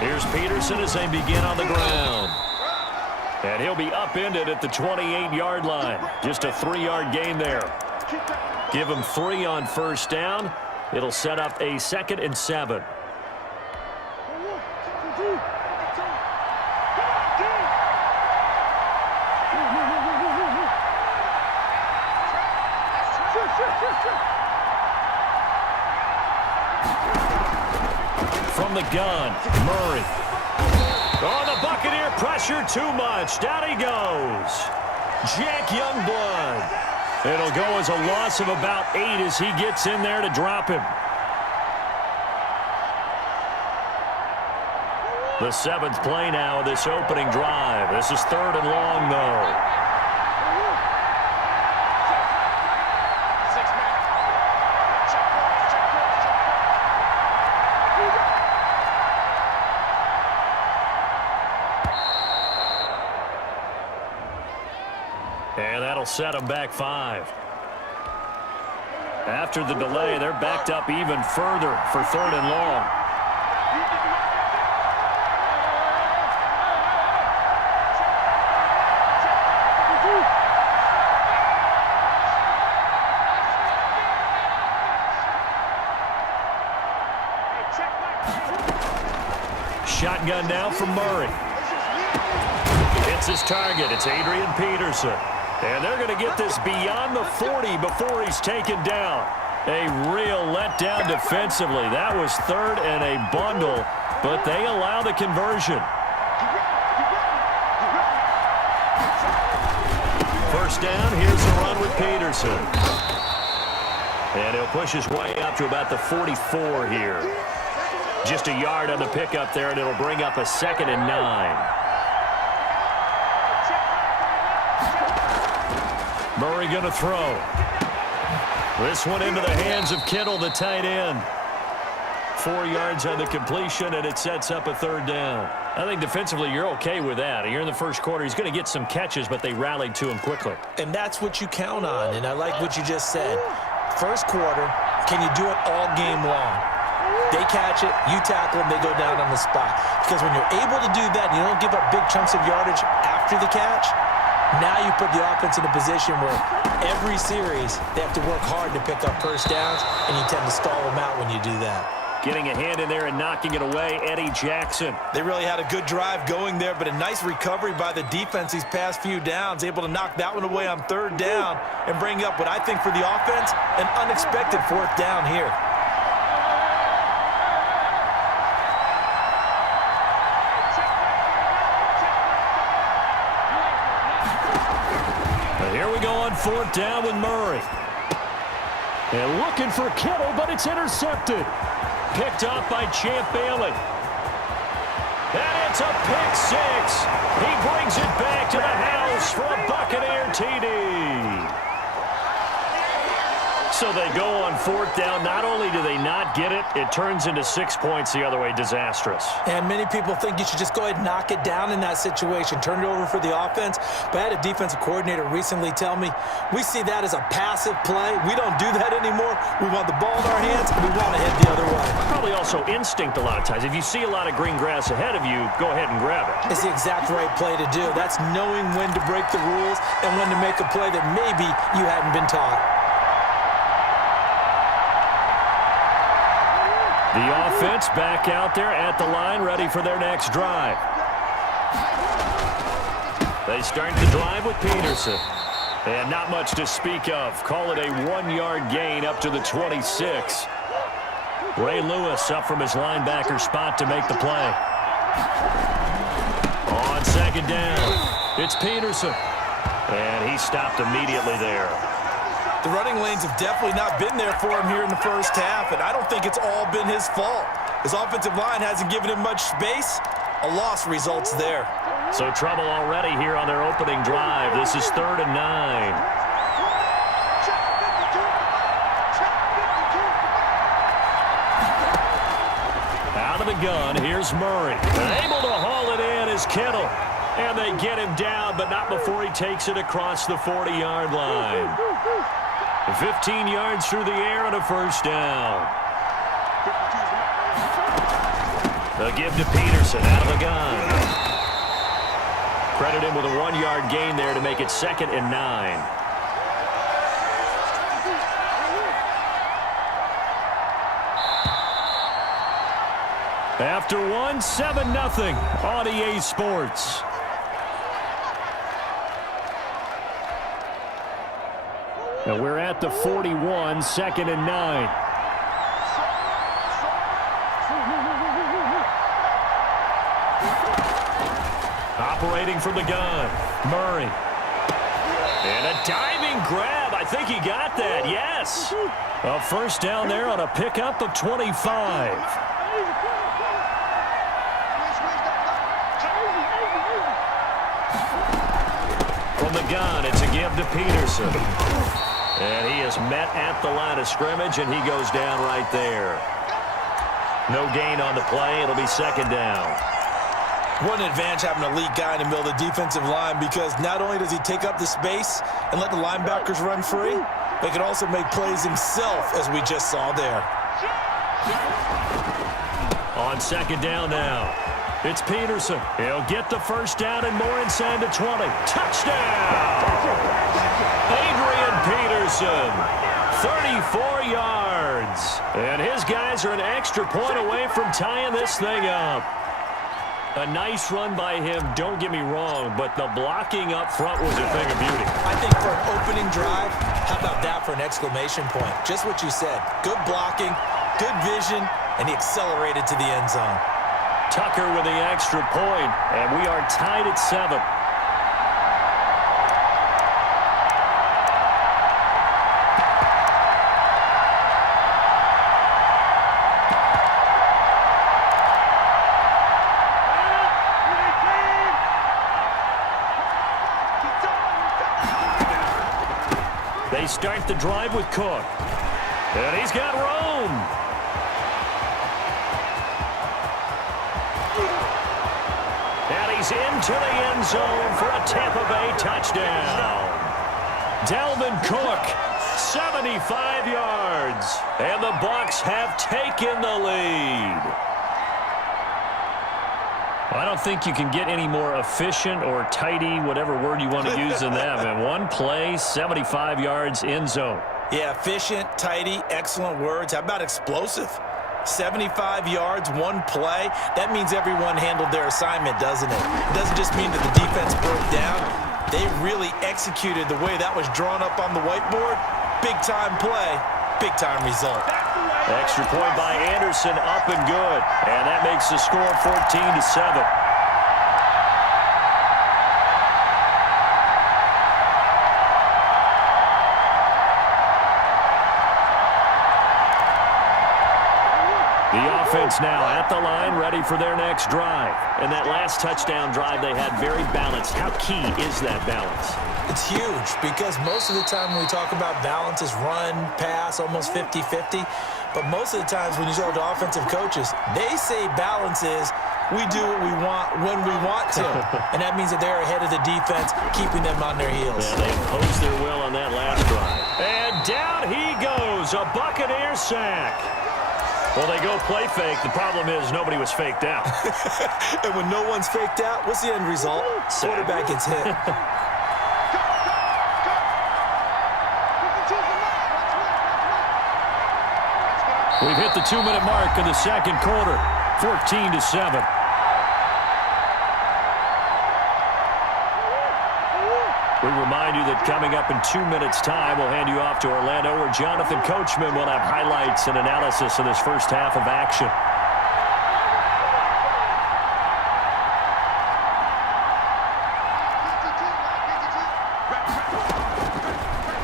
Here's Peterson as they begin on the ground. And he'll be upended at the 28-yard line. Just a 3-yard gain there. Give him 3 on first down. It'll set up a 2nd and 7. From the gun, Murray. Oh, the Buccaneer pressure too much. Down he goes. Jack Youngblood. It'll go as a loss of about 8 as he gets in there to drop him. The 7th play now of this opening drive. This is 3rd and long, though. And that'll set them back 5. After the delay, they're backed up even further for 3rd and long. Shotgun now from Murray. Hits his target. It's Adrian Peterson. And they're going to get this beyond the 40 before he's taken down. A real letdown defensively. That was 3rd and a bundle, but they allow the conversion. First down, here's the run with Peterson. And he'll push his way up to about the 44 here. Just a yard on the pickup there, and it'll bring up a 2nd and 9. Murray going to throw. This one into the hands of Kittle, the tight end. 4 yards on the completion, and it sets up a 3rd down. I think defensively you're okay with that. You're in the first quarter. He's going to get some catches, but they rallied to him quickly. And that's what you count on, and I like what you just said. First quarter, can you do it all game long? They catch it, you tackle them, they go down on the spot. Because when you're able to do that and you don't give up big chunks of yardage after the catch, now you put the offense in a position where every series they have to work hard to pick up first downs, and you tend to stall them out when you do that. Getting a hand in there and knocking it away, Eddie Jackson. They really had a good drive going there, but a nice recovery by the defense these past few downs, able to knock that one away on 3rd down and bring up what I think for the offense, an unexpected 4th down here. Here we go on 4th down with Murray. And looking for Kittle, but it's intercepted. Picked off by Champ Bailey. And it's a pick 6. He brings it back to the house for a Buccaneer TD. So they go on 4th down. Not only do they not get it, it turns into 6 points the other way. Disastrous. And many people think you should just go ahead and knock it down in that situation. Turn it over for the offense. But I had a defensive coordinator recently tell me, we see that as a passive play. We don't do that anymore. We want the ball in our hands, and we want to head the other way. Probably also instinct a lot of times. If you see a lot of green grass ahead of you, go ahead and grab it. It's the exact right play to do. That's knowing when to break the rules and when to make a play that maybe you hadn't been taught. The offense back out there at the line, ready for their next drive. They start the drive with Peterson. And not much to speak of. Call it a 1-yard gain up to the 26. Ray Lewis up from his linebacker spot to make the play. On 2nd down, it's Peterson. And he stopped immediately there. The running lanes have definitely not been there for him here in the first half, and I don't think it's all been his fault. His offensive line hasn't given him much space. A loss results there. So trouble already here on their opening drive. This is 3rd and 9. Out of the gun, here's Murray. Able to haul it in is Kittle. And they get him down, but not before he takes it across the 40-yard line. 15 yards through the air and a 1st down. A give to Peterson out of the gun. Credit him with a 1-yard gain there to make it 2nd and 9. After 1, 7-0 on EA Sports. And we're at the 41, 2nd and 9. Operating from the gun, Murray. And a diving grab. I think he got that, yes. A first down there on a pickup of 25. From the gun, it's a give to Peterson. And he is met at the line of scrimmage, and he goes down right there. No gain on the play. It'll be 2nd down. What an advantage having an elite guy in the middle of the defensive line, because not only does he take up the space and let the linebackers run free, but he can also make plays himself, as we just saw there. On 2nd down now, it's Peterson. He'll get the first down and more inside the 20. Touchdown! Adrian Peterson, 34 yards. And his guys are an extra point away from tying this thing up. A nice run by him, don't get me wrong, but the blocking up front was a thing of beauty. I think for an opening drive, how about that for an exclamation point? Just what you said. Good blocking, good vision, and he accelerated to the end zone. Tucker with the extra point, and we are tied at 7. They start the drive with Cook. And he's got room. And he's into the end zone for a Tampa Bay touchdown. Dalvin Cook, 75 yards. And the Bucs have taken the lead. I don't think you can get any more efficient or tidy, whatever word you want to use in that. And one play, 75 yards, end zone. Yeah, efficient, tidy, excellent words. How about explosive? 75 yards, one play. That means everyone handled their assignment, doesn't it? It doesn't just mean that the defense broke down. They really executed the way that was drawn up on the whiteboard. Big-time play, big-time result. Extra point by Anderson, up and good. And that makes the score 14-7. The offense now at the line, ready for their next drive. And that last touchdown drive they had very balanced. How key is that balance? It's huge, because most of the time when we talk about balance is run, pass, almost 50-50. But most of the times when you talk to offensive coaches, they say balance is we do what we want when we want to. And that means that they're ahead of the defense, keeping them on their heels. Yeah, they imposed their will on that last drive. And down he goes, a Buccaneer sack. Well, they go play fake. The problem is nobody was faked out. And when no one's faked out, what's the end result? Quarterback gets hit. We've hit the 2-minute mark in the second quarter, 14-7. We remind you that coming up in 2 minutes' time, we'll hand you off to Orlando, where Jonathan Coachman will have highlights and analysis of this first half of action.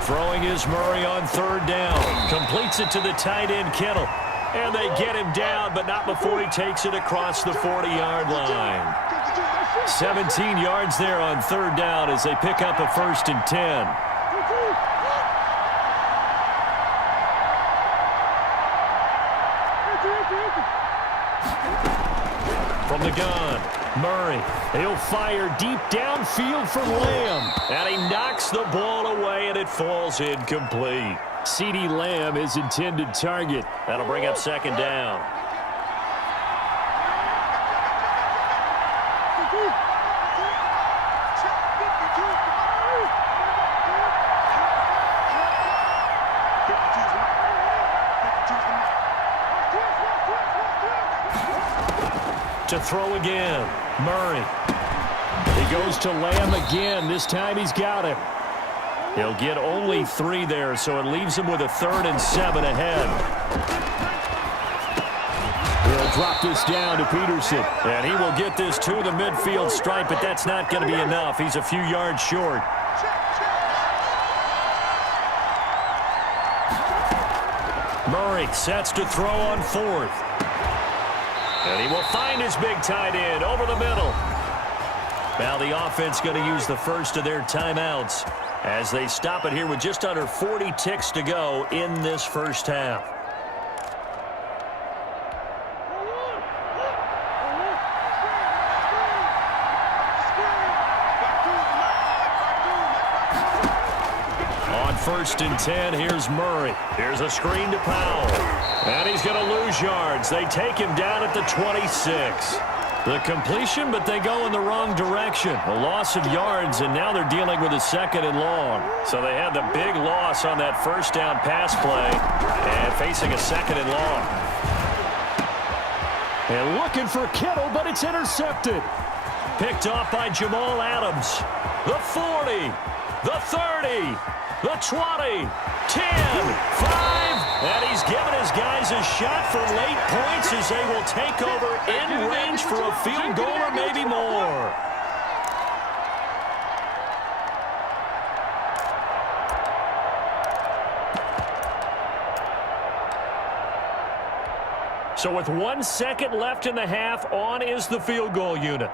Throwing is Murray on 3rd down. Completes it to the tight end, Kittle. And they get him down, but not before he takes it across the 40-yard line. 17 yards there on 3rd down as they pick up a 1st and 10. From the gun, Murray. He'll fire deep downfield for Lamb. And he knocks the ball away, and it falls incomplete. CeeDee Lamb, his intended target. That'll bring up 2nd down. To throw again. Murray. He goes to Lamb again. This time he's got him. He'll get only 3 there, so it leaves him with a 3rd and 7 ahead. He'll drop this down to Peterson. And he will get this to the midfield stripe, but that's not going to be enough. He's a few yards short. Murray sets to throw on 4th. And he will find his big tight end over the middle. Now the offense going to use the first of their timeouts as they stop it here with just under 40 ticks to go in this first half. On 1st and 10, here's Murray. Here's a screen to Powell. And he's going to lose yards. They take him down at the 26. The completion, but they go in the wrong direction. A loss of yards, and now they're dealing with a 2nd and long. So they had the big loss on that first down pass play and facing a 2nd and long. And looking for Kittle, but it's intercepted. Picked off by Jamal Adams. The 40, the 30, the 20, 10, 5, and he's given his guys a shot for late points as they will take over in range for a field goal or maybe more. So with 1 second left in the half, on is the field goal unit.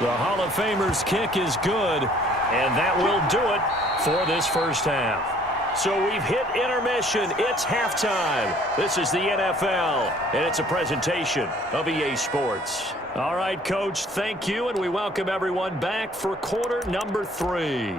The Hall of Famer's kick is good, and that will do it for this first half. So we've hit intermission. It's halftime. This is the NFL, and it's a presentation of EA Sports. All right, Coach, thank you, and we welcome everyone back for quarter number 3.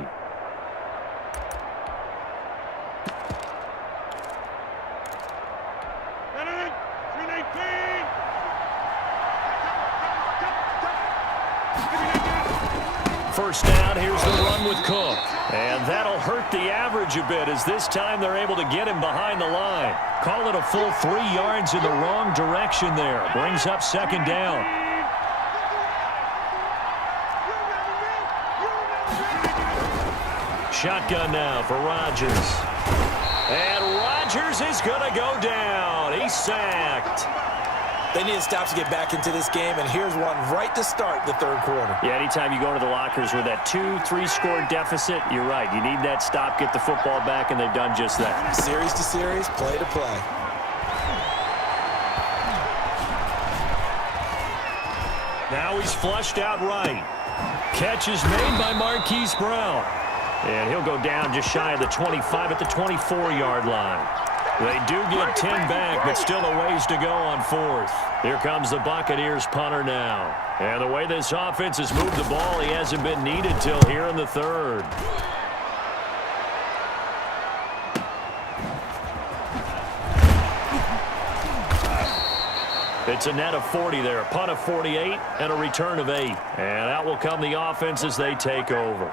First down, here's the run with Cook. And that'll hurt the average a bit as this time they're able to get him behind the line. Call it a full 3 yards in the wrong direction there. Brings up 2nd down. Shotgun now for Rodgers. And Rodgers is going to go down. He's sacked. They need to stop to get back into this game, and here's one right to start the 3rd quarter. Yeah, anytime you go to the lockers with that 2-3 score deficit, you're right. You need that stop, get the football back, and they've done just that. Series to series, play to play. Now he's flushed out right. Catch is made by Marquise Brown. And he'll go down just shy of the 25 at the 24-yard line. They do get 10 back, but still a ways to go on 4th. Here comes the Buccaneers punter now. And the way this offense has moved the ball, he hasn't been needed till here in the 3rd. It's a net of 40 there, a punt of 48, and a return of 8. And out will come the offense as they take over.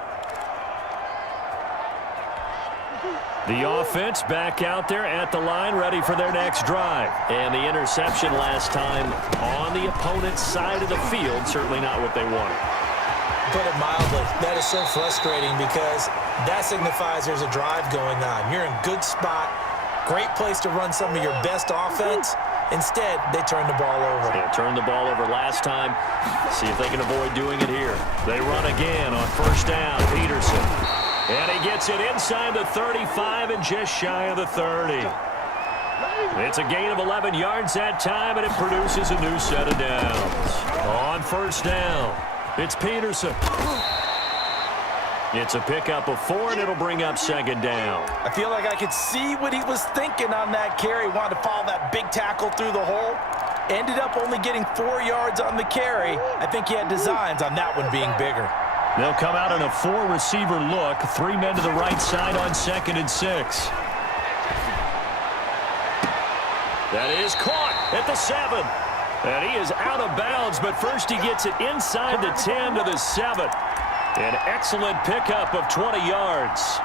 The offense back out there at the line, ready for their next drive. And the interception last time on the opponent's side of the field, certainly not what they wanted. Put it mildly, that is so frustrating because that signifies there's a drive going on. You're in good spot, great place to run some of your best offense. Instead, they turn the ball over. Yeah, turned the ball over last time. See if they can avoid doing it here. They run again on 1st down, Peterson. And he gets it inside the 35 and just shy of the 30. It's a gain of 11 yards that time, and it produces a new set of downs. On 1st down, it's Peterson. It's a pickup of 4, and it'll bring up 2nd down. I feel like I could see what he was thinking on that carry. Wanted to follow that big tackle through the hole. Ended up only getting 4 yards on the carry. I think he had designs on that one being bigger. They'll come out in a 4-receiver look. 3 men to the right side on 2nd and 6. That is caught at the 7. And he is out of bounds, but first he gets it inside the 10 to the 7. An excellent pickup of 20 yards.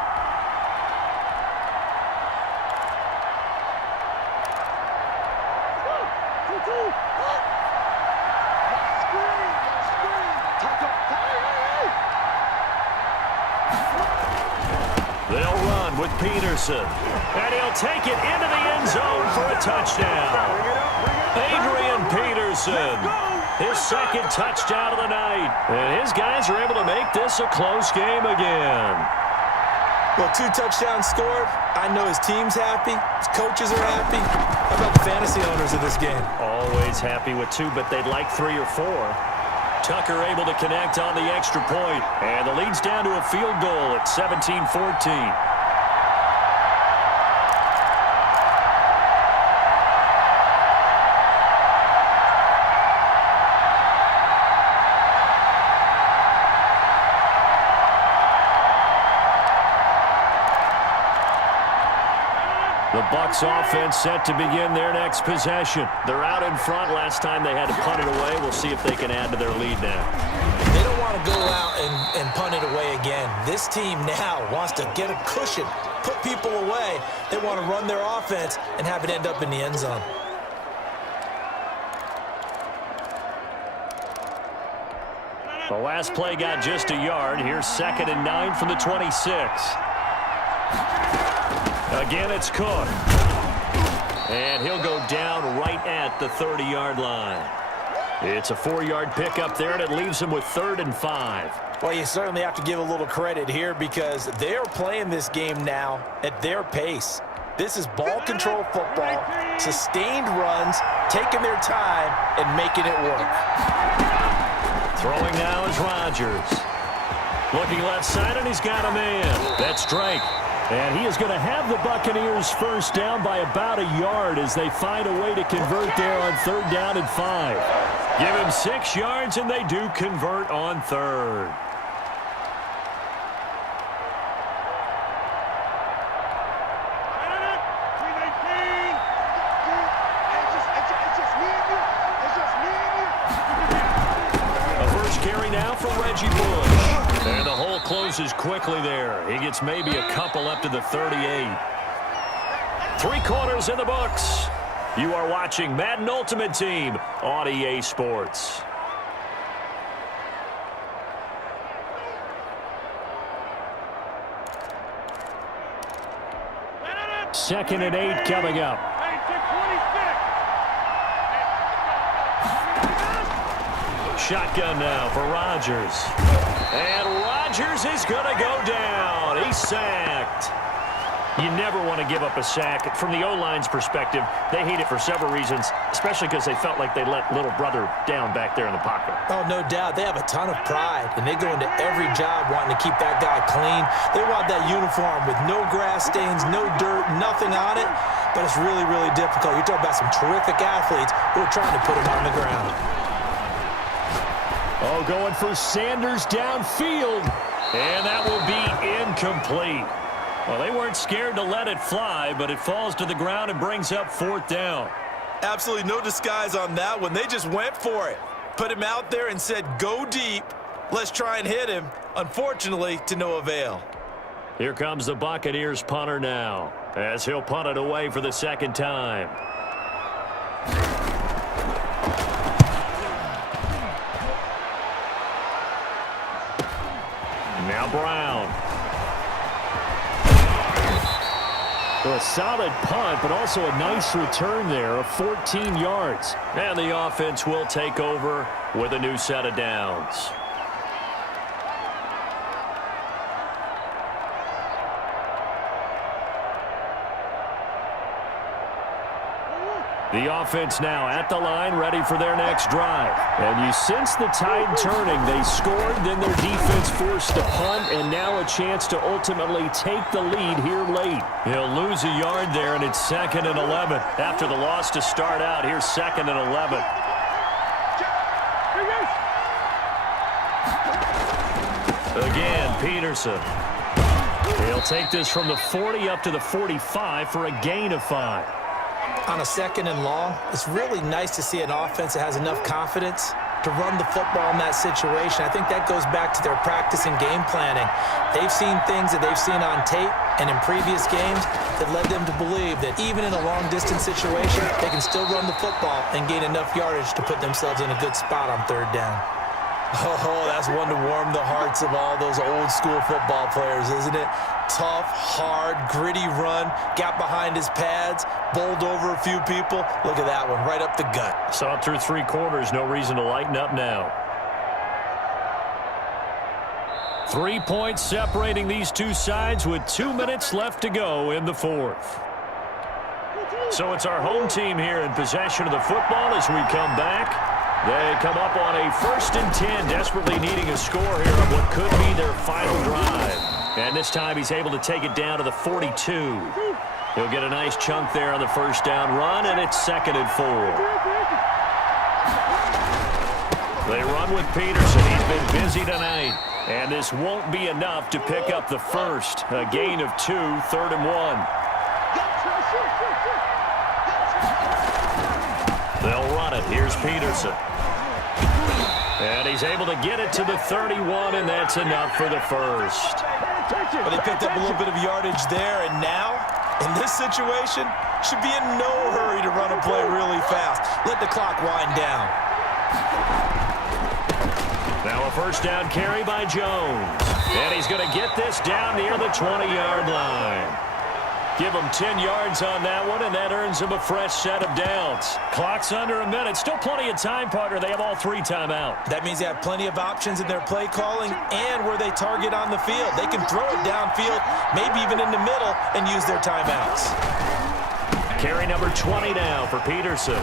They'll run with Peterson. And he'll take it into the end zone for a touchdown. Adrian Peterson, his second touchdown of the night. And his guys are able to make this a close game again. Well, 2 touchdowns scored. I know his team's happy. His coaches are happy. How about the fantasy owners of this game? Always happy with 2, but they'd like 3 or 4. Tucker able to connect on the extra point. And the lead's down to a field goal at 17-14. The Bucs offense set to begin their next possession. They're out in front. Last time they had to punt it away. We'll see if they can add to their lead now. They don't want to go out and punt it away again. This team now wants to get a cushion, put people away. They want to run their offense and have it end up in the end zone. The last play got just a yard. Here's 2nd and 9 from the 26. Again, it's Cook. And he'll go down right at the 30-yard line. It's a 4-yard pickup there, and it leaves him with 3rd and 5. Well, you certainly have to give a little credit here because they're playing this game now at their pace. This is ball control football, sustained runs, taking their time, and making it work. Throwing now is Rodgers. Looking left side, and he's got a man. That's Drake. And he is going to have the Buccaneers first down by about a yard as they find a way to convert there on 3rd down and 5. Give him 6 yards, and they do convert on 3rd. A first carry now for Reggie Bush. And the hole closes quickly there. He gets maybe a couple up to the 38. 3 quarters in the books. You are watching Madden Ultimate Team on EA Sports. Second and 8 coming up. Shotgun now for Rodgers. And Rodgers is going to go down. He's sacked. You never want to give up a sack. From the O-line's perspective, they hate it for several reasons, especially because they felt like they let little brother down back there in the pocket. Oh, no doubt. They have a ton of pride, and they go into every job wanting to keep that guy clean. They want that uniform with no grass stains, no dirt, nothing on it, but it's really, really difficult. You're talking about some terrific athletes who are trying to put him on the ground. Oh, going for Sanders downfield. And that will be incomplete. Well, they weren't scared to let it fly, but it falls to the ground and brings up 4th down. Absolutely no disguise on that one. They just went for it. Put him out there and said, go deep. Let's try and hit him. Unfortunately, to no avail. Here comes the Buccaneers punter now, as he'll punt it away for the 2nd time. Now Brown. A solid punt, but also a nice return there of 14 yards. And the offense will take over with a new set of downs. The offense now at the line, ready for their next drive. And you sense the tide turning. They scored, then their defense forced the punt, and now a chance to ultimately take the lead here late. He'll lose a yard there, and it's 2nd and 11. After the loss to start out, here's 2nd and 11. Again, Peterson. He'll take this from the 40 up to the 45 for a gain of 5. on a 2nd and long, it's really nice to see an offense that has enough confidence to run the football in that situation. I think that goes back to their practice and game planning. They've seen things that they've seen on tape and in previous games that led them to believe that even in a long-distance situation, they can still run the football and gain enough yardage to put themselves in a good spot on 3rd down. Oh, that's one to warm the hearts of all those old-school football players, isn't it? Tough, hard, gritty run, got behind his pads, bowled over a few people. Look at that one, right up the gut. Saw it through 3 quarters, no reason to lighten up now. 3 points separating these two sides with 2 minutes left to go in the 4th. So it's our home team here in possession of the football as we come back. They come up on a 1st and 10, desperately needing a score here on what could be their final drive. And this time he's able to take it down to the 42. He'll get a nice chunk there on the 1st down run, and it's 2nd and 4. They run with Peterson. He's been busy tonight. And this won't be enough to pick up the 1st. A gain of 2, 3rd and 1. They'll run it. Here's Peterson. And he's able to get it to the 31, and that's enough for the 1st. Well, they picked up a little bit of yardage there, and now, in this situation, should be in no hurry to run a play really fast. Let the clock wind down. Now a 1st down carry by Jones. And he's going to get this down near the 20-yard line. Give him 10 yards on that one, and that earns him a fresh set of downs. Clock's under a minute. Still plenty of time, partner. They have all 3 timeout. That means they have plenty of options in their play calling and where they target on the field. They can throw it downfield, maybe even in the middle, and use their timeouts. Carry number 20 now for Peterson.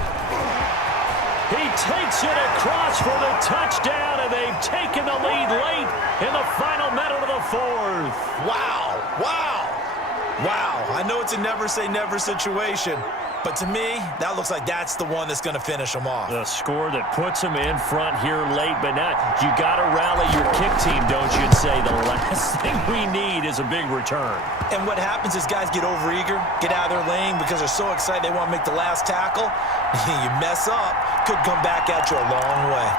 He takes it across for the touchdown, and they've taken the lead late in the final minute of the 4th. Wow, wow. Wow, I know it's a never-say-never situation, but to me, that looks like that's the one that's going to finish them off. The score that puts them in front here late, but now you got to rally your kick team, don't you, and say the last thing we need is a big return. And what happens is guys get overeager, get out of their lane because they're so excited they want to make the last tackle. You mess up, could come back at you a long way.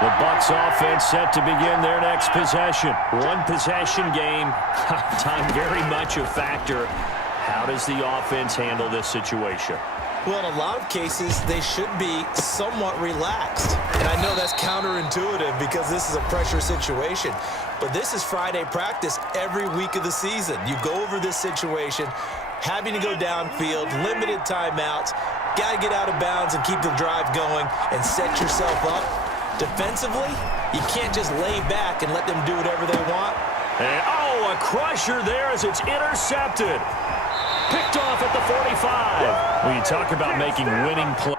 The Bucs offense set to begin their next possession. 1-possession game. Time very much a factor. How does the offense handle this situation? Well, in a lot of cases, they should be somewhat relaxed. And I know that's counterintuitive because this is a pressure situation. But this is Friday practice every week of the season. You go over this situation, having to go downfield, limited timeouts, got to get out of bounds and keep the drive going and set yourself up. Defensively, you can't just lay back and let them do whatever they want. And, oh, a crusher there as it's intercepted. Picked off at the 45. When you talk about making winning plays.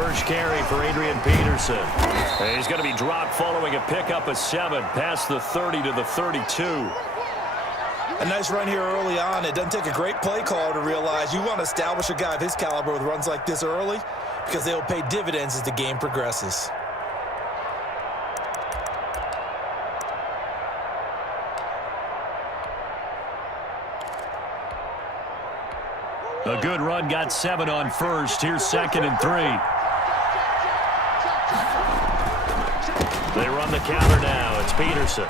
first carry for Adrian Peterson. And he's going to be dropped following a pickup of 7 past the 30 to the 32. A nice run here early on. It doesn't take a great play caller to realize you want to establish a guy of his caliber with runs like this early because they will pay dividends as the game progresses. A good run got 7 on first. Here's 2nd and 3. They run the counter now. It's Peterson.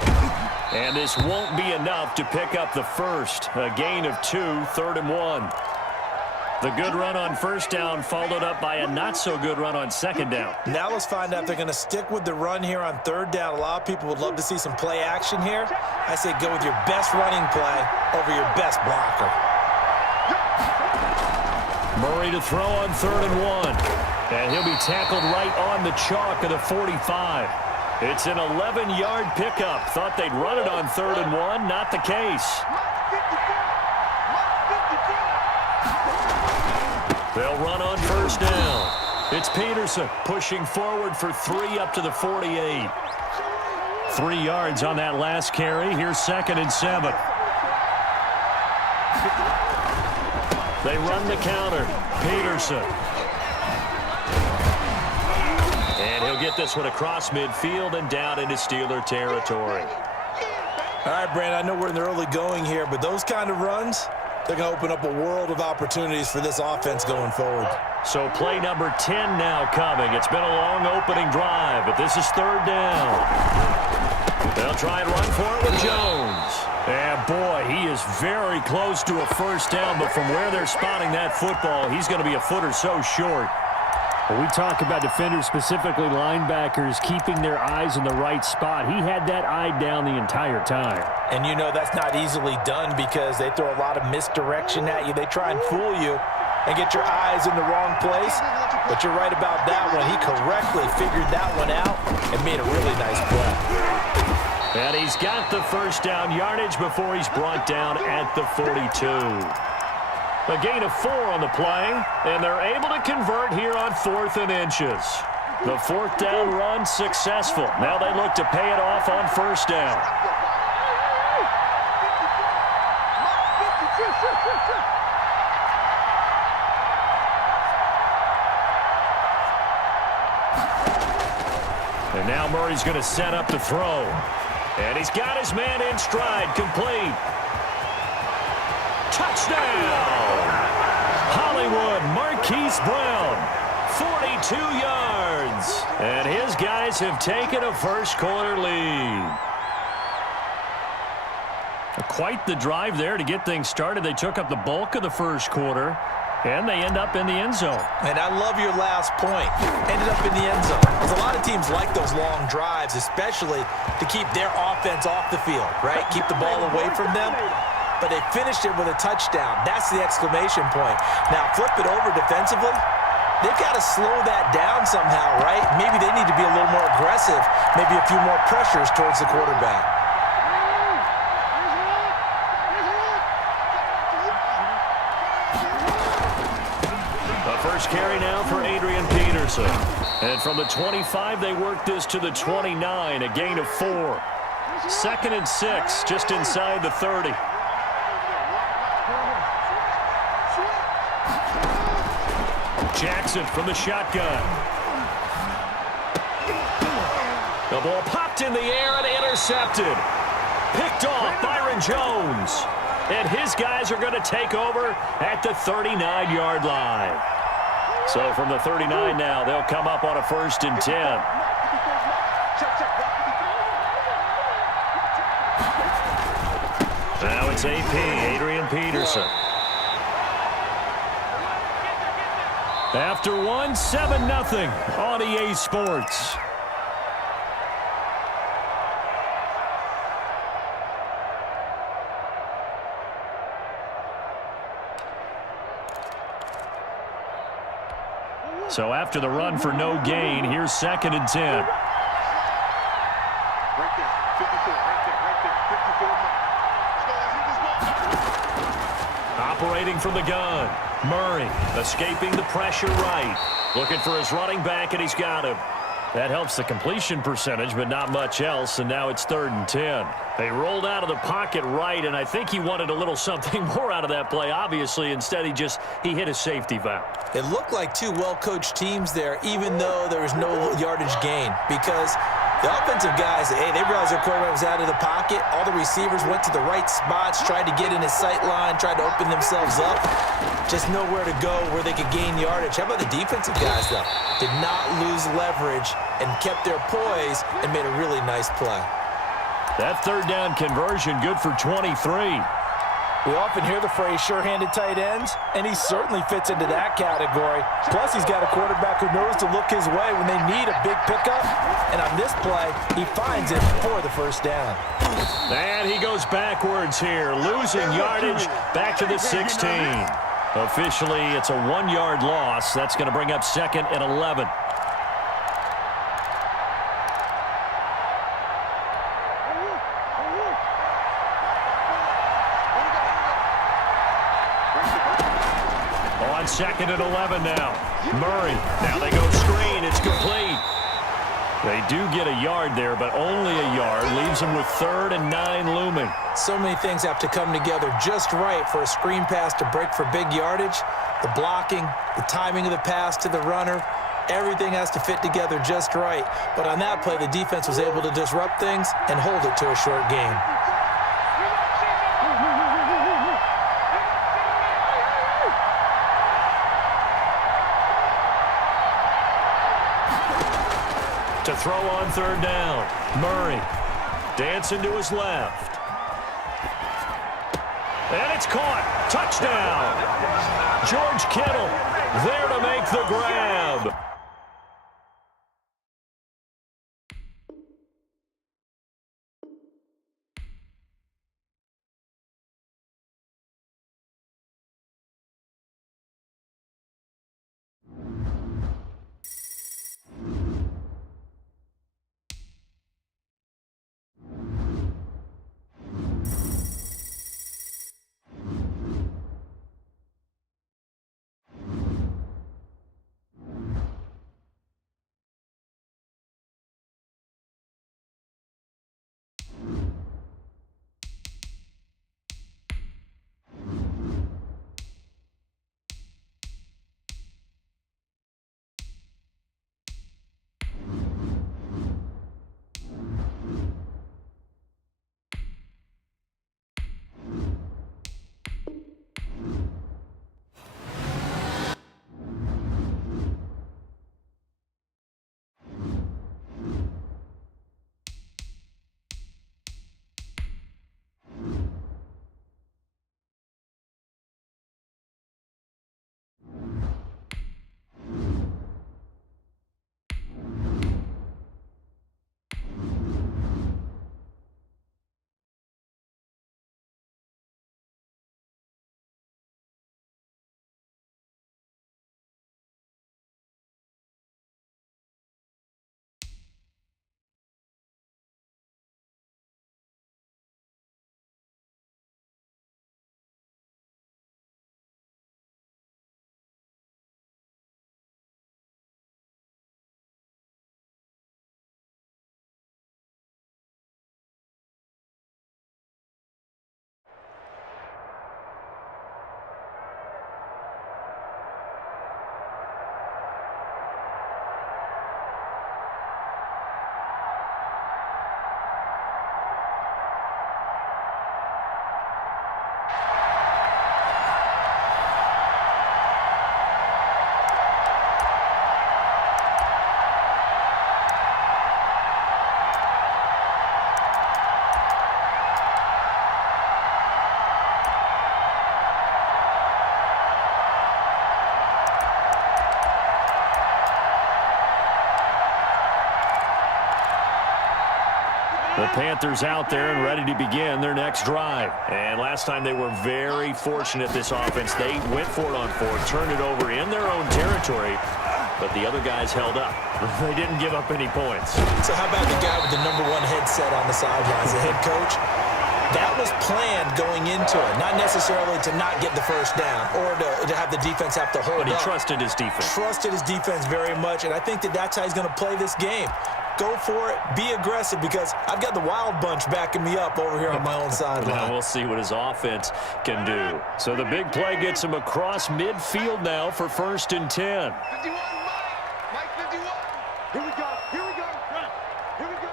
And this won't be enough to pick up the first. A gain of 2, 3rd and 1. The good run on first down followed up by a not-so-good run on 2nd down. Now let's find out if they're going to stick with the run here on 3rd down. A lot of people would love to see some play action here. I say go with your best running play over your best blocker. Murray to throw on 3rd and 1. And he'll be tackled right on the chalk of the 45. It's an 11-yard pickup. Thought they'd run it on 3rd and 1. Not the case. They'll run on first down. It's Peterson pushing forward for 3 up to the 48. 3 yards on that last carry. Here's 2nd and 7. They run the counter. Peterson. And he'll get this one across midfield and down into Steeler territory. All right, Brandon, I know we're in the early going here, but those kind of runs, they're going to open up a world of opportunities for this offense going forward. So play number 10 now coming. It's been a long opening drive, but this is 3rd down. They'll try and run for it with Jones. And, boy, he is very close to a first down, but from where they're spotting that football, he's going to be a foot or so short. When we talk about defenders, specifically linebackers, keeping their eyes in the right spot, he had that eye down the entire time. And you know that's not easily done because they throw a lot of misdirection at you. They try and fool you and get your eyes in the wrong place. But you're right about that one. He correctly figured that one out and made a really nice play. And he's got the first down yardage before he's brought down at the 42. A gain of 4 on the play, and they're able to convert here on 4th and inches. The 4th down run successful. Now they look to pay it off on first down. And now Murray's going to set up the throw. And he's got his man in stride, complete. Touchdown! Hollywood Marquise Brown, 42 yards. And his guys have taken a first-quarter lead. Quite the drive there to get things started. They took up the bulk of the first quarter, and they end up in the end zone. And I love your last point. Ended up in the end zone. Because a lot of teams like those long drives, especially to keep their offense off the field, right? Keep the ball away from them. But they finished it with a touchdown. That's the exclamation point. Now, flip it over defensively. They've got to slow that down somehow, right? Maybe they need to be a little more aggressive. Maybe a few more pressures towards the quarterback. The first carry now for Adrian Peterson. And from the 25, they work this to the 29, a gain of 4. 2nd and 6, just inside the 30. Jackson from the shotgun. The ball popped in the air and intercepted. Picked off Byron Jones. And his guys are going to take over at the 39-yard line. So from the 39 now, they'll come up on a 1st and 10. Now it's AP, Adrian Peterson. After one, 7-0 on EA Sports. So after the run for no gain, here's 2nd and 10. Right there, 54, right there, 54. Operating from the gun. Murray escaping the pressure right. Looking for his running back, and he's got him. That helps the completion percentage, but not much else, and now it's 3rd and 10. They rolled out of the pocket right, and I think he wanted a little something more out of that play, obviously. Instead, he hit a safety valve. It looked like two well-coached teams there, even though there was no yardage gain, because the offensive guys, hey, they realized their quarterback was out of the pocket. All the receivers went to the right spots, tried to get in his sight line, tried to open themselves up. Just nowhere to go where they could gain yardage. How about the defensive guys, though? Did not lose leverage and kept their poise and made a really nice play. That 3rd down conversion good for 23. We often hear the phrase sure-handed tight ends, and he certainly fits into that category. Plus, he's got a quarterback who knows to look his way when they need a big pickup. And on this play, he finds it for the 1st down. And he goes backwards here, losing yardage back to the 16. Officially, it's a 1-yard loss. That's going to bring up 2nd and 11. On 2nd and 11 now. Murray. Now they go screen. It's complete. They do get a yard there, but only a yard. Leaves them with 3rd and 9 looming. So many things have to come together just right for a screen pass to break for big yardage. The blocking, the timing of the pass to the runner, everything has to fit together just right. But on that play, the defense was able to disrupt things and hold it to a short game. To throw on 3rd down. Murray dancing to his left. And it's caught. Touchdown. George Kittle there to make the grab. The Panthers out there and ready to begin their next drive. And last time they were very fortunate, this offense. They went for it on 4th, turned it over in their own territory, but the other guys held up. They didn't give up any points. So how about the guy with the #1 headset on the sidelines, the head coach? That was planned going into it, not necessarily to not get the first down or to have the defense have to hold But he up. trusted his defense. Trusted his defense very much, and I think that's how he's going to play this game. Go for it, be aggressive, because I've got the wild bunch backing me up over here on my own sideline. Now we'll see what his offense can do. So the big play gets him across midfield now for 1st and 10. 51, Mike 51. Here we go, here we go, run, here we go.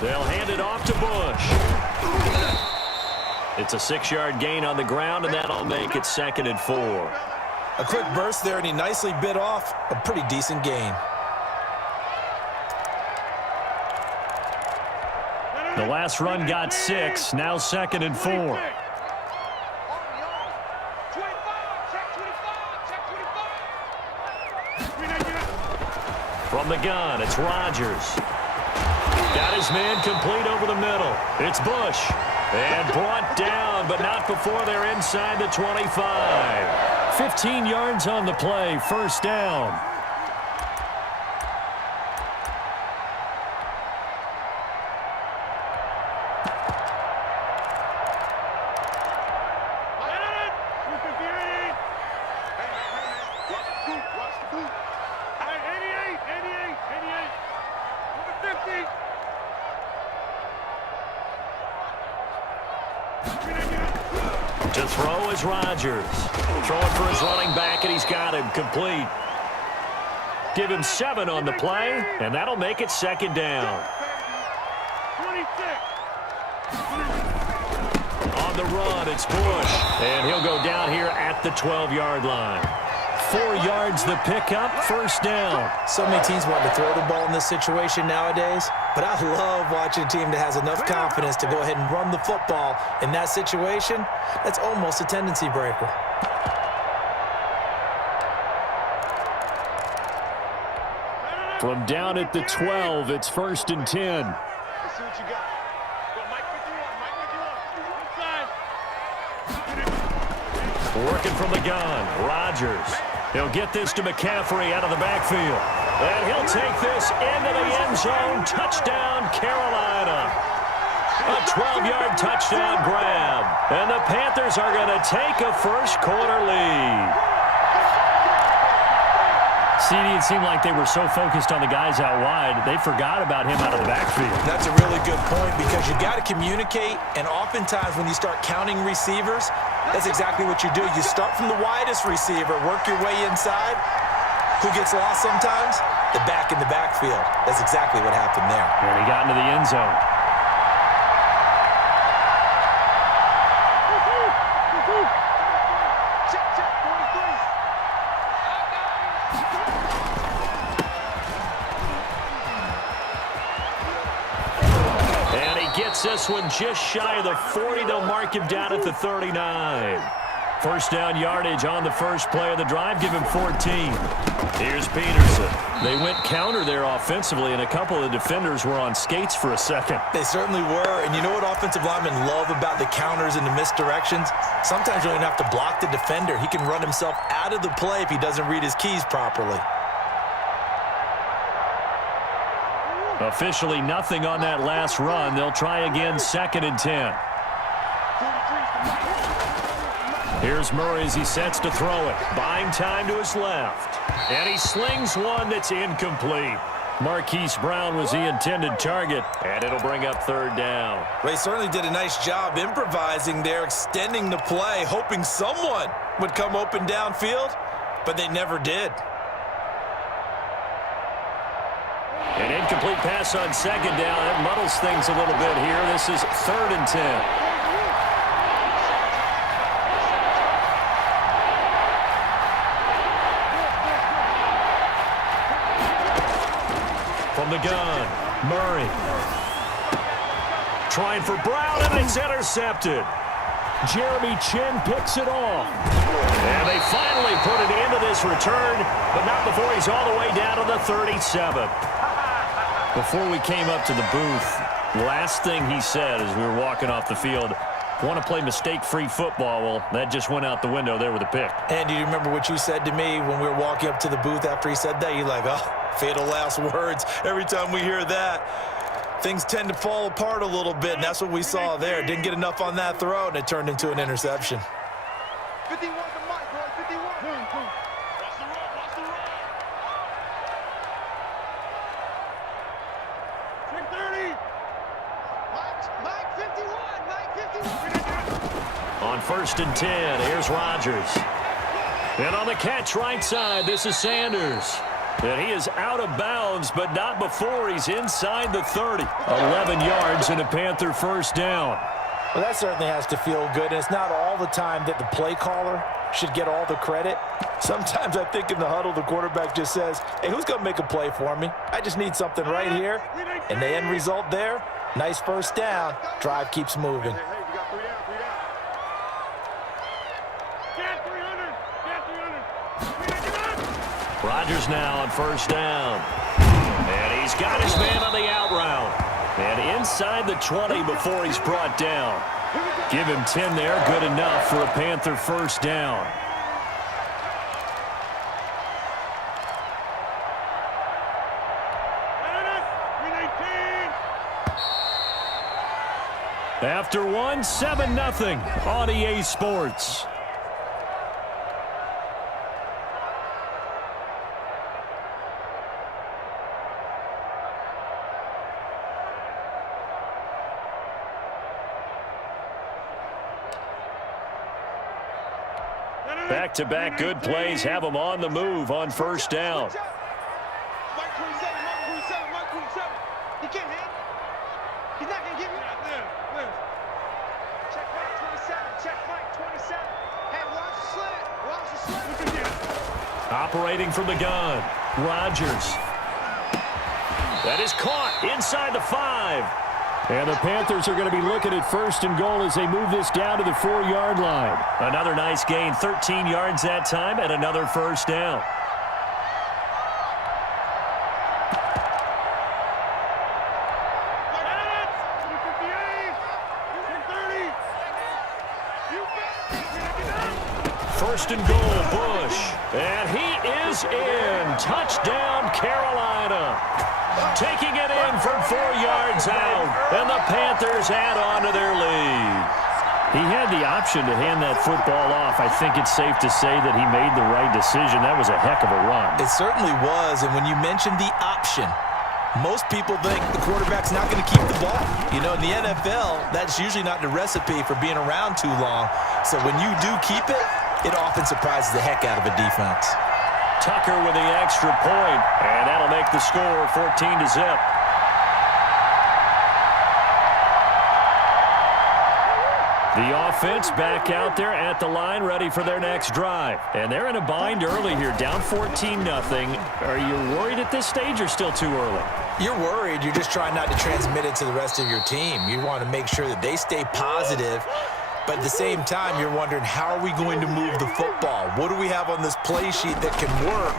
They'll hand it off to Bush. It's a 6-yard gain on the ground, and that'll make it 2nd and 4. A quick burst there, and he nicely bit off a pretty decent gain. The last run got 6, now 2nd and 4. 25, check 25. From the gun, it's Rodgers. Got his man complete over the middle. It's Bush. And brought down, but not before they're inside the 25. 15 yards on the play, 1st down. To throw is Rodgers. Throwing for his running back, and he's got him complete. Give him 7 on the play, and that'll make it 2nd down. 26. On the run, it's Bush, and he'll go down here at the 12-yard line. 4 yards the pickup, 1st down. So many teams want to throw the ball in this situation nowadays, but I love watching a team that has enough confidence to go ahead and run the football in that situation. That's almost a tendency breaker. From down at the 12, it's 1st and 10. Let's see what you got. Go, Mike 51, Mike 51. Working from the gun, Rodgers. He'll get this to McCaffrey out of the backfield. And he'll take this into the end zone. Touchdown, Carolina. A 12-yard touchdown grab. And the Panthers are going to take a first-quarter lead. CD, it seemed like they were so focused on the guys out wide, they forgot about him out of the backfield. That's a really good point, because you got to communicate, and oftentimes when you start counting receivers, that's exactly what you do. You start from the widest receiver, work your way inside. Who gets lost sometimes? The back in the backfield. That's exactly what happened there. And he got into the end zone. This one just shy of the 40. They'll mark him down at the 39. First down yardage on the first play of the drive. Give him 14. Here's Peterson. They went counter there offensively, and a couple of defenders were on skates for a second. They certainly were. And you know what offensive linemen love about the counters and the misdirections? Sometimes you don't have to block the defender. He can run himself out of the play if he doesn't read his keys properly. Officially nothing on that last run. They'll try again, 2nd and 10. Here's Murray as he sets to throw it. Buying time to his left. And he slings one that's incomplete. Marquise Brown was the intended target, and it'll bring up 3rd down. They certainly did a nice job improvising there, extending the play, hoping someone would come open downfield, but they never did. An incomplete pass on 2nd down. That muddles things a little bit here. This is 3rd and 10. From the gun, Murray. Trying for Brown, and it's intercepted. Jeremy Chin picks it off. And they finally put it into this return, but not before he's all the way down to the 37. Before we came up to the booth, last thing he said as we were walking off the field, want to play mistake-free football. Well, that just went out the window there with a pick. And do you remember what you said to me when we were walking up to the booth after he said that? You're like, oh, Fatal last words. Every time we hear that, things tend to fall apart a little bit, and that's what we saw there. Didn't get enough on that throw, and it turned into an interception. 51 to Mike, boy. 51. Watch the run. Watch the run. 30. Mike 51. Mike 51. On 1st and 10, here's Rodgers. And on the catch right side, this is Sanders. And he is out of bounds, but not before he's inside the 30. 11 yards and a Panther first down. Well, that certainly has to feel good. And it's not all the time that the play caller should get all the credit. Sometimes I think in the huddle, the quarterback just says, hey, who's going to make a play for me? I just need something right here. And the end result there, nice first down. Drive keeps moving. Hey, you got 3 down. 3 down. Get 300. Get 300. Rodgers now on 1st down. And he's got his man on the out route. And inside the 20 before he's brought down. Give him 10 there. Good enough for a Panther first down. After one, 7-0 on EA Sports. Back-to-back good plays have them on the move on 1st down. Mike 27. He can't hit. He's not going to give me. Check Mike 27. Hey, watch the slit. Operating from the gun, Rodgers. That is caught inside the 5. And the Panthers are going to be looking at 1st and goal as they move this down to the 4-yard line. Another nice gain, 13 yards that time, and another first down. First and goal, Bush. And he is in. Touchdown, Carolina. Taking it in from 4 yards out. And the Panthers add on to their lead. He had the option to hand that football off. I think it's safe to say that he made the right decision. That was a heck of a run. It certainly was, and when you mentioned the option, most people think the quarterback's not going to keep the ball. You know, in the NFL, that's usually not the recipe for being around too long. So when you do keep it, it often surprises the heck out of a defense. Tucker with the extra point, and that'll make the score 14-0. The offense back out there at the line, ready for their next drive. And they're in a bind early here, down 14-0. Are you worried at this stage or still too early? You're worried. You're just trying not to transmit it to the rest of your team. You want to make sure that they stay positive. But at the same time, you're wondering, how are we going to move the football? What do we have on this play sheet that can work?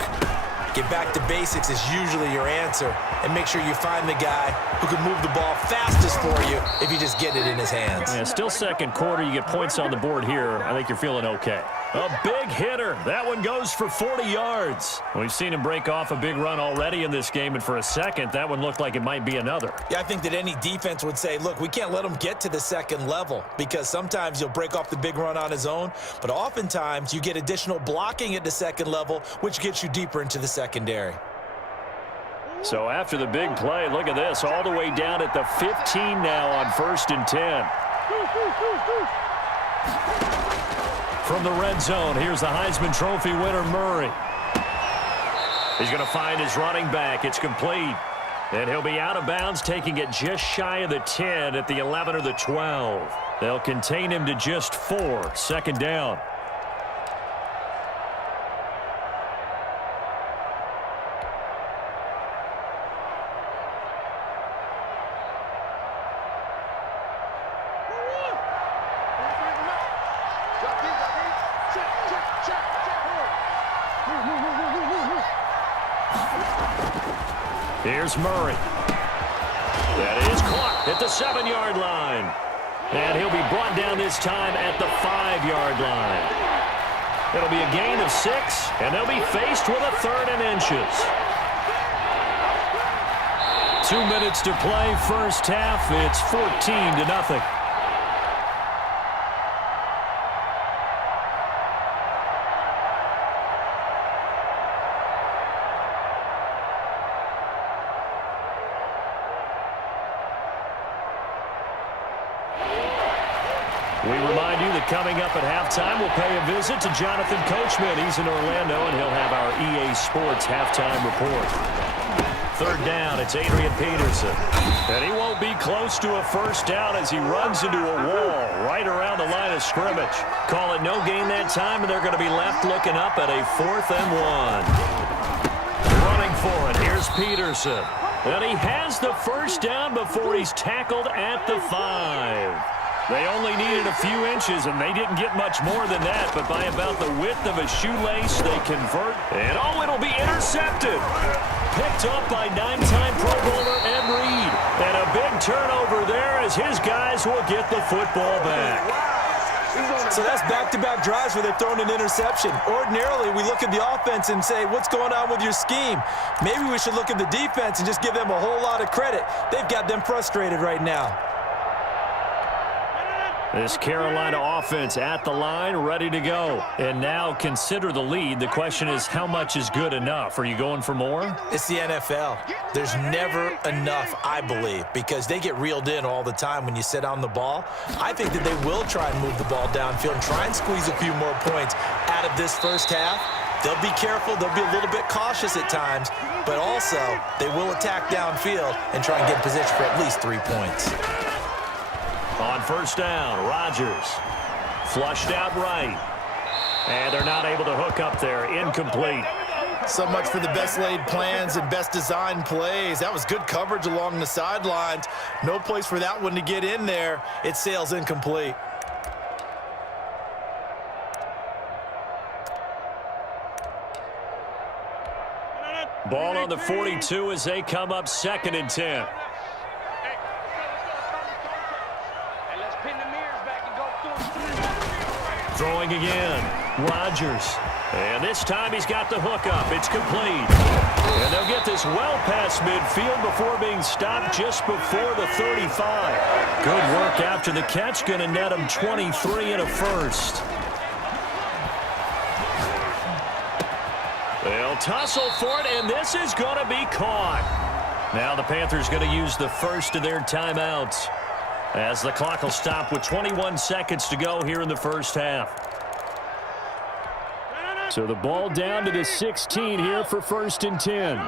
Get back to basics is usually your answer. And make sure you find the guy who can move the ball fastest for you if you just get it in his hands. Yeah, still second quarter. You get points on the board here. I think you're feeling okay. A big hitter. That one goes for 40 yards. We've seen him break off a big run already in this game, and for a second, that one looked like it might be another. Yeah, I think that any defense would say, look, we can't let him get to the second level, because sometimes he'll break off the big run on his own, but oftentimes you get additional blocking at the second level, which gets you deeper into the secondary. So after the big play, look at this, all the way down at the 15 now on 1st and 10. From the red zone, here's the Heisman Trophy winner, Murray. He's going to find his running back. It's complete. And he'll be out of bounds, taking it just shy of the 10 at the 11 or the 12. They'll contain him to just 4. 2nd down. Here's Murray. That is caught at the 7-yard line. And he'll be brought down this time at the 5-yard line. It'll be a gain of 6, and they'll be faced with a 3rd and inches. 2 minutes to play, first half. It's 14-0. We remind you that coming up at halftime, we'll pay a visit to Jonathan Coachman. He's in Orlando, and he'll have our EA Sports halftime report. Third down, it's Adrian Peterson. And he won't be close to a first down as he runs into a wall right around the line of scrimmage. Call it no gain that time, and they're going to be left looking up at a 4th and 1. Running for it, here's Peterson. And he has the first down before he's tackled at the 5. They only needed a few inches, and they didn't get much more than that, but by about the width of a shoelace, they convert. And, oh, it'll be intercepted. Picked up by 9-time Pro Bowler Ed Reed. And a big turnover there as his guys will get the football back. So that's back-to-back drives where they've thrown an interception. Ordinarily, we look at the offense and say, what's going on with your scheme? Maybe we should look at the defense and just give them a whole lot of credit. They've got them frustrated right now. This Carolina offense at the line, ready to go. And now consider the lead. The question is, how much is good enough? Are you going for more? It's the NFL. There's never enough, I believe, because they get reeled in all the time when you sit on the ball. I think that they will try and move the ball downfield and try and squeeze a few more points out of this first half. They'll be careful. They'll be a little bit cautious at times, but also they will attack downfield and try and get in position for at least 3 points. On first down, Rodgers flushed out right. And they're not able to hook up there. Incomplete. So much for the best laid plans and best designed plays. That was good coverage along the sidelines. No place for that one to get in there. It sails incomplete. Ball on the 42 as they come up 2nd and 10. Throwing again, Rodgers. And this time he's got the hook up. It's complete. And they'll get this well past midfield before being stopped just before the 35. Good work after the catch. Going to net him 23 and a first. They'll tussle for it, and this is going to be caught. Now the Panthers going to use the first of their timeouts, as the clock will stop with 21 seconds to go here in the first half. So the ball down to the 16 here for 1st and 10.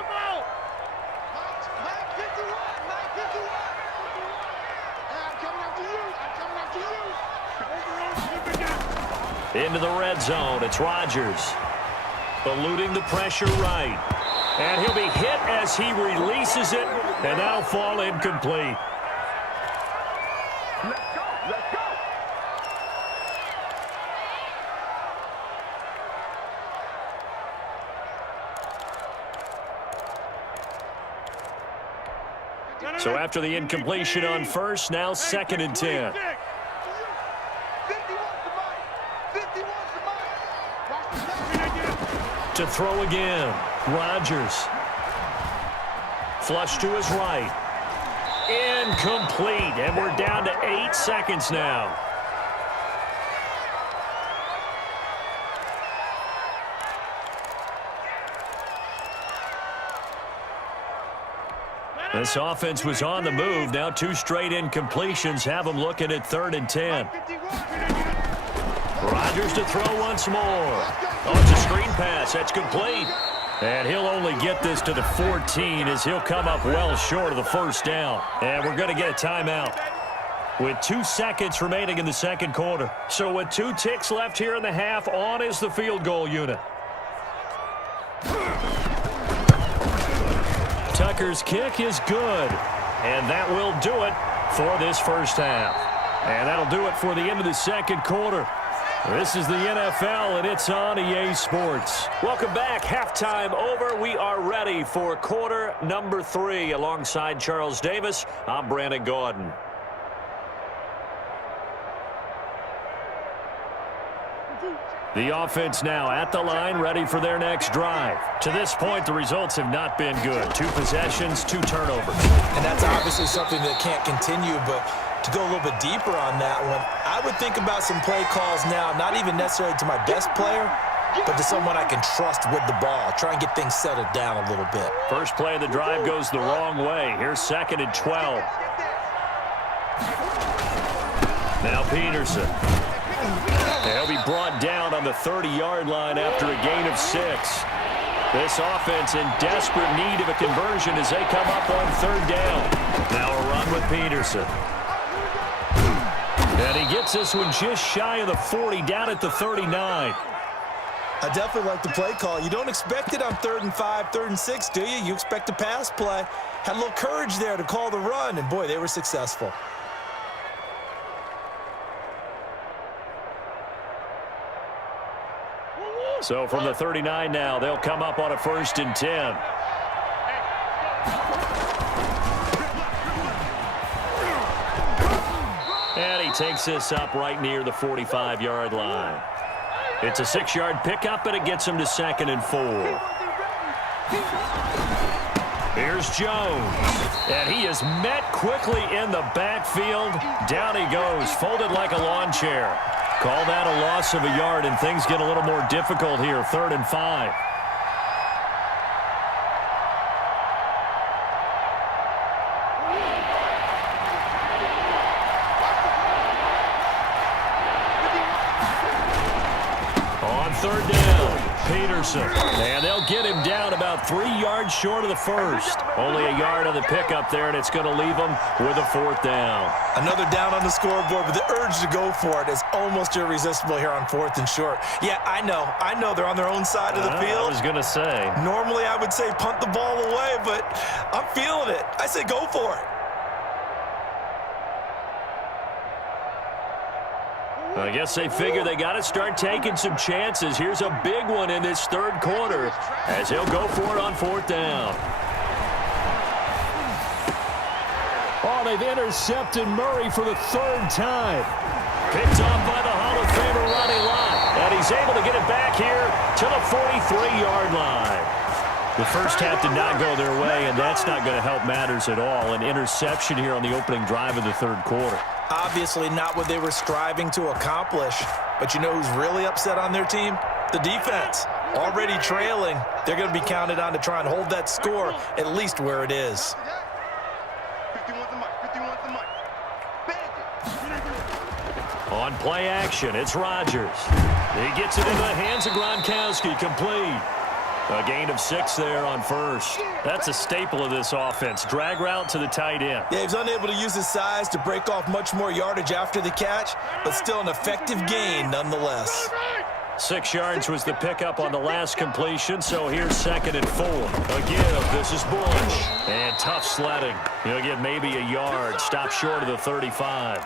Into the red zone, it's Rodgers. Eluding the pressure right. And he'll be hit as he releases it, and that'll fall incomplete. So after the incompletion on first, now 2nd and 10. To throw again, Rodgers. Flush to his right. Incomplete, and we're down to 8 seconds now. This offense was on the move. Now 2 straight incompletions have them looking at 3rd and 10. Rodgers to throw once more. Oh, it's a screen pass. That's complete. And he'll only get this to the 14 as he'll come up well short of the first down. And we're going to get a timeout with 2 seconds remaining in the second quarter. So with 2 ticks left here in the half, on is the field goal unit. Tucker's kick is good. And that will do it for this first half. And that'll do it for the end of the second quarter. This is the NFL, and it's on EA Sports. Welcome back. Halftime over. We are ready for quarter number 3. Alongside Charles Davis, I'm Brandon Gordon. The offense now at the line, ready for their next drive. To this point, the results have not been good. 2 possessions, 2 turnovers. And that's obviously something that can't continue, but to go a little bit deeper on that one, I would think about some play calls now, not even necessarily to my best player, but to someone I can trust with the ball. Try and get things settled down a little bit. First play of the drive goes the wrong way. Here's 2nd and 12. Now Peterson. He'll be brought down on the 30-yard line after a gain of 6. This offense in desperate need of a conversion as they come up on 3rd down. Now a run with Peterson. And he gets this one just shy of the 40, down at the 39. I definitely like the play call. You don't expect it on 3rd and 5, 3rd and 6, do you? You expect a pass play. Had a little courage there to call the run, and boy, they were successful. So from the 39 now, they'll come up on a 1st and 10. And he takes this up right near the 45-yard line. It's a 6-yard pickup, and it gets him to 2nd and 4. Here's Jones. And he is met quickly in the backfield. Down he goes, folded like a lawn chair. Call that a loss of a yard, and things get a little more difficult here. 3rd and 5. On 3rd down, Peterson. And they'll get him down about 3 yards short of the 1st. Only a yard on the pickup there, and it's going to leave them with a 4th down. Another down on the scoreboard, but the urge to go for it is almost irresistible here on 4th and short. Yeah, I know they're on their own side of the field. I was going to say. Normally I would say punt the ball away, but I'm feeling it. I say go for it. I guess they figure they got to start taking some chances. Here's a big one in this 3rd quarter as he'll go for it on 4th down. Oh, they've intercepted Murray for the 3rd time. Picked off by the Hall of Famer Ronnie Lott. And he's able to get it back here to the 43-yard line. The first half did not go their way, and that's not going to help matters at all. An interception here on the opening drive of the 3rd quarter. Obviously not what they were striving to accomplish. But you know who's really upset on their team? The defense. Already trailing. They're going to be counted on to try and hold that score at least where it is. 51's the mic. 51's the mic. On play action, it's Rodgers. He gets it into the hands of Gronkowski, complete. A gain of 6 there on 1st. That's a staple of this offense. Drag route to the tight end. Yeah, he was unable to use his size to break off much more yardage after the catch, but still an effective gain nonetheless. 6 yards was the pickup on the last completion, so here's 2nd and 4. Again, this is Bush. And tough sledding. He'll get maybe a yard. Stop short of the 35.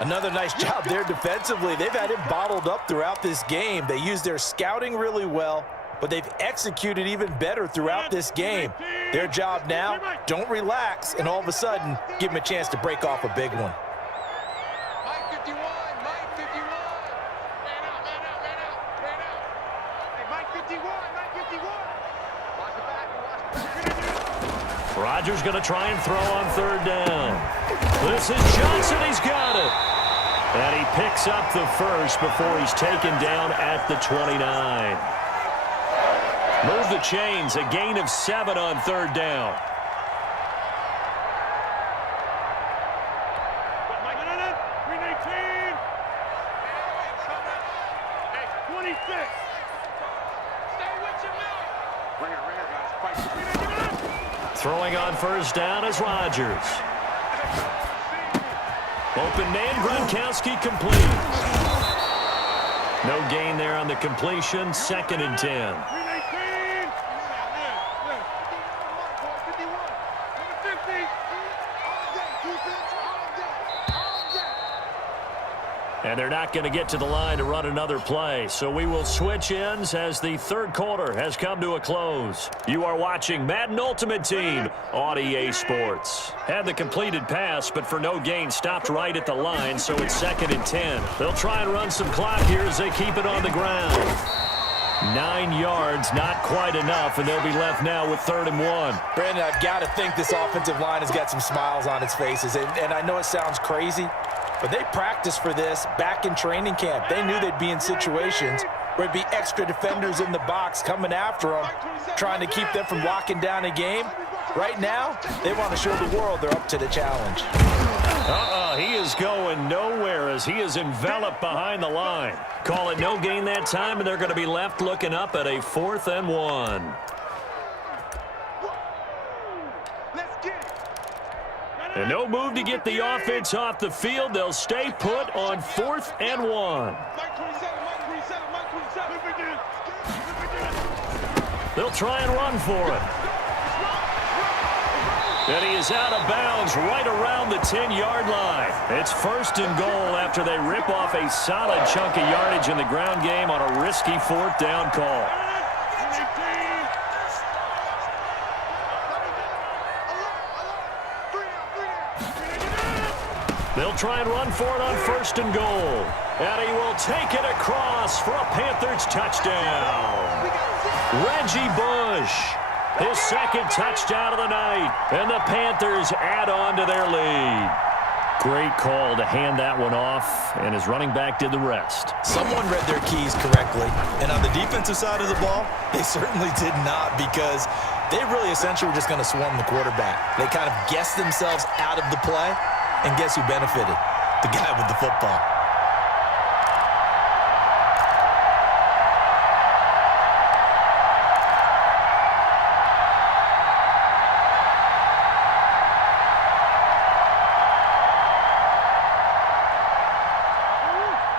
Another nice job there defensively. They've had him bottled up throughout this game. They used their scouting really well, but they've executed even better throughout this game. Their job now, don't relax, and all of a sudden, give them a chance to break off a big one. Mike 51, Mike 51. Man out, man out, man out, man out. Hey, Mike 51, Mike 51. Watch the back, watch the back. Rodgers going to try and throw on 3rd down. This is Johnson. He's got it. And he picks up the 1st before he's taken down at the 29. Move the chains, a gain of 7 on 3rd down. Mike, 319. Hey, 26. Stay with your man. Bring it, guys. Fight. Throwing on 1st down is Rodgers. Open man, Gronkowski complete. No gain there on the completion, 2nd and 10. And they're not going to get to the line to run another play. So we will switch ends as the third quarter has come to a close. You are watching Madden Ultimate Team on EA Sports. Had the completed pass, but for no gain, stopped right at the line, so it's 2nd and 10. They'll try and run some clock here as they keep it on the ground. 9 yards, not quite enough, and they'll be left now with 3rd and 1. Brandon, I've got to think this offensive line has got some smiles on its faces, and I know it sounds crazy, but they practiced for this back in training camp. They knew they'd be in situations where it'd be extra defenders in the box coming after them, trying to keep them from locking down a game. Right now, they want to show the world they're up to the challenge. He is going nowhere as he is enveloped behind the line. Call it no gain that time, and they're going to be left looking up at a 4th and 1. And no move to get the offense off the field. They'll stay put on 4th and 1. They'll try and run for it. And he is out of bounds right around the 10-yard line. It's 1st and goal after they rip off a solid chunk of yardage in the ground game on a risky 4th down call. They'll try and run for it on 1st and goal. And he will take it across for a Panthers touchdown. Reggie Bush, his 2nd touchdown of the night. And the Panthers add on to their lead. Great call to hand that one off, and his running back did the rest. Someone read their keys correctly, and on the defensive side of the ball, they certainly did not, because they really essentially were just going to swarm the quarterback. They kind of guessed themselves out of the play. And guess who benefited? The guy with the football.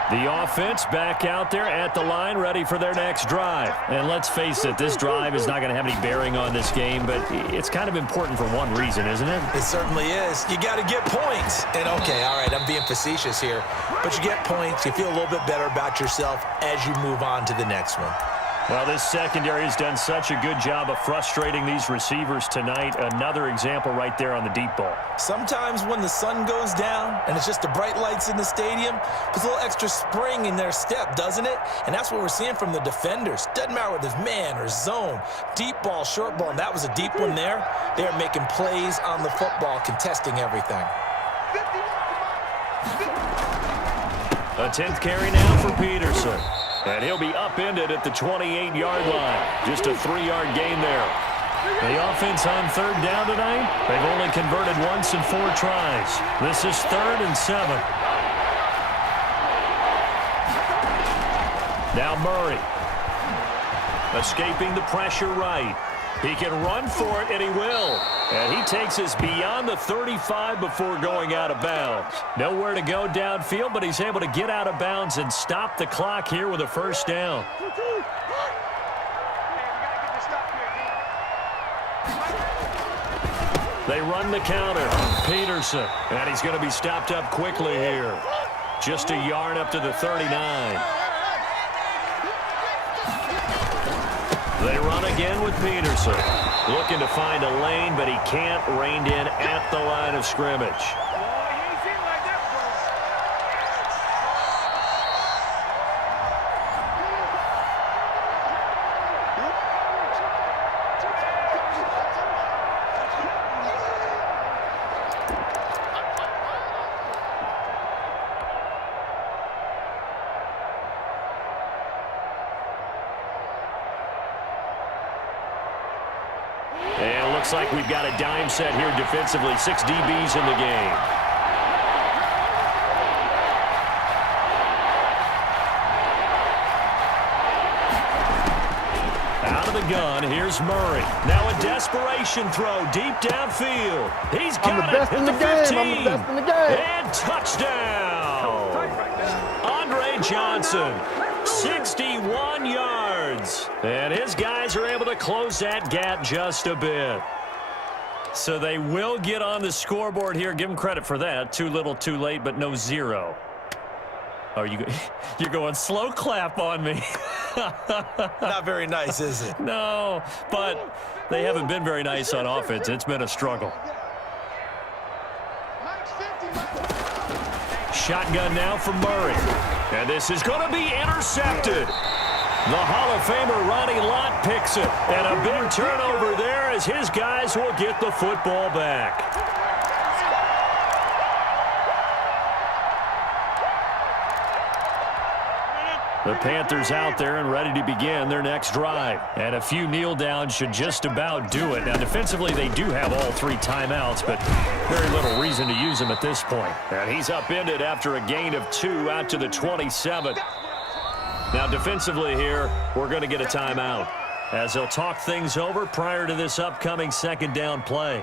The offense back out there at the line, ready for their next drive. And let's face it, this drive is not going to have any bearing on this game, but it's kind of important for one reason, isn't it? It certainly is. You got to get points. And, okay, all right, I'm being facetious here, but you get points, you feel a little bit better about yourself as you move on to the next one. Well, this secondary has done such a good job of frustrating these receivers tonight. Another example right there on the deep ball. Sometimes when the sun goes down and it's just the bright lights in the stadium, there's a little extra spring in their step, doesn't it? And that's what we're seeing from the defenders. Doesn't matter whether it's man or zone, deep ball, short ball, and that was a deep one there. They're making plays on the football, contesting everything. A 10th carry now for Peterson. And he'll be upended at the 28-yard line. Just a 3-yard gain there. The offense on 3rd down tonight, they've only converted once in 4 tries. This is 3rd and 7. Now Murray. Escaping the pressure right. He can run for it, and he will. And he takes us beyond the 35 before going out of bounds. Nowhere to go downfield, but he's able to get out of bounds and stop the clock here with a 1st down. They run the counter. Peterson. And he's going to be stopped up quickly here. Just a yard up to the 39. They run again with Peterson. Looking to find a lane, but he can't. Reined in at the line of scrimmage. And it looks like we've got a dime set here defensively. 6 DBs in the game. Out of the gun, here's Murray. Now a desperation throw deep downfield. He's got it at the 15. I'm the best in the game. And touchdown. Andre Johnson, 61 yards. And his guys are able to close that gap just a bit. So they will get on the scoreboard here. Give them credit for that. Too little, too late, but no zero. You're going slow clap on me. Not very nice, is it? No, but they haven't been very nice on offense. It's been a struggle. Shotgun now from Murray. And this is going to be intercepted. The Hall of Famer Ronnie Lott picks it. And a big turnover there as his guys will get the football back. The Panthers out there and ready to begin their next drive. And a few kneel downs should just about do it. Now, defensively, they do have all 3 timeouts, but very little reason to use them at this point. And he's upended after a gain of 2 out to the 27. Now, defensively here, we're going to get a timeout as they'll talk things over prior to this upcoming second down play.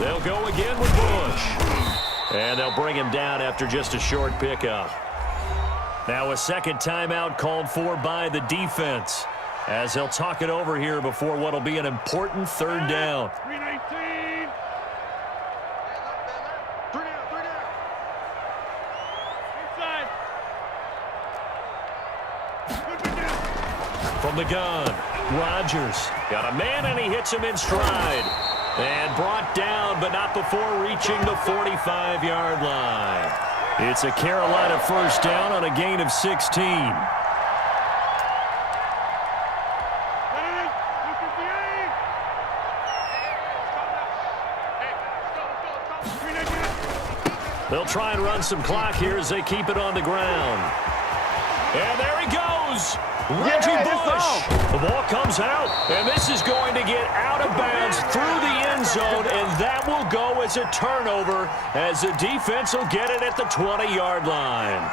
They'll go again with Bush. And they'll bring him down after just a short pickup. Now a second timeout called for by the defense as they'll talk it over here before what will be an important third down. 319. Three down. Inside. From the gun, Rodgers got a man and he hits him in stride. And brought down, but not before reaching the 45-yard line. It's a Carolina first down on a gain of 16. They'll try and run some clock here as they keep it on the ground. And there he goes. Reggie Bush. The ball comes out, and this is going to get out of bounds through the end zone, and that will go as a turnover as the defense will get it at the 20-yard line.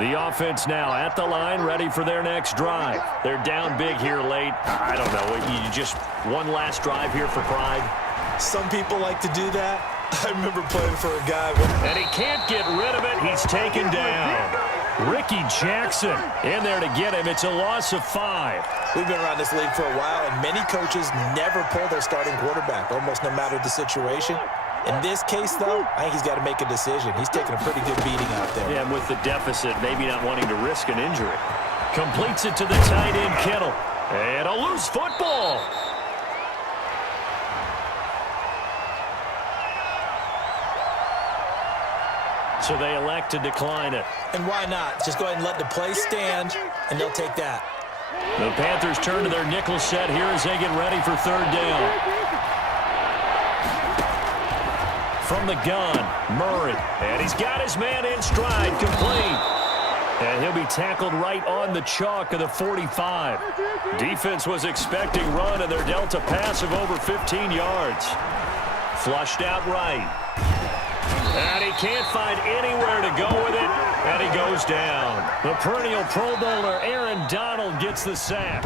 The offense now at the line, ready for their next drive. They're down big here late. I don't know. You just one last drive here for pride. Some people like to do that. I remember playing for a guy. And he can't get rid of it. He's taken down. Ricky Jackson in there to get him. It's a loss of 5. We've been around this league for a while, and many coaches never pull their starting quarterback, almost no matter the situation. In this case, though, I think he's got to make a decision. He's taking a pretty good beating out there. Yeah, and with the deficit, maybe not wanting to risk an injury. Completes it to the tight end, Kittle. And a loose football. So they elect to decline it. And why not? Just go ahead and let the play stand, and they'll take that. The Panthers turn to their nickel set here as they get ready for third down. From the gun, Murray. And he's got his man in stride, complete. And he'll be tackled right on the chalk of the 45. Defense was expecting run, and they're dealt a pass of over 15 yards. Flushed out right. And he can't find anywhere to go with it, and he goes down. The perennial Pro Bowler Aaron Donald gets the sack.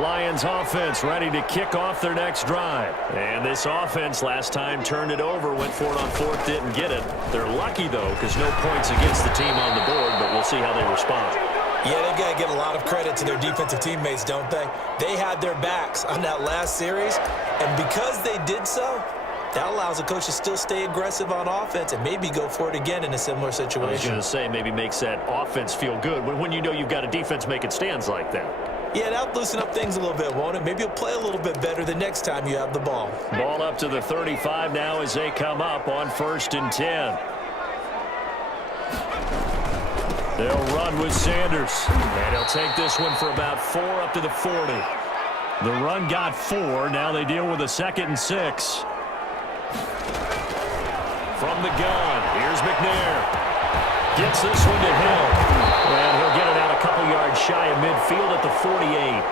Lions offense ready to kick off their next drive. And this offense last time turned it over, went for it on fourth, didn't get it. They're lucky, though, because no points against the team on the board, but we'll see how they respond. Yeah, they've got to give a lot of credit to their defensive teammates, don't they? They had their backs on that last series, and because they did so, that allows the coach to still stay aggressive on offense and maybe go for it again in a similar situation. I was going to say, maybe makes that offense feel good when you know you've got a defense making stands like that. Yeah, that'll loosen up things a little bit, won't it? Maybe you'll play a little bit better the next time you have the ball. Ball up to the 35 now as they come up on 1st and 10. They'll run with Sanders. And he'll take this one for about 4 up to the 40. The run got 4. Now they deal with a 2nd and 6. From the gun, here's McNair. Gets this one to Hill. And he'll get it out a couple yards shy of midfield at the 48.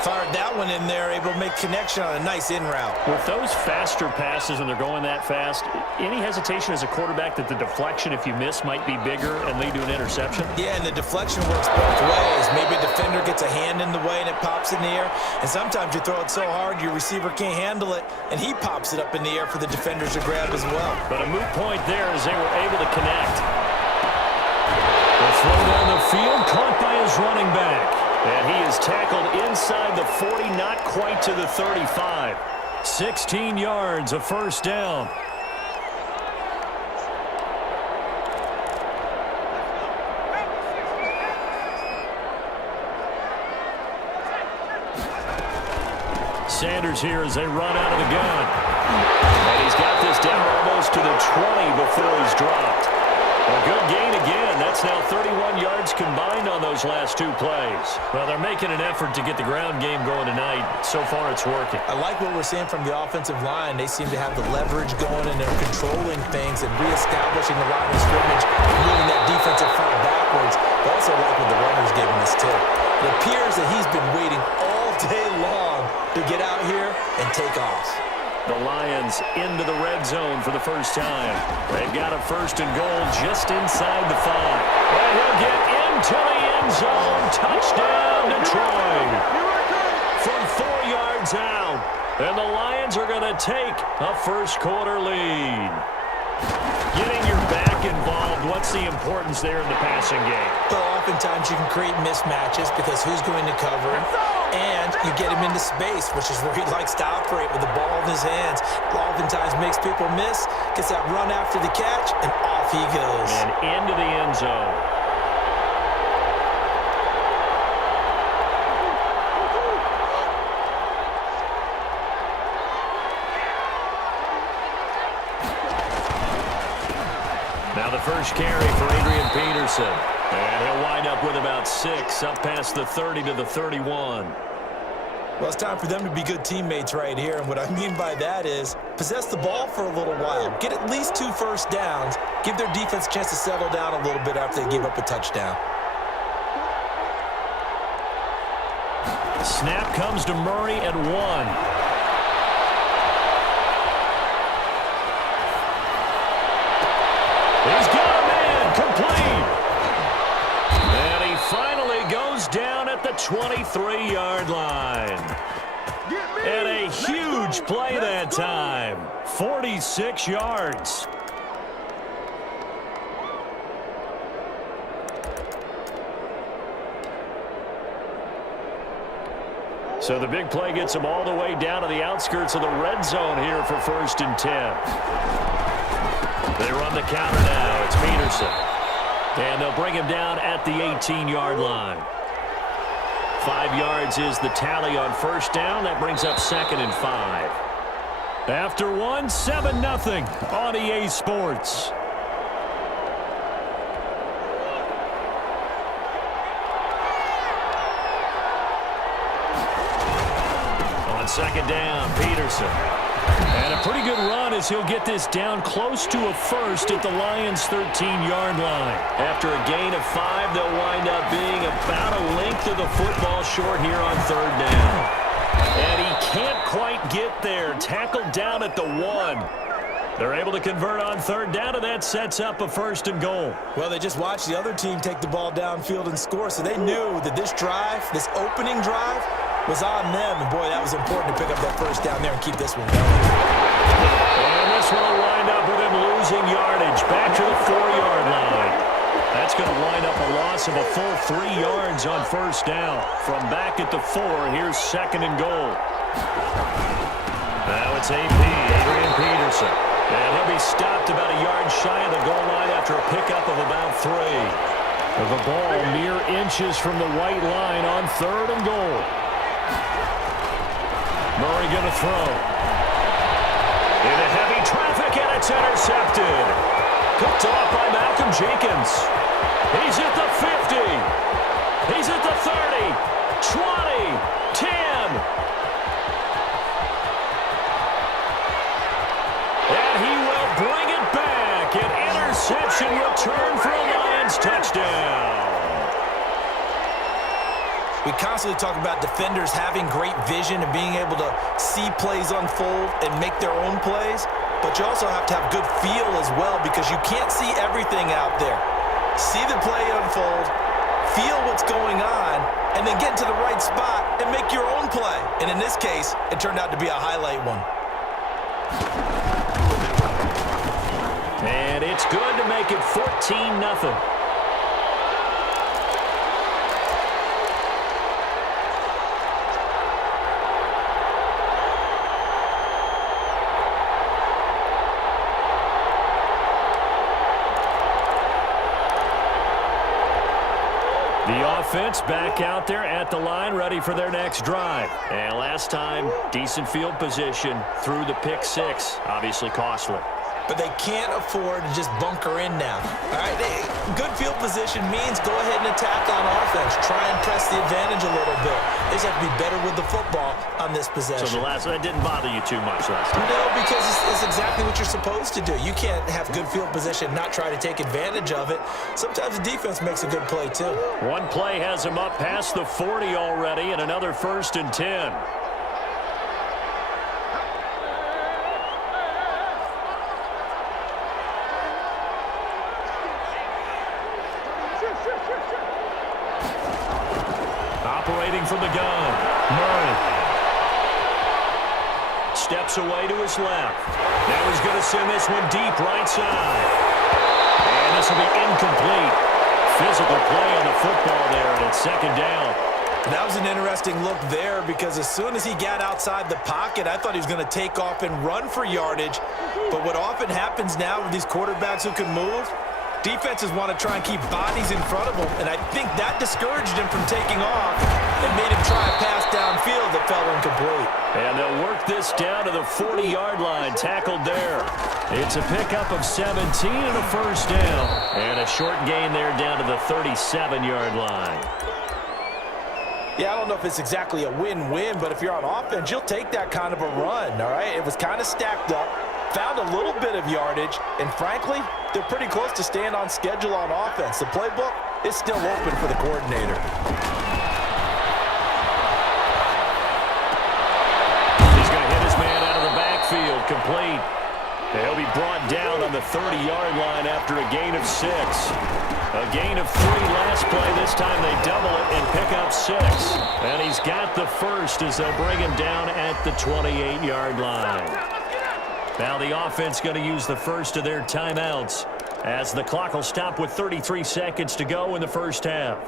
Fired that one in there, able to make connection on a nice in route. With those faster passes and they're going that fast, any hesitation as a quarterback that the deflection, if you miss, might be bigger and lead to an interception? Yeah, and the deflection works both ways. Maybe a defender gets a hand in the way and it pops in the air. And sometimes you throw it so hard your receiver can't handle it, and he pops it up in the air for the defenders to grab as well. But a moot point there as they were able to connect. The throw down the field, caught by his running back. And he is tackled inside the 40, not quite to the 35. 16 yards, a first down. Sanders here as they run out of the gun. And he's got this down almost to the 20 before he's dropped. A good gain again. That's now 31 yards combined on those last 2 plays. Well, they're making an effort to get the ground game going tonight. So far, it's working. I like what we're seeing from the offensive line. They seem to have the leverage going, and they're controlling things and reestablishing the line of scrimmage, moving that defensive front backwards. I also like what the runner's giving us, too. It appears that he's been waiting all day long to get out here and take off. The Lions into the red zone for the first time. They've got a 1st and goal just inside the 5. And he'll get into the end zone. Touchdown, Detroit. From 4 yards out. And the Lions are going to take a first-quarter lead. Getting your back involved, what's the importance there in the passing game? Well, oftentimes you can create mismatches because who's going to cover him, and you get him into space, which is where he likes to operate with the ball in his hands. Oftentimes makes people miss, gets that run after the catch, and off he goes. And into the end zone. Now the first carry for Adrian Peterson. And he'll wind up with about 6 up past the 30 to the 31. Well, it's time for them to be good teammates right here. And what I mean by that is possess the ball for a little while. Get at least 2 first downs. Give their defense a chance to settle down a little bit after they give up a touchdown. Snap comes to Murray at 1. He's got a man, complete. And he finally goes down at the 23-yard line. And a huge play that time. 46 yards. So the big play gets him all the way down to the outskirts of the red zone here for 1st and 10. They run the counter now. It's Peterson. And they'll bring him down at the 18-yard line. 5 yards is the tally on 1st down. That brings up 2nd and 5. After 1, 7-0 on EA Sports. On 2nd down, Peterson. And a pretty good run as he'll get this down close to a first at the Lions' 13-yard line. After a gain of 5, they'll wind up being about a length of the football short here on 3rd down. And he can't quite get there. Tackled down at the 1. They're able to convert on third down, and that sets up a 1st and goal. Well, they just watched the other team take the ball downfield and score, so they knew that this drive, this opening drive, was on them. And, boy, that was important to pick up that 1st down there and keep this one going. And this one will wind up with him losing yardage back to the 4-yard line. That's going to wind up a loss of a full 3 yards on 1st down. From back at the 4, here's 2nd and goal. Now it's Adrian Peterson. And he'll be stopped about a yard shy of the goal line after a pickup of about 3. The ball mere inches from the white line on 3rd and goal. Murray going to throw. Into heavy traffic, and it's intercepted. Picked off by Malcolm Jenkins. He's at the 50. He's at the 30. 20. 10. And he will bring it back. An interception return for a Lions touchdown. We constantly talk about defenders having great vision and being able to see plays unfold and make their own plays, but you also have to have good feel as well because you can't see everything out there. See the play unfold, feel what's going on, and then get to the right spot and make your own play. And in this case, it turned out to be a highlight one. And it's good to make it 14-0. The offense back out there at the line, ready for their next drive. And last time, decent field position through the pick 6. Obviously costly. But they can't afford to just bunker in now. All right, good field position means go ahead and attack on offense. Try and press the advantage a little bit. They just have to be better with the football on this possession. So that didn't bother you too much last time? No, because it's exactly what you're supposed to do. You can't have good field position, not try to take advantage of it. Sometimes the defense makes a good play, too. One play has him up past the 40 already, and another 1st and 10. Operating from the gun, Murray. Steps away to his left. Now he's going to send this one deep right side. And this will be incomplete. Physical play on the football there, and it's 2nd down. That was an interesting look there because as soon as he got outside the pocket, I thought he was going to take off and run for yardage. But what often happens now with these quarterbacks who can move, defenses want to try and keep bodies in front of him, and I think that discouraged him from taking off and made him try a pass downfield that fell incomplete. And they'll work this down to the 40-yard line, tackled there. It's a pickup of 17 and a 1st down. And a short gain there down to the 37-yard line. Yeah, I don't know if it's exactly a win-win, but if you're on offense, you'll take that kind of a run, all right? It was kind of stacked up, found a little bit of yardage, and frankly, they're pretty close to staying on schedule on offense. The playbook is still open for the coordinator. He's going to hit his man out of the backfield, complete. He'll be brought down on the 30-yard line after a gain of 6. A gain of 3 last play. This time they double it and pick up 6. And he's got the 1st as they'll bring him down at the 28-yard line. Now the offense going to use the 1st of their timeouts as the clock will stop with 33 seconds to go in the 1st half.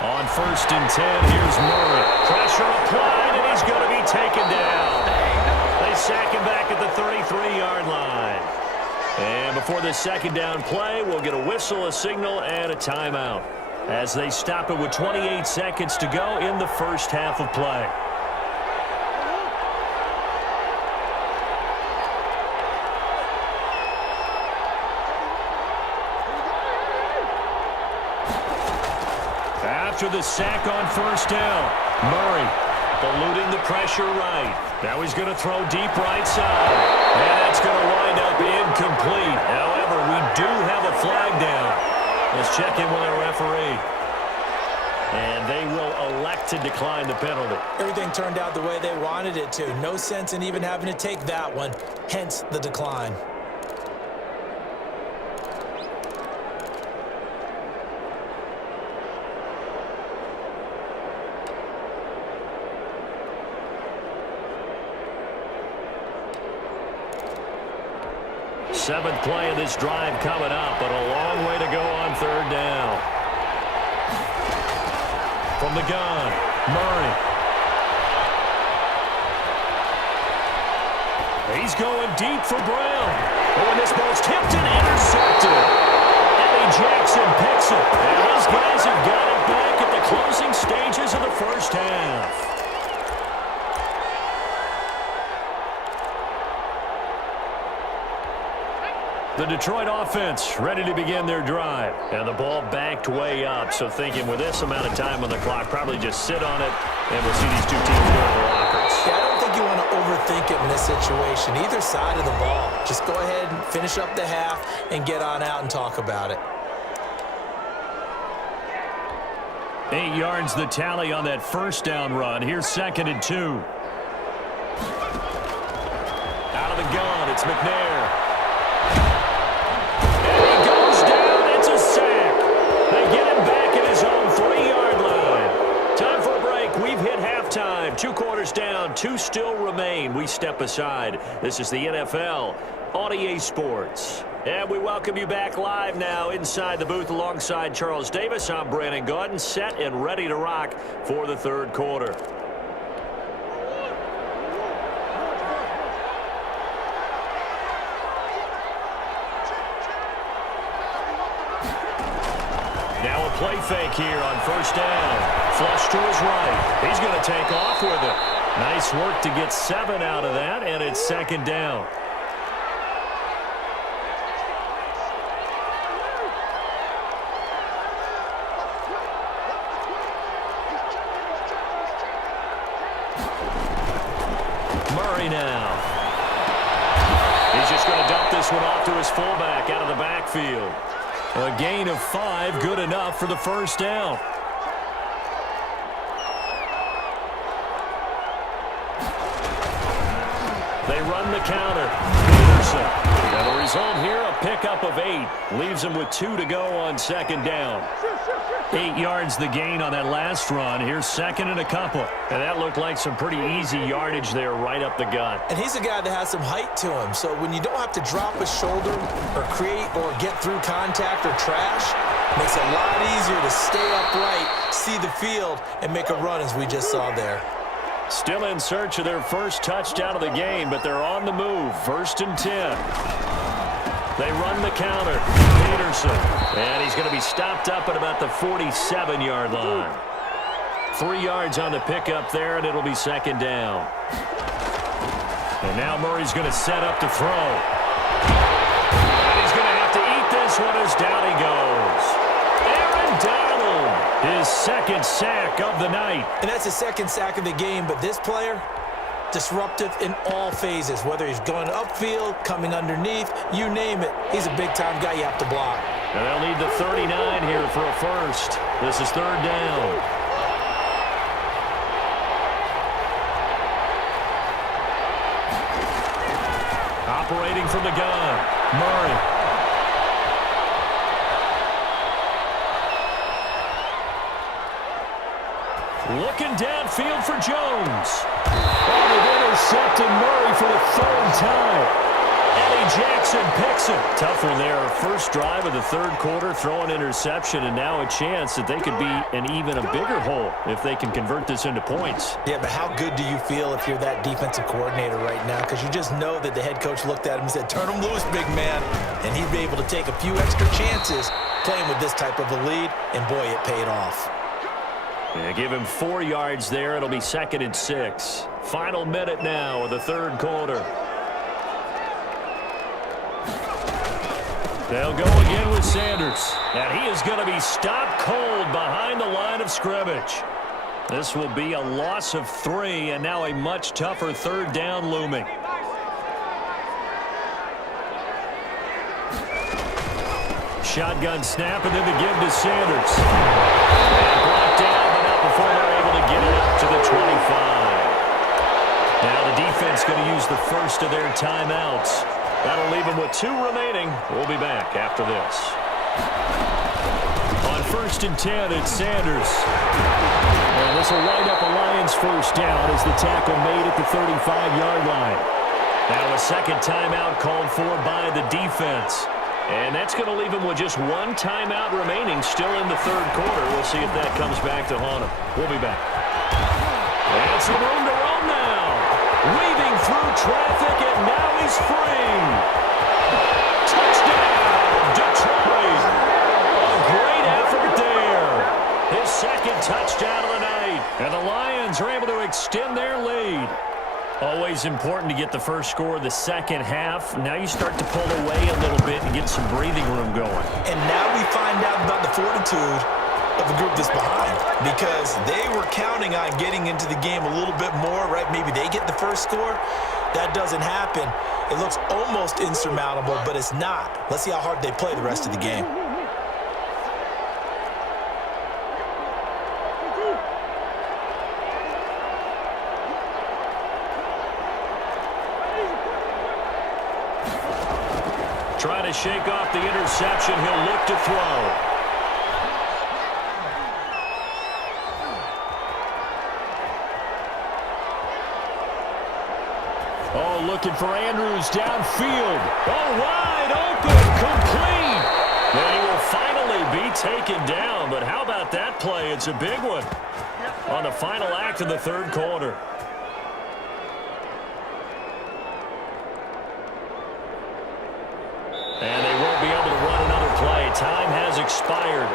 On 1st and 10, here's Murray. Pressure applied, and he's going to be taken down. They sack him back at the 33-yard line. And before the 2nd down play, we'll get a whistle, a signal, and a timeout as they stop it with 28 seconds to go in the 1st half of play. After the sack on 1st down, Murray eluding the pressure right. Now he's going to throw deep right side. And that's going to wind up incomplete. However, we do have a flag down. Let's check in with our referee. And they will elect to decline the penalty. Everything turned out the way they wanted it to. No sense in even having to take that one, hence the decline. Seventh play of this drive coming up, but a long way to go on third down. From the gun, Murray. He's going deep for Brown. Oh, and this ball's tipped and intercepted. Eddie Jackson picks it. And these guys have got it back at the closing stages of the first half. The Detroit offense ready to begin their drive. And the ball backed way up. So thinking with this amount of time on the clock, probably just sit on it, and we'll see these two teams go to the lockers. Yeah, I don't think you want to overthink it in this situation. Either side of the ball. Just go ahead and finish up the half and get on out and talk about it. 8 yards the tally on that first down run. Here's 2nd and 2. Out of the gun, it's McNair. Halftime, 2 quarters down, 2 still remain. We step aside. This is the NFL on EA Sports. And we welcome you back live now inside the booth alongside Charles Davis. I'm Brandon Gaudin, set and ready to rock for the third quarter. Now a play fake here on first down. Flush to his right. He's going to take off with it. Nice work to get 7 out of that, and it's 2nd down. Murray now. He's just going to dump this one off to his fullback out of the backfield. A gain of 5, good enough for the first down. They run the counter. Peterson. And the result here, a pickup of 8. Leaves them with 2 to go on 2nd down. 8 yards the gain on that last run. Here's 2nd and a couple. And that looked like some pretty easy yardage there right up the gut. And he's a guy that has some height to him. So when you don't have to drop a shoulder or create or get through contact or trash, makes it a lot easier to stay upright, see the field, and make a run as we just saw there. Still in search of their first touchdown of the game, but they're on the move. 1st and 10. They run the counter. Peterson. And he's going to be stopped up at about the 47-yard line. 3 yards on the pickup there, and it'll be 2nd down. And now Murray's going to set up to throw. And he's going to have to eat this one as down he goes. Aaron Donald, his 2nd sack of the night. And that's his 2nd sack of the game, but this player, disruptive in all phases, whether he's going upfield, coming underneath, you name it. He's a big-time guy you have to block. And they'll need the 39 here for a first. This is 3rd down. Operating from the gun, Murray. Looking downfield for Jones. And they've intercepted Murray for the 3rd time. Eddie Jackson picks it. Tough one there. First drive of the 3rd quarter, throwing interception, and now a chance that they could be in even a bigger hole if they can convert this into points. Yeah, but how good do you feel if you're that defensive coordinator right now? Because you just know that the head coach looked at him and said, turn him loose, big man. And he'd be able to take a few extra chances playing with this type of a lead, and boy, it paid off. Yeah, give him 4 yards there. It'll be 2nd and 6. Final minute now of the 3rd quarter. They'll go again with Sanders. And he is going to be stopped cold behind the line of scrimmage. This will be a loss of 3, and now a much tougher 3rd down looming. Shotgun snap, and then the give to Sanders. And blocked down, but not before they're able to get it up to the 25. Now the defense going to use the first of their timeouts. That'll leave them with 2 remaining. We'll be back after this. On 1st and 10, it's Sanders. And this will wind up a Lions first down as the tackle made at the 35-yard line. Now a second timeout called for by the defense. And that's going to leave him with just 1 timeout remaining still in the third quarter. We'll see if that comes back to haunt him. We'll be back. And some room to roam now. Weaving through traffic, and now he's free. Touchdown, Detroit. A great effort there. His second touchdown of the night. And the Lions are able to extend their lead. Always important to get the first score of the second half. Now you start to pull away a little bit and get some breathing room going. And now we find out about the fortitude of the group that's behind, because they were counting on getting into the game a little bit more, right? Maybe they get the first score. That doesn't happen. It looks almost insurmountable, but it's not. Let's see how hard they play the rest of the game. Trying to shake off the interception. He'll look to throw. Oh, looking for Andrews downfield. Oh, wide open, complete. And he will finally be taken down. But how about that play? It's a big one on the final act of the third quarter. And they won't be able to run another play. Time has expired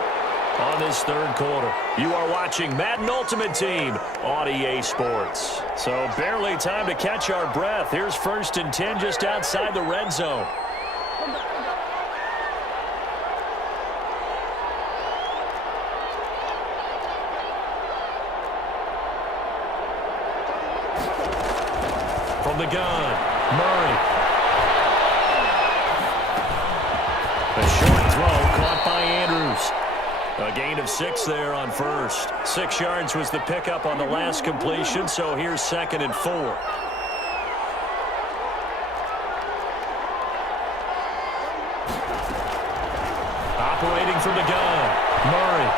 on this third quarter. You are watching Madden Ultimate Team on EA Sports. So barely time to catch our breath. Here's 1st and 10 just outside the red zone. From the gun, Murray. A short throw caught by Andrews. A gain of 6 there on first. 6 yards was the pickup on the last completion, so here's 2nd and 4. Operating from the gun, Murray.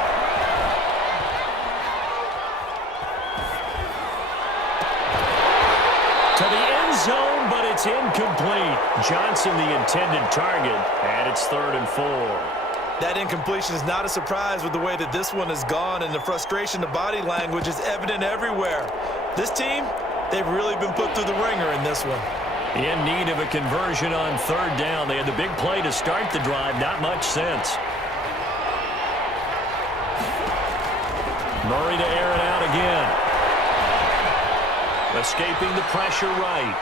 To the end zone, but it's incomplete. Johnson the intended target, and it's 3rd and 4. That incompletion is not a surprise with the way that this one has gone, and the frustration, the body language is evident everywhere. This team, they've really been put through the ringer in this one. In need of a conversion on 3rd down. They had the big play to start the drive, not much sense. Murray to air it out again. Escaping the pressure right.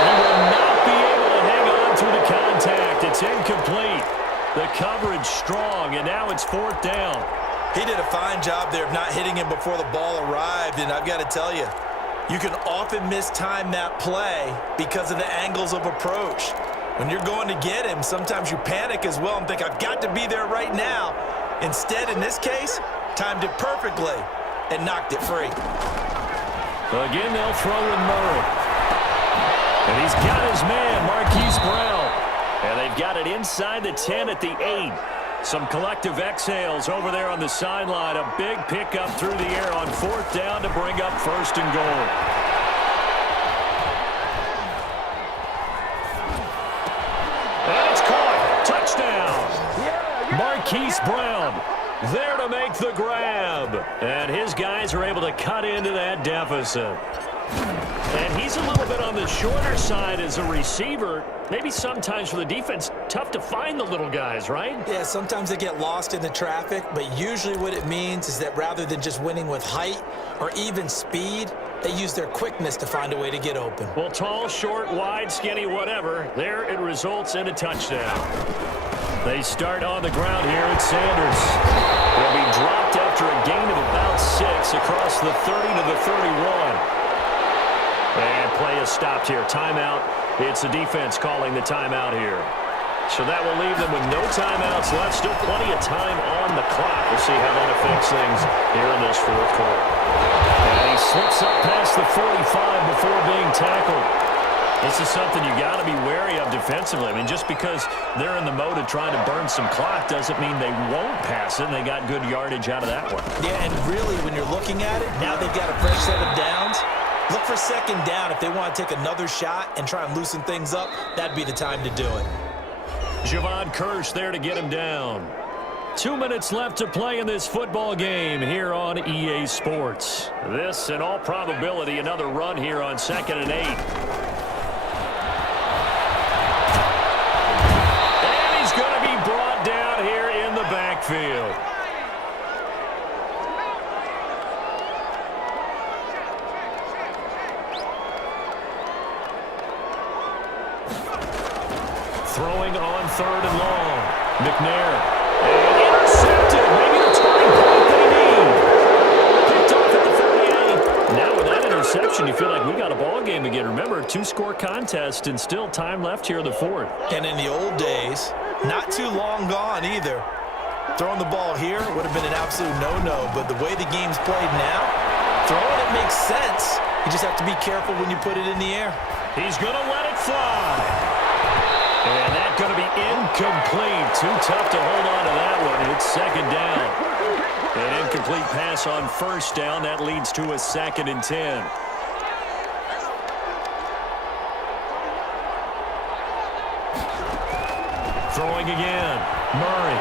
He will not be able to hang on through the contact. It's incomplete. The coverage strong, and now it's 4th down. He did a fine job there of not hitting him before the ball arrived, and I've got to tell you, you can often mistime that play because of the angles of approach. When you're going to get him, sometimes you panic as well and think, I've got to be there right now. Instead, in this case, timed it perfectly and knocked it free. Again, they'll throw in Murray. And he's got his man, Marquise Brown. And they've got it inside the 10 at the 8. Some collective exhales over there on the sideline. A big pickup through the air on 4th down to bring up 1st and goal. And it's caught. Touchdown. Marquise Brown there to make the grab. And his guys are able to cut into that deficit. And he's a little bit on the shorter side as a receiver. Maybe sometimes for the defense, tough to find the little guys, right? Yeah, sometimes they get lost in the traffic, but usually what it means is that rather than just winning with height or even speed, they use their quickness to find a way to get open. Well, tall, short, wide, skinny, whatever, there it results in a touchdown. They start on the ground here at Sanders. They'll be dropped after a gain of about 6 across the 30 to the 31. And play is stopped here. Timeout. It's the defense calling the timeout here. So that will leave them with no timeouts left. Still plenty of time on the clock. We'll see how that affects things here in this fourth quarter. And he slips up past the 45 before being tackled. This is something you got to be wary of defensively. I mean, just because they're in the mode of trying to burn some clock doesn't mean they won't pass it. And they got good yardage out of that one. Yeah, and really, when you're looking at it, now they've got a fresh set of downs. Look for second down. If they want to take another shot and try and loosen things up, that'd be the time to do it. Javon Kirsch there to get him down. 2 minutes left to play in this football game here on EA Sports. This, in all probability, another run here on 2nd and 8. Brought down here in the backfield. Throwing on 3rd and long. McNair. And intercepted. Maybe the turning point they need. Picked off at the 48. Now with that interception, you feel like we got a ball game again. Remember, 2-score contest and still time left here in the 4th. And in the old days, not too long gone either, throwing the ball here would have been an absolute no-no, but the way the game's played now, throwing it makes sense. You just have to be careful when you put it in the air. He's going to let it fly. And that's going to be incomplete. Too tough to hold on to that one. It's 2nd down. An incomplete pass on 1st down. That leads to a 2nd and 10. Throwing again. Murray.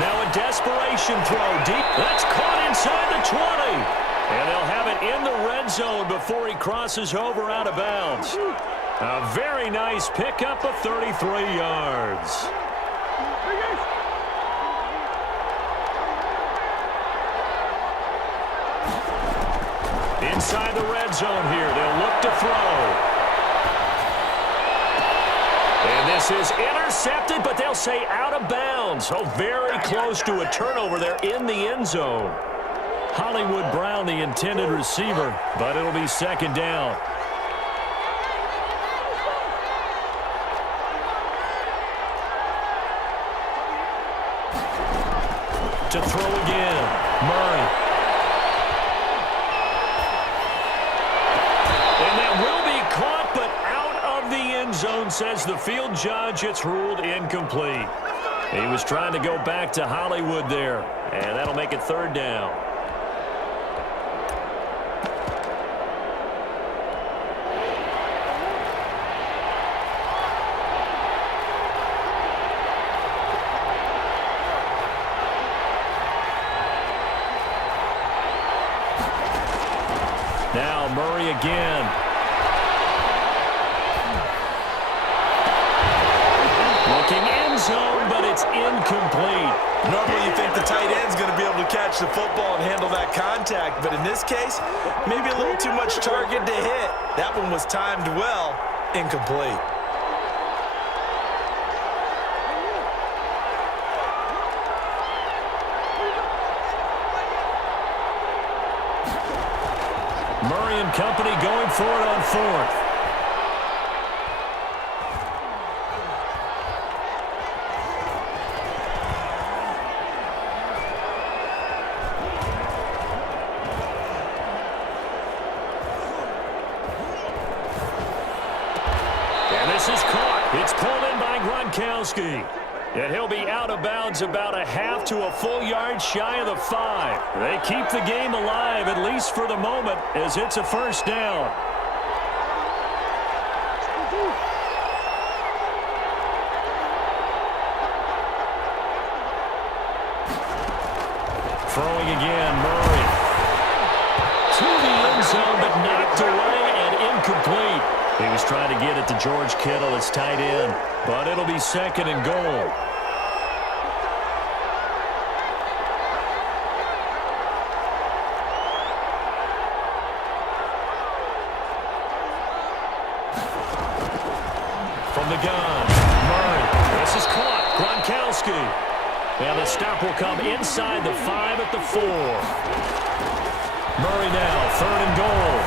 Now a desperation throw deep. That's caught inside the 20. And they'll have it in the red zone before he crosses over out of bounds. A very nice pickup of 33 yards. Inside the red zone here. They'll look to throw. And this is intercepted, but they'll say out of bounds. So very close to a turnover there in the end zone. Hollywood Brown, the intended receiver, but it'll be 2nd down. To throw again, Murray. And that will be caught, but out of the end zone, says the field judge. It's ruled incomplete. He was trying to go back to Hollywood there, and that'll make it 3rd down. Now Murray again. Looking end zone, but it's incomplete. Normally you think the tight end's going to be able to catch the football and handle that contact, but in this case, maybe a little too much target to hit. That one was timed well, incomplete. Murray and company going for it on 4th. And this is caught. It's pulled in by Gronkowski. And he'll be out of bounds about a half to a full yard shy of the 5. They keep the game alive, at least for the moment, as it's a 1st down. Throwing again, Murray. To the end zone, but knocked away and incomplete. He was trying to get it to George Kittle, his tight end, but it'll be 2nd and goal. From the gun, Murray. This is caught. Gronkowski. And the stop will come inside the 5 at the 4. Murray now, 3rd and goal.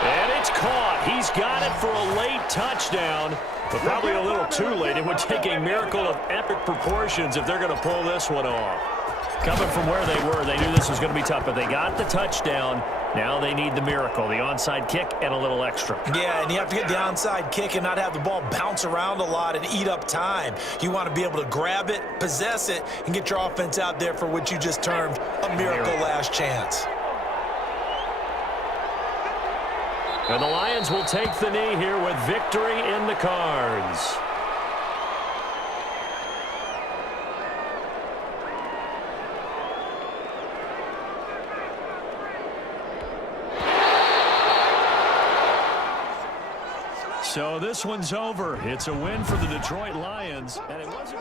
And it's caught. He's got it for a late touchdown, but probably a little too late. It would take a miracle of epic proportions if they're going to pull this one off. Coming from where they were, they knew this was going to be tough, but they got the touchdown. Now they need the miracle, the onside kick and a little extra. Yeah, and you have to get the onside kick and not have the ball bounce around a lot and eat up time. You want to be able to grab it, possess it, and get your offense out there for what you just termed a miracle last chance. And the Lions will take the knee here with victory in the cards. So this one's over. It's a win for the Detroit Lions, and it wasn't...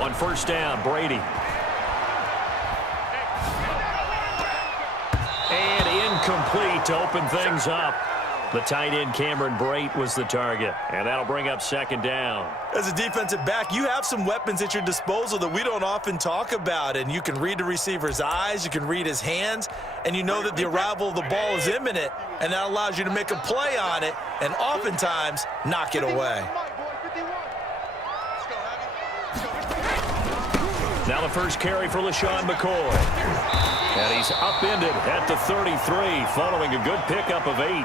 On first down, Brady. And incomplete to open things up. The tight end, Cameron Brate, was the target. And that'll bring up second down. As a defensive back, you have some weapons at your disposal that we don't often talk about. And you can read the receiver's eyes, you can read his hands, and you know that the arrival of the ball is imminent. And that allows you to make a play on it and oftentimes knock it away. Now the first carry for LaShawn McCoy. And he's upended at the 33 following a good pickup of 8.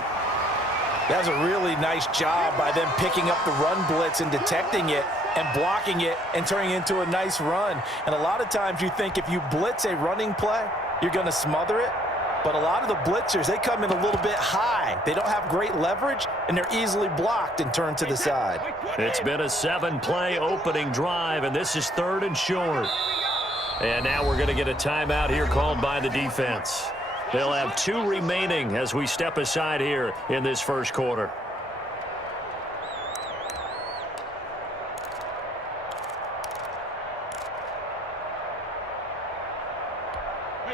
That's a really nice job by them picking up the run blitz and detecting it and blocking it and turning it into a nice run. And a lot of times you think if you blitz a running play, you're going to smother it. But a lot of the blitzers, they come in a little bit high. They don't have great leverage, and they're easily blocked and turned to the side. It's been a 7-play opening drive, and this is 3rd and short. And now we're going to get a timeout here called by the defense. They'll have 2 remaining as we step aside here in this first quarter.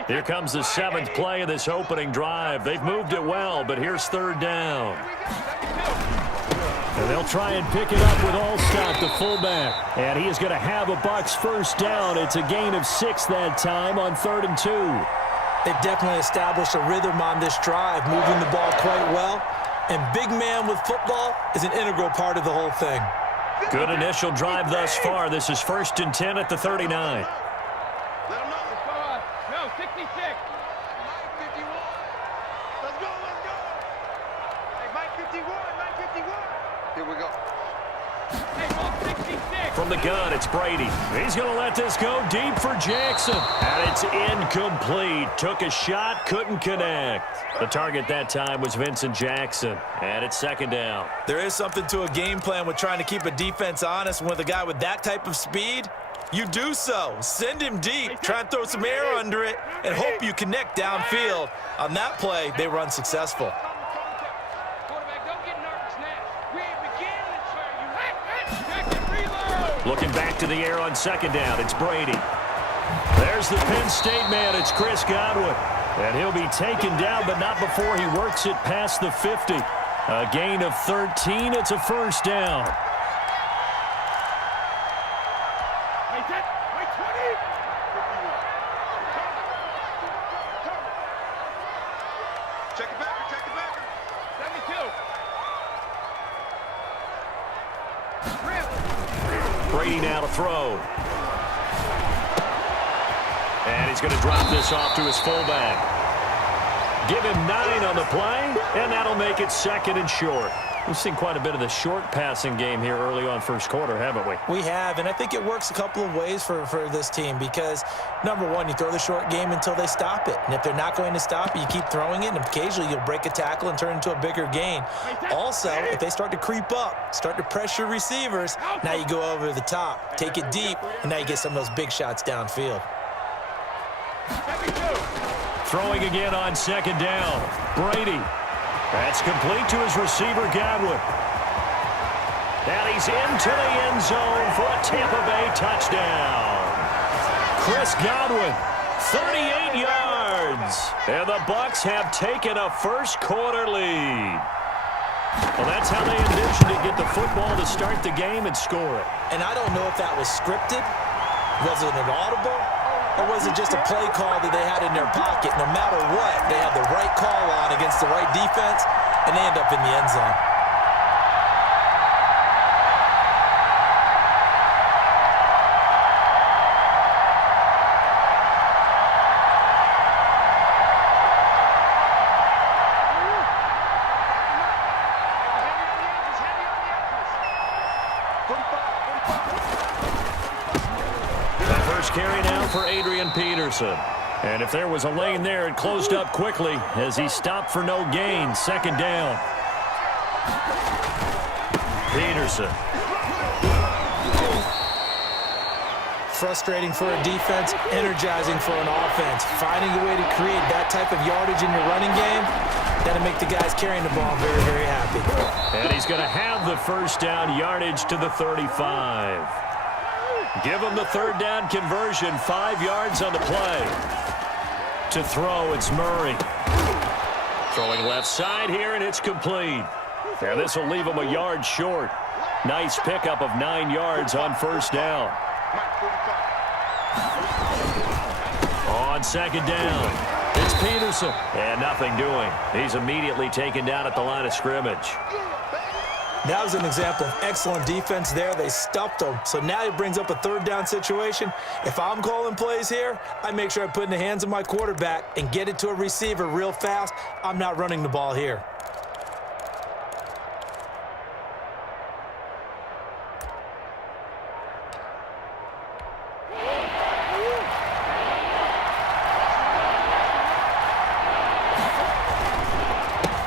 Here comes the 7th play of this opening drive. They've moved it well, but here's 3rd down. And they'll try and pick it up with Allstott, the fullback. And he is going to have a Bucs first down. It's a gain of 6 that time on 3rd and 2. They've definitely established a rhythm on this drive, moving the ball quite well. And big man with football is an integral part of the whole thing. Good initial drive thus far. This is 1st and 10 at the 39. No, 66. Mike 51. Let's go, let's go. Hey, Mike 51, Mike 51. Here we go. Hey, ball 66. From the gun, it's Brady. He's going to let this go deep for Jackson. And it's incomplete. Took a shot, couldn't connect. The target that time was Vincent Jackson. And it's 2nd down. There is something to a game plan with trying to keep a defense honest. With a guy with that type of speed, You do so. Send him deep. Try and throw some air under it and hope you connect downfield. On that play, they were unsuccessful. Quarterback, don't get nervous now. We ain't beginning, sir. You Looking back to the air on second down, it's Brady. There's the Penn State man, it's Chris Godwin. And he'll be taken down, but not before he works it past the 50. A gain of 13, it's a first down. Wait, 20. Check it back. 72. Brady now to throw. And he's going to drop this off to his fullback. Give him 9 on the play, and that'll make it second and short. We've seen quite a bit of the short passing game here early on first quarter, haven't we? We have, and I think it works a couple of ways for this team because, number one, you throw the short game until they stop it. And if they're not going to stop it, you keep throwing it, and occasionally you'll break a tackle and turn it into a bigger gain. Also, if they start to creep up, start to pressure receivers, now you go over the top, take it deep, and now you get some of those big shots downfield. Throwing again on second down. Brady. That's complete to his receiver, Godwin. And he's into the end zone for a Tampa Bay touchdown. Chris Godwin, 38 yards. And the Bucs have taken a first quarter lead. Well, that's how they envisioned it, get the football to start the game and score it. And I don't know if that was scripted. Was it an audible? Or was it just a play call that they had in their pocket? No matter what, they had the right call on against the right defense, and they end up in the end zone. Carry now for Adrian Peterson. And if there was a lane there, it closed up quickly as he stopped for no gain. Second down. Peterson. Frustrating for a defense, energizing for an offense. Finding a way to create that type of yardage in your running game, that'll make the guys carrying the ball very, very happy. And he's going to have the first down, yardage to the 35. Give him the third down conversion, 5 yards on the play. To throw, it's Murray. Throwing left side here, and it's complete. And this will leave him a yard short. Nice pickup of 9 yards on first down. On second down, it's Peterson. And nothing doing. He's immediately taken down at the line of scrimmage. That was an example of excellent defense there. They stuffed him. So now he brings up a third down situation. If I'm calling plays here, I make sure I put it in the hands of my quarterback and get it to a receiver real fast. I'm not running the ball here.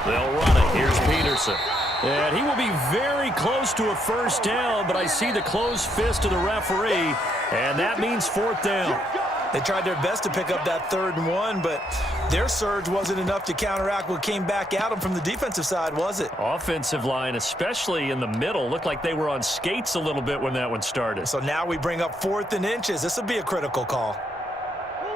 They'll run it. Here's Peterson. And he will be very close to a first down, but I see the closed fist of the referee, and that means fourth down. They tried their best to pick up that 3rd and 1, but their surge wasn't enough to counteract what came back at them from the defensive side, was it? Offensive line, especially in the middle, looked like they were on skates a little bit when that one started. So now we bring up 4th and inches. This will be a critical call.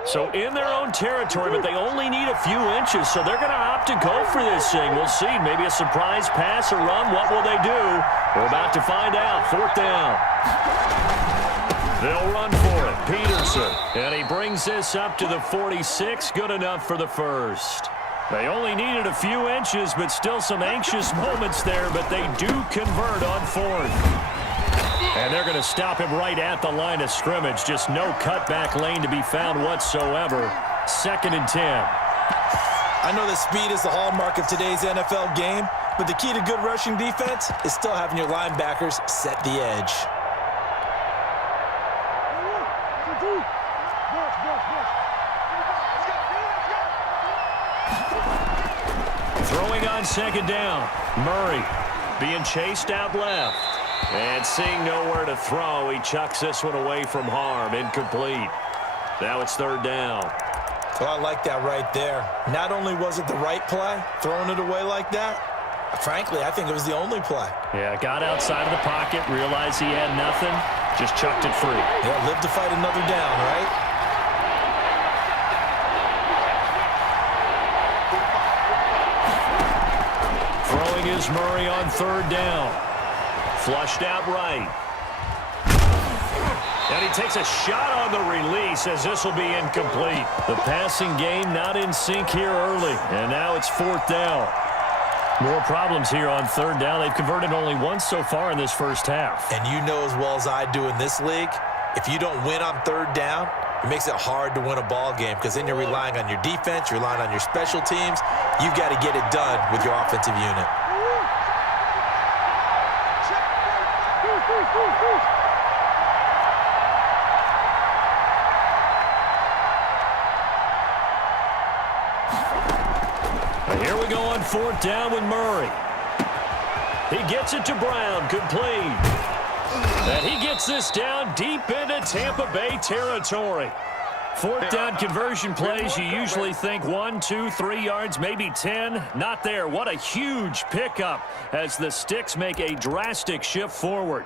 So in their own territory, but they only need a few inches, so they're going to opt to go for this thing. We'll see. Maybe a surprise pass or run. What will they do? We're about to find out. 4th down. They'll run for it. Peterson. And he brings this up to the 46. Good enough for the first. They only needed a few inches, but still some anxious moments there, but they do convert on 4th. And they're going to stop him right at the line of scrimmage. Just no cutback lane to be found whatsoever. 2nd and 10. I know that speed is the hallmark of today's NFL game, but the key to good rushing defense is still having your linebackers set the edge. Throwing on second down. Murray. being chased out left. And seeing nowhere to throw, he chucks this one away from harm. Incomplete. Now it's third down. Well, I like that right there. Not only was it the right play, throwing it away like that, frankly, I think it was the only play. Yeah, got outside of the pocket, realized he had nothing, just chucked it free. Yeah, live to fight another down, right? Throwing is Murray on third down. Flushed out right. And he takes a shot on the release as this will be incomplete. The passing game not in sync here early. And now it's fourth down. More problems here on third down. They've converted only once so far in this first half. And you know as well as I do in this league, if you don't win on third down, it makes it hard to win a ball game because then you're relying on your defense, you're relying on your special teams. You've got to get it done with your offensive unit. Here we go on fourth down with Murray. He gets it to Brown, complete. And he gets this down deep into Tampa Bay territory. Fourth down conversion plays, you usually think 1, 2, 3 yards, maybe 10. Not there. What a huge pickup as the Sticks make a drastic shift forward.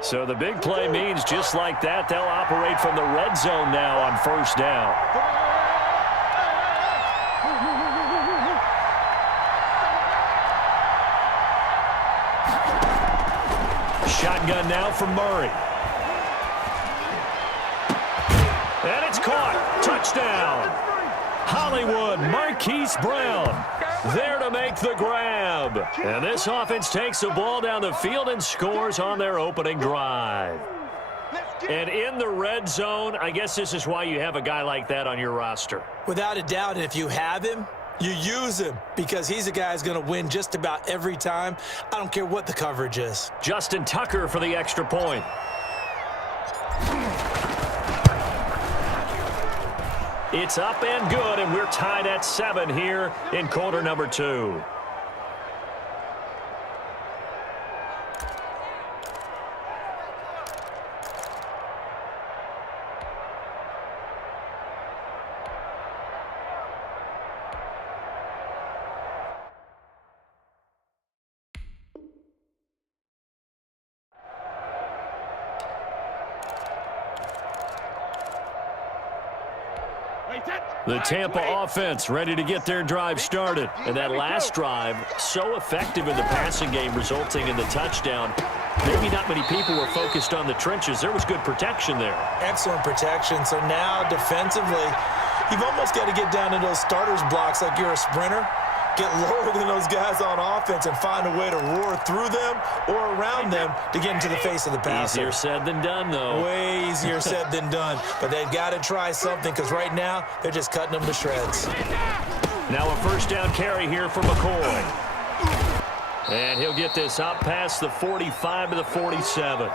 So the big play means just like that, they'll operate from the red zone now on first down. Shotgun now from Murray. And it's caught. Touchdown. Hollywood, Marquise Brown there to make the grab. And this offense takes the ball down the field and scores on their opening drive. And in the red zone, I guess this is why you have a guy like that on your roster. Without a doubt, and if you have him, you use him because he's a guy who's going to win just about every time. I don't care what the coverage is. Justin Tucker for the extra point. It's up and good, and we're tied at 7 here in quarter number 2. The Tampa offense ready to get their drive started. And that last drive, so effective in the passing game, resulting in the touchdown. Maybe not many people were focused on the trenches. There was good protection there. Excellent protection. So now defensively, you've almost got to get down to those starters blocks like you're a sprinter. Get lower than those guys on offense and find a way to roar through them or around them to get into the face of the passer. Easier said than done, though. Way easier said than done. But they've got to try something because right now they're just cutting them to shreds. Now a first down carry here for McCoy. And he'll get this up past the 45 to the 47.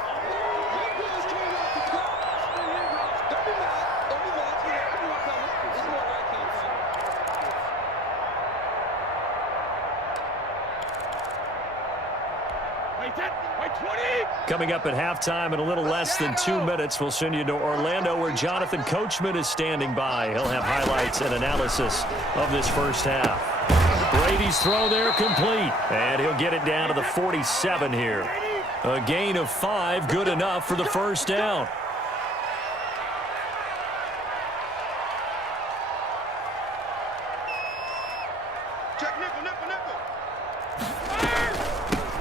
Coming up at halftime in a little less than 2 minutes, we'll send you to Orlando where Jonathan Coachman is standing by. He'll have highlights and analysis of this first half. Brady's throw there complete, and he'll get it down to the 47 here. A gain of 5, good enough for the first down.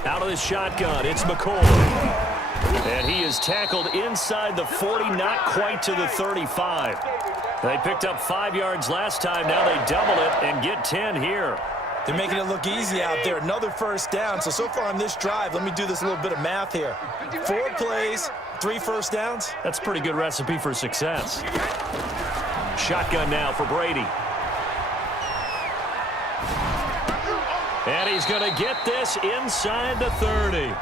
Out of the shotgun, it's McCoy. And he is tackled inside the 40, not quite to the 35. They picked up 5 yards last time. Now they double it and get 10 here. They're making it look easy out there. Another first down. So far on this drive, let me do this little bit of math here. 4 plays, 3 first downs. That's a pretty good recipe for success. Shotgun now for Brady. And he's going to get this inside the 30.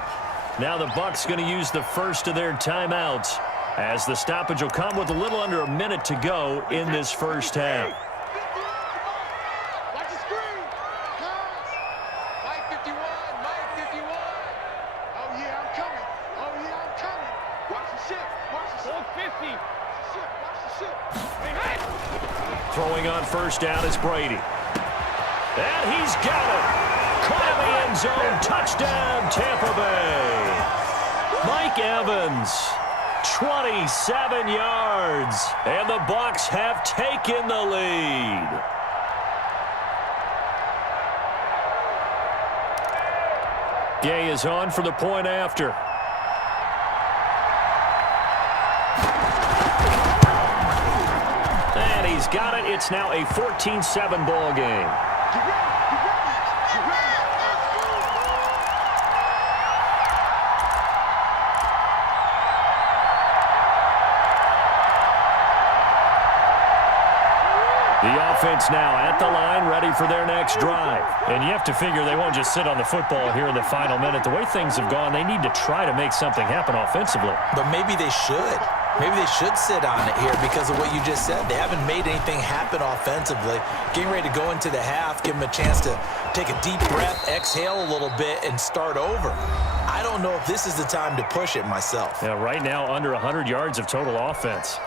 Now the Bucs going to use the first of their timeouts, as the stoppage will come with a little under a minute to go in this first half. Watch the screen. Guys. Mike 51. Mike 51. Oh, yeah, I'm coming. Oh, yeah, I'm coming. Watch the ship. Watch the ship. 50. Watch the ship. Hey, hey. Throwing on first down is Brady. And he's got it. Caught in the end zone. Touchdown, Tampa Bay. Mike Evans, 27 yards. And the Bucs have taken the lead. Gay is on for the point after. And he's got it. It's now a 14-7 ball game. The offense now at the line, ready for their next drive. And you have to figure they won't just sit on the football here in the final minute. The way things have gone, they need to try to make something happen offensively. But maybe they should. Maybe they should sit on it here because of what you just said. They haven't made anything happen offensively. Getting ready to go into the half, give them a chance to take a deep breath, exhale a little bit, and start over. I don't know if this is the time to push it myself. Yeah, right now under 100 yards of total offense.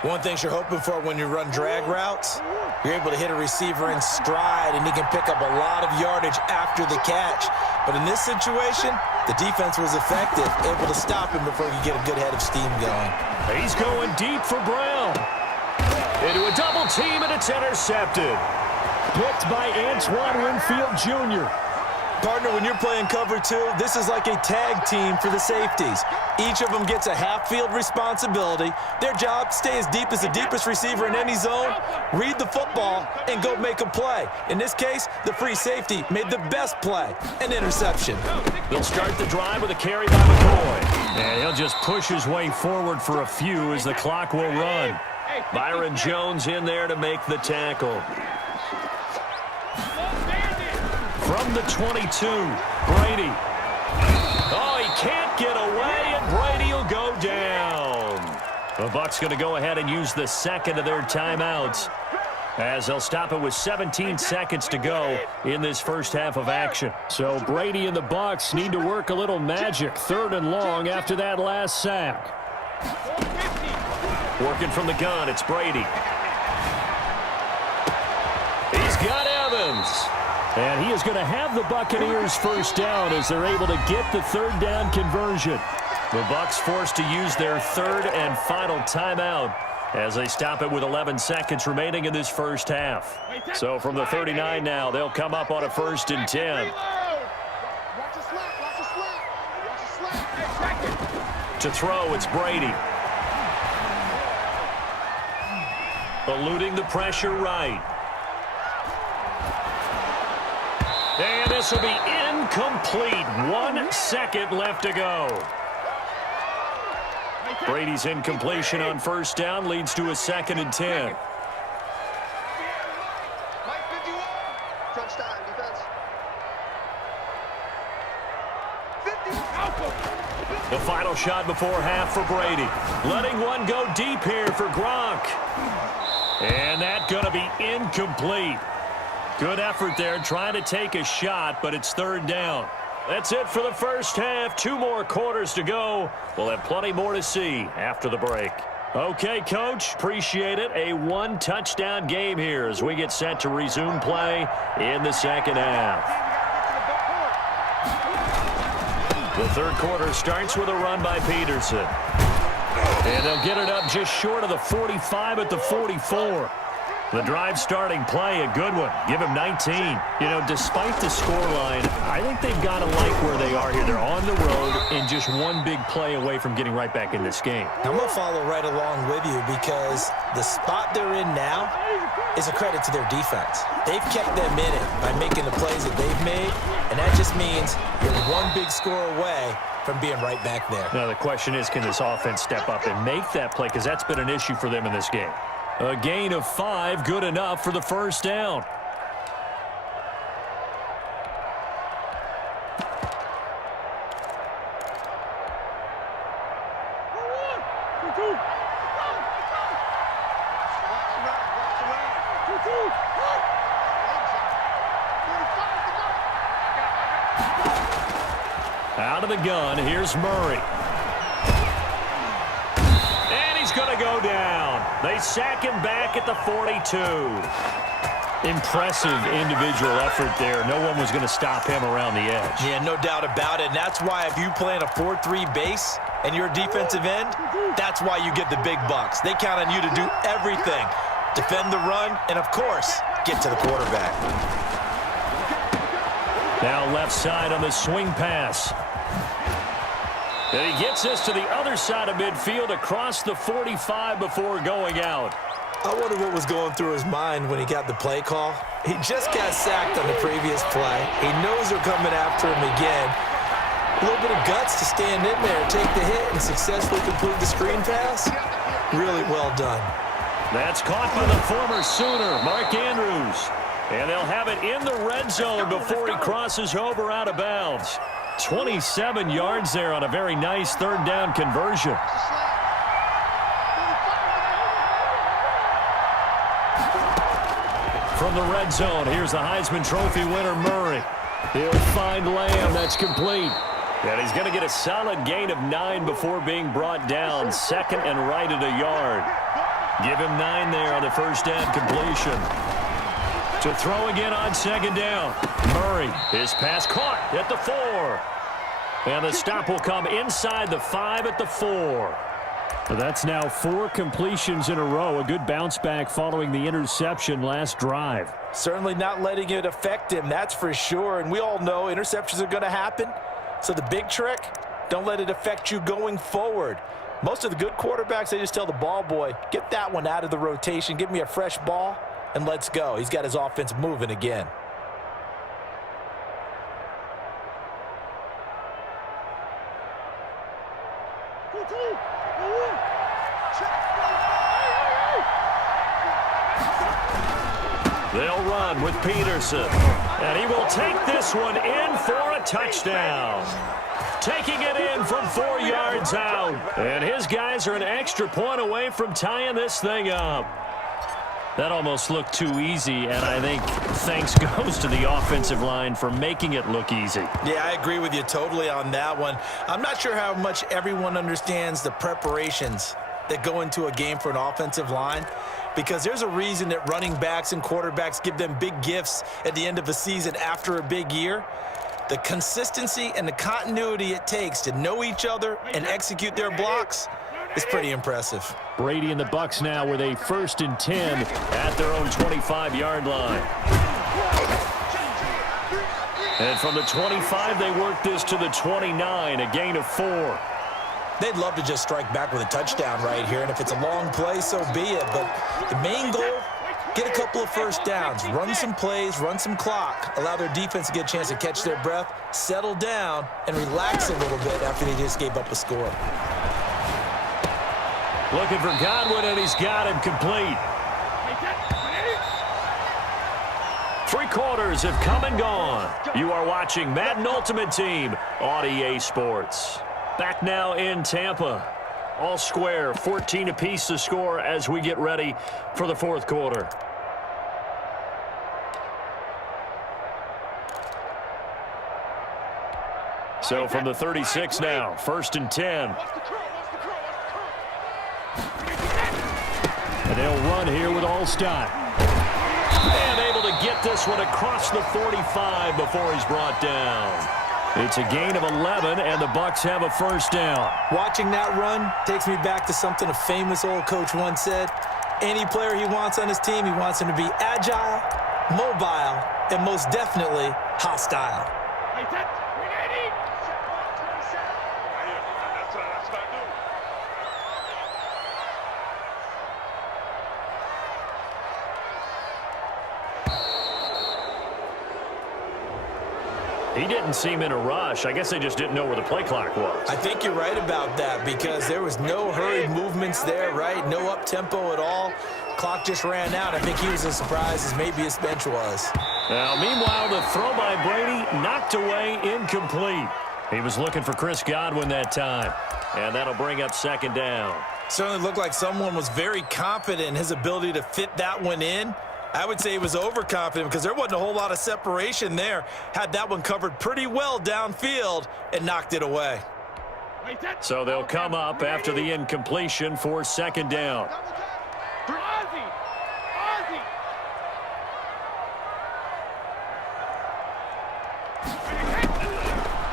One thing you're hoping for when you run drag routes, you're able to hit a receiver in stride, and he can pick up a lot of yardage after the catch. But in this situation, the defense was effective, able to stop him before he could get a good head of steam going. He's going deep for Brown. Into a double team, and it's intercepted. Picked by Antoine Winfield Jr. Partner, when you're playing cover two, this is like a tag team for the safeties. Each of them gets a half-field responsibility. Their job, stay as deep as the deepest receiver in any zone, read the football, and go make a play. In this case, the free safety made the best play, an interception. They'll start the drive with a carry by McCoy. And he'll just push his way forward for a few as the clock will run. Byron Jones in there to make the tackle. From the 22, Brady. Oh, he can't get away, and Brady will go down. The Bucs going to go ahead and use the second of their timeouts, as they'll stop it with 17 seconds to go in this first half of action. So Brady and the Bucs need to work a little magic, 3rd and long after that last sack. Working from the gun, it's Brady. He's got Evans. And he is going to have the Buccaneers first down as they're able to get the 3rd down conversion. The Bucs forced to use their 3rd and final timeout as they stop it with 11 seconds remaining in this first half. So from the 39 now, they'll come up on a 1st and 10. To throw, it's Brady. Eluding the pressure right. And this will be incomplete. 1 second left to go. Brady's incompletion on first down leads to a 2nd and 10. Mike 51. Touchdown, defense. 50. The final shot before half for Brady. Letting one go deep here for Gronk. And that's going to be incomplete. Good effort there, trying to take a shot, but it's 3rd down. That's it for the first half. 2 more quarters to go. We'll have plenty more to see after the break. Okay, Coach, appreciate it. A 1-touchdown game here as we get set to resume play in the second half. The 3rd quarter starts with a run by Peterson. And they'll get it up just short of the 45 at the 44. The drive starting play, a good one. Give him 19. You know, despite the scoreline, I think they've got to like where they are here. They're on the road and just one big play away from getting right back in this game. I'm going to follow right along with you because the spot they're in now is a credit to their defense. They've kept them in it by making the plays that they've made, and that just means you're one big score away from being right back there. Now, the question is, can this offense step up and make that play? Because that's been an issue for them in this game. A gain of 5, good enough for the first down. Out of the gun, here's Murray. And he's going to go down. They sack him back at the 42. Impressive individual effort there. No one was going to stop him around the edge. Yeah, no doubt about it. And that's why if you play in a 4-3 base and you're a defensive end, that's why you get the big bucks. They count on you to do everything. Defend the run and, of course, get to the quarterback. Now left side on the swing pass. And he gets this to the other side of midfield across the 45 before going out. I wonder what was going through his mind when he got the play call. He just got sacked on the previous play. He knows they're coming after him again. A little bit of guts to stand in there, take the hit, and successfully complete the screen pass. Really well done. That's caught by the former Sooner, Mark Andrews. And they'll have it in the red zone before he crosses over out of bounds. 27 yards there on a very nice third down conversion. From the red zone, here's the Heisman Trophy winner, Murray. He'll find Lamb. That's complete. And he's going to get a solid gain of 9 before being brought down. Second and right at a yard. Give him 9 there on the first down completion. To throw again on second down. Murray, his pass caught at the 4. And the stop will come inside the 5 at the 4. That's now 4 completions in a row. A good bounce back following the interception last drive. Certainly not letting it affect him, that's for sure. And we all know interceptions are going to happen. So the big trick, don't let it affect you going forward. Most of the good quarterbacks, they just tell the ball boy, get that one out of the rotation, give me a fresh ball, and let's go. He's got his offense moving again. They'll run with Peterson. And he will take this one in for a touchdown. Taking it in from 4 yards out. And his guys are an extra point away from tying this thing up. That almost looked too easy, and I think thanks goes to the offensive line for making it look easy. Yeah, I agree with you totally on that one. I'm not sure how much everyone understands the preparations that go into a game for an offensive line, because there's a reason that running backs and quarterbacks give them big gifts at the end of a season after a big year. The consistency and the continuity it takes to know each other and execute their blocks is pretty impressive. Brady and the Bucs now with a 1st and 10 at their own 25-yard line. And from the 25, they work this to the 29, a gain of 4. They'd love to just strike back with a touchdown right here, and if it's a long play, so be it. But the main goal, get a couple of first downs, run some plays, run some clock, allow their defense to get a chance to catch their breath, settle down, and relax a little bit after they just gave up a score. Looking for Godwin, and he's got him complete. 3 quarters have come and gone. You are watching Madden Ultimate Team on EA Sports. Back now in Tampa. All square, 14 apiece to score as we get ready for the 4th quarter. So from the 36 now, 1st and 10. And they'll run here with Allstott. And able to get this one across the 45 before he's brought down. It's a gain of 11, and the Bucs have a first down. Watching that run takes me back to something a famous old coach once said. Any player he wants on his team, he wants him to be agile, mobile, and most definitely hostile. He didn't seem in a rush. I guess they just didn't know where the play clock was. I think you're right about that because there was no hurried movements there, right? No up-tempo at all. Clock just ran out. I think he was as surprised as maybe his bench was. Now, meanwhile, the throw by Brady knocked away, incomplete. He was looking for Chris Godwin that time, and that'll bring up 2nd down. Certainly looked like someone was very confident in his ability to fit that one in. I would say he was overconfident because there wasn't a whole lot of separation there. Had that one covered pretty well downfield and knocked it away. So they'll come up after the incompletion for second down.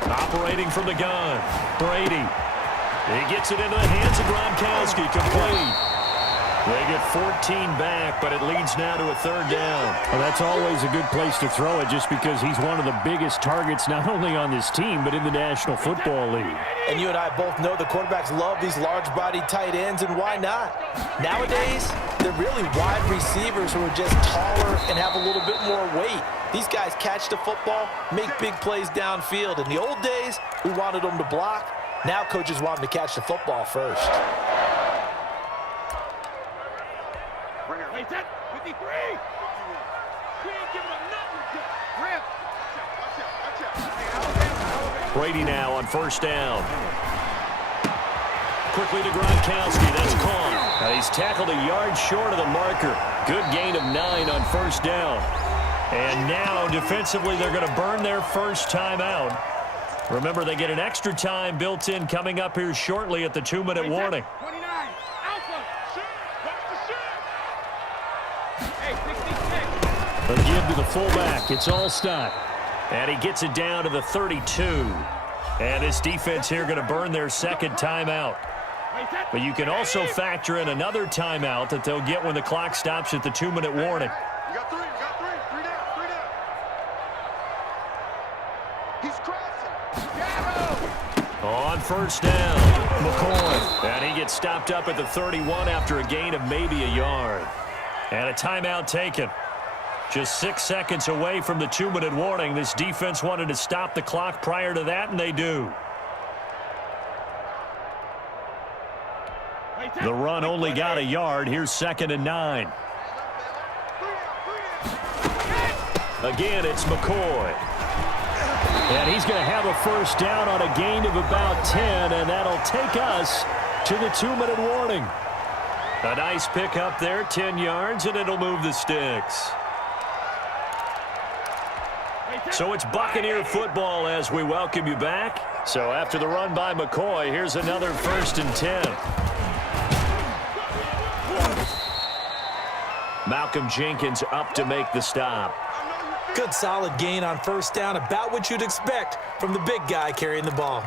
Operating from the gun, Brady. He gets it into the hands of Gronkowski, complete. They get 14 back, but it leads now to a third down. Well, that's always a good place to throw it just because he's one of the biggest targets not only on this team but in the National Football League. And you and I both know the quarterbacks love these large-bodied tight ends, and why not? Nowadays, they're really wide receivers who are just taller and have a little bit more weight. These guys catch the football, make big plays downfield. In the old days, we wanted them to block. Now coaches want them to catch the football first. Brady now on first down. Quickly to Gronkowski. That's caught. Now he's tackled a yard short of the marker. Good gain of 9 on first down. And now defensively they're going to burn their first timeout. Remember, they get an extra time built in coming up here shortly at the 2-minute warning. 29. Alpha. Shoot. Watch the shoot. Hey, 66. A give to the fullback. It's Allstott. And he gets it down to the 32. And this defense here going to burn their second timeout. But you can also factor in another timeout that they'll get when the clock stops at the 2-minute warning. You got 3. You got 3. 3 down. 3 down. He's crossing. On first down, McCoy. And he gets stopped up at the 31 after a gain of maybe a yard. And a timeout taken. Just 6 seconds away from the 2-minute warning. This defense wanted to stop the clock prior to that, and they do. The run only got a yard. Here's 2nd and 9. Again, it's McCoy. And he's going to have a first down on a gain of about 10, and that'll take us to the 2-minute warning. A nice pick up there, 10 yards, and it'll move the sticks. So it's Buccaneer football as we welcome you back. So after the run by McCoy, here's another 1st and 10. Malcolm Jenkins up to make the stop. Good solid gain on first down, about what you'd expect from the big guy carrying the ball.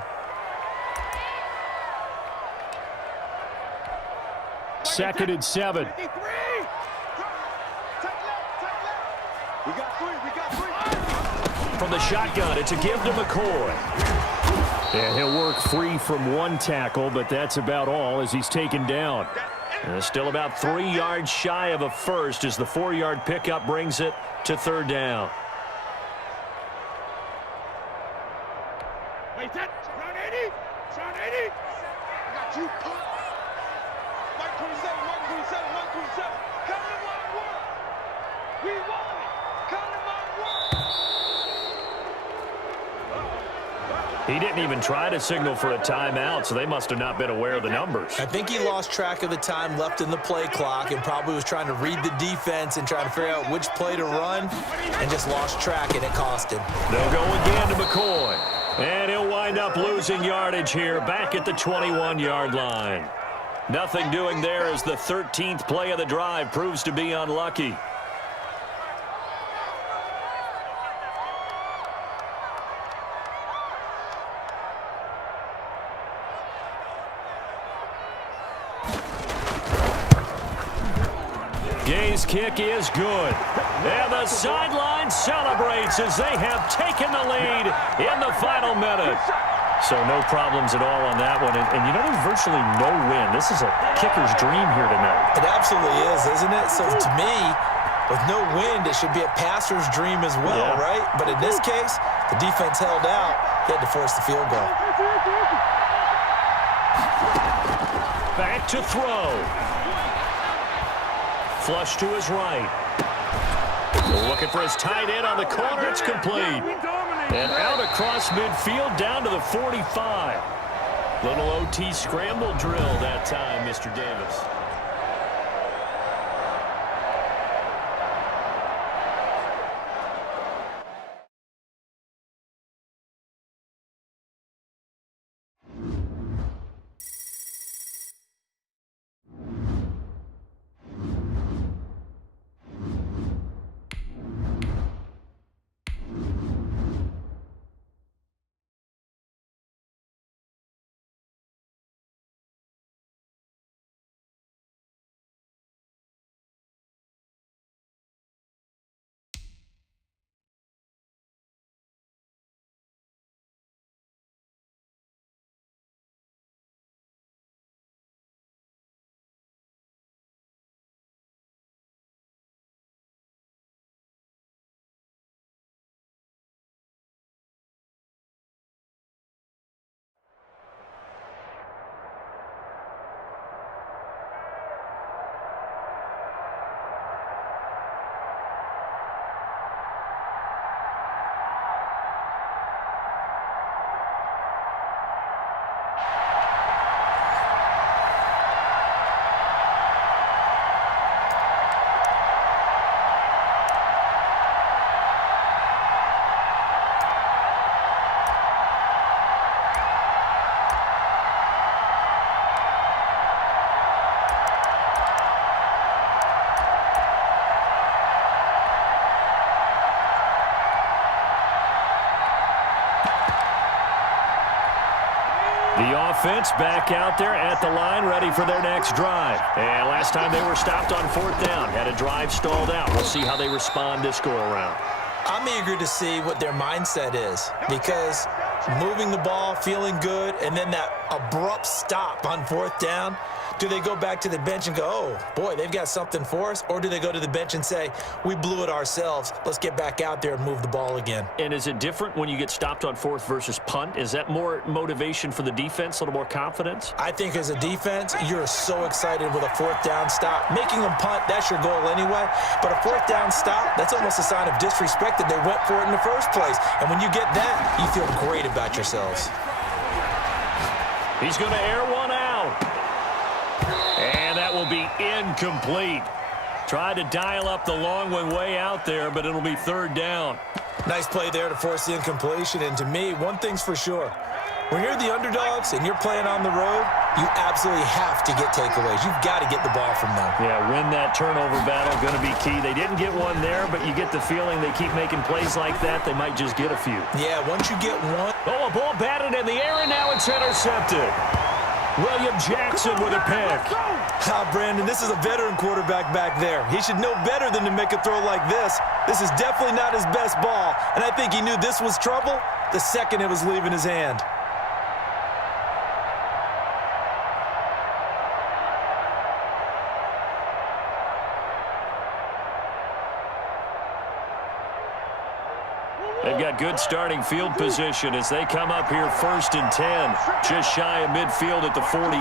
2nd and 7. We got 3. We got 3. From the shotgun, it's a give to McCoy. And he'll work free from one tackle, but that's about all as he's taken down. And still about 3 yards shy of a first as the 4-yard pickup brings it to third down. Wait, that. Round 80. Round 80. I got you. Mike 27. Mike 27. Mike 27. Come to my work. We want it. Come to my work. He didn't even try to signal for a timeout, so they must have not been aware of the numbers. I think he lost track of the time left in the play clock and probably was trying to read the defense and trying to figure out which play to run and just lost track, and it cost him. They'll go again to McCoy. And he'll wind up losing yardage here back at the 21-yard line. Nothing doing there as the 13th play of the drive proves to be unlucky. Gay's kick is good. And the sideline celebrates as they have taken the lead in the final minute. So no problems at all on that one. And you know, there's virtually no win. This is a kicker's dream here tonight. It absolutely is, isn't it? So to me, with no wind, it should be a passer's dream as well, right? But in this case, the defense held out. He had to force the field goal. Back to throw. Flush to his right. Looking for his tight end on the corner. It's complete. And out across midfield down to the 45. Little OT scramble drill that time, Mr. Davis. The offense back out there at the line, ready for their next drive. And last time they were stopped on 4th down, had a drive stalled out. We'll see how they respond this go-around. I'm eager to see what their mindset is, because moving the ball, feeling good, and then that abrupt stop on 4th down, do they go back to the bench and go, oh, boy, they've got something for us? Or do they go to the bench and say, we blew it ourselves, let's get back out there and move the ball again? And is it different when you get stopped on 4th versus punt? Is that more motivation for the defense, a little more confidence? I think as a defense, you're so excited with a 4th down stop. Making them punt, that's your goal anyway. But a 4th down stop, that's almost a sign of disrespect that they went for it in the first place. And when you get that, you feel great about yourselves. He's going to air one out. And that will be incomplete. Tried to dial up the long one way out there, but it'll be 3rd down. Nice play there to force the incompletion. And to me, one thing's for sure. When you're the underdogs and you're playing on the road, you absolutely have to get takeaways. You've got to get the ball from them. Yeah, win that turnover battle, going to be key. They didn't get one there, but you get the feeling they keep making plays like that, they might just get a few. Yeah, once you get one. Oh, a ball batted in the air, and now it's intercepted. William Jackson with a pick. Brandon, this is a veteran quarterback back there. He should know better than to make a throw like this. This is definitely not his best ball, and I think he knew this was trouble the second it was leaving his hand. They've got good starting field position as they come up here 1st and 10. Just shy of midfield at the 48.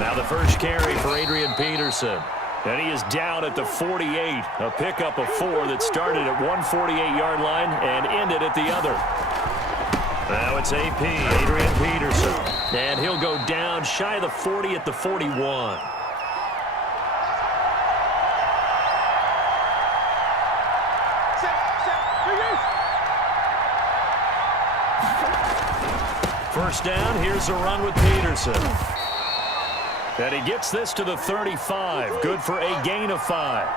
Now the first carry for Adrian Peterson. And he is down at the 48. A pickup of 4 that started at 148-yard line and ended at the other. Now it's AP, Adrian Peterson. And he'll go down shy of the 40 at the 41. First down, here's a run with Peterson. And he gets this to the 35. Good for a gain of 5.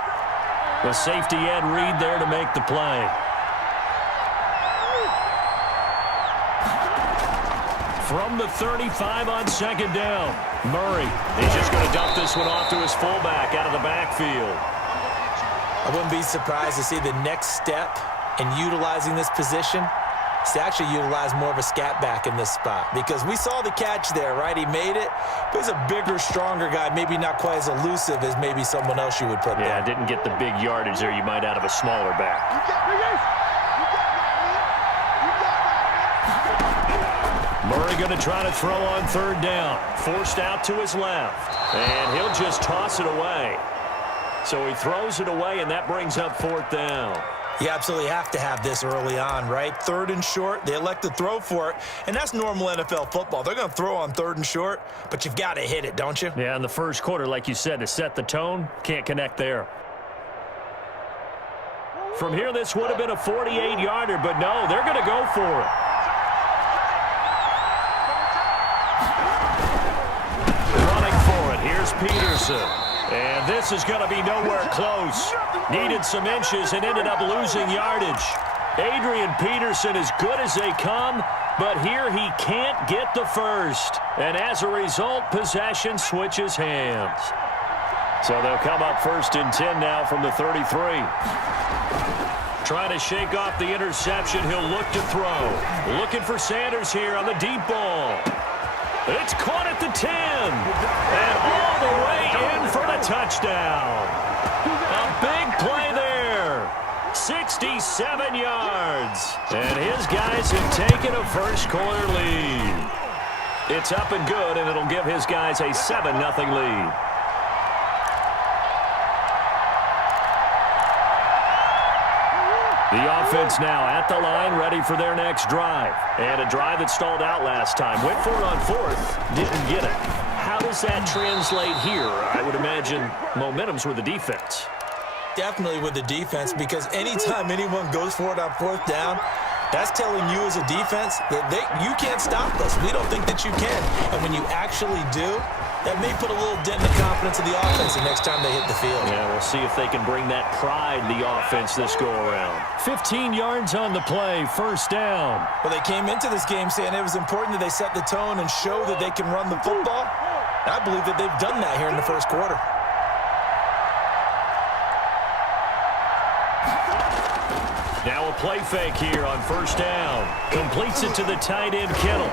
The safety Ed Reed there to make the play. From the 35 on 2nd down. Murray, he's just going to dump this one off to his fullback out of the backfield. I wouldn't be surprised to see the next step in utilizing this position is to actually utilize more of a scat back in this spot, because we saw the catch there, right? He made it, but he's a bigger, stronger guy, maybe not quite as elusive as maybe someone else you would put there. Yeah, didn't get the big yardage there you might out of a smaller back. Murray going to try to throw on 3rd down. Forced out to his left. And he'll just toss it away. So he throws it away, and that brings up 4th down. You absolutely have to have this early on, right? 3rd and short, they elect to throw for it, and that's normal NFL football. They're going to throw on 3rd and short, but you've got to hit it, don't you? Yeah, in the first quarter, like you said, to set the tone, can't connect there. From here, this would have been a 48-yarder, but no, they're going to go for it. Running for it, here's Peterson. And this is going to be nowhere close. Needed some inches and ended up losing yardage. Adrian Peterson as good as they come, but here he can't get the first. And as a result, possession switches hands. So they'll come up 1st and 10 now from the 33. Trying to shake off the interception. He'll look to throw. Looking for Sanders here on the deep ball. It's caught at the 10. And all the way in for the touchdown. A big play there. 67 yards. And his guys have taken a first quarter lead. It's up and good, and it'll give his guys a 7-0 lead. The offense now at the line, ready for their next drive. And a drive that stalled out last time. Went for it on 4th, didn't get it. How does that translate here? I would imagine momentum's with the defense. Definitely with the defense, because anytime anyone goes for it on 4th down, that's telling you as a defense that you can't stop us. We don't think that you can. And when you actually do, that may put a little dent in the confidence of the offense the next time they hit the field. Yeah, we'll see if they can bring that pride in the offense this go-around. 15 yards on the play, 1st down. Well, they came into this game saying it was important that they set the tone and show that they can run the football. I believe that they've done that here in the first quarter. Now a play fake here on 1st down. Completes it to the tight end, Kittle.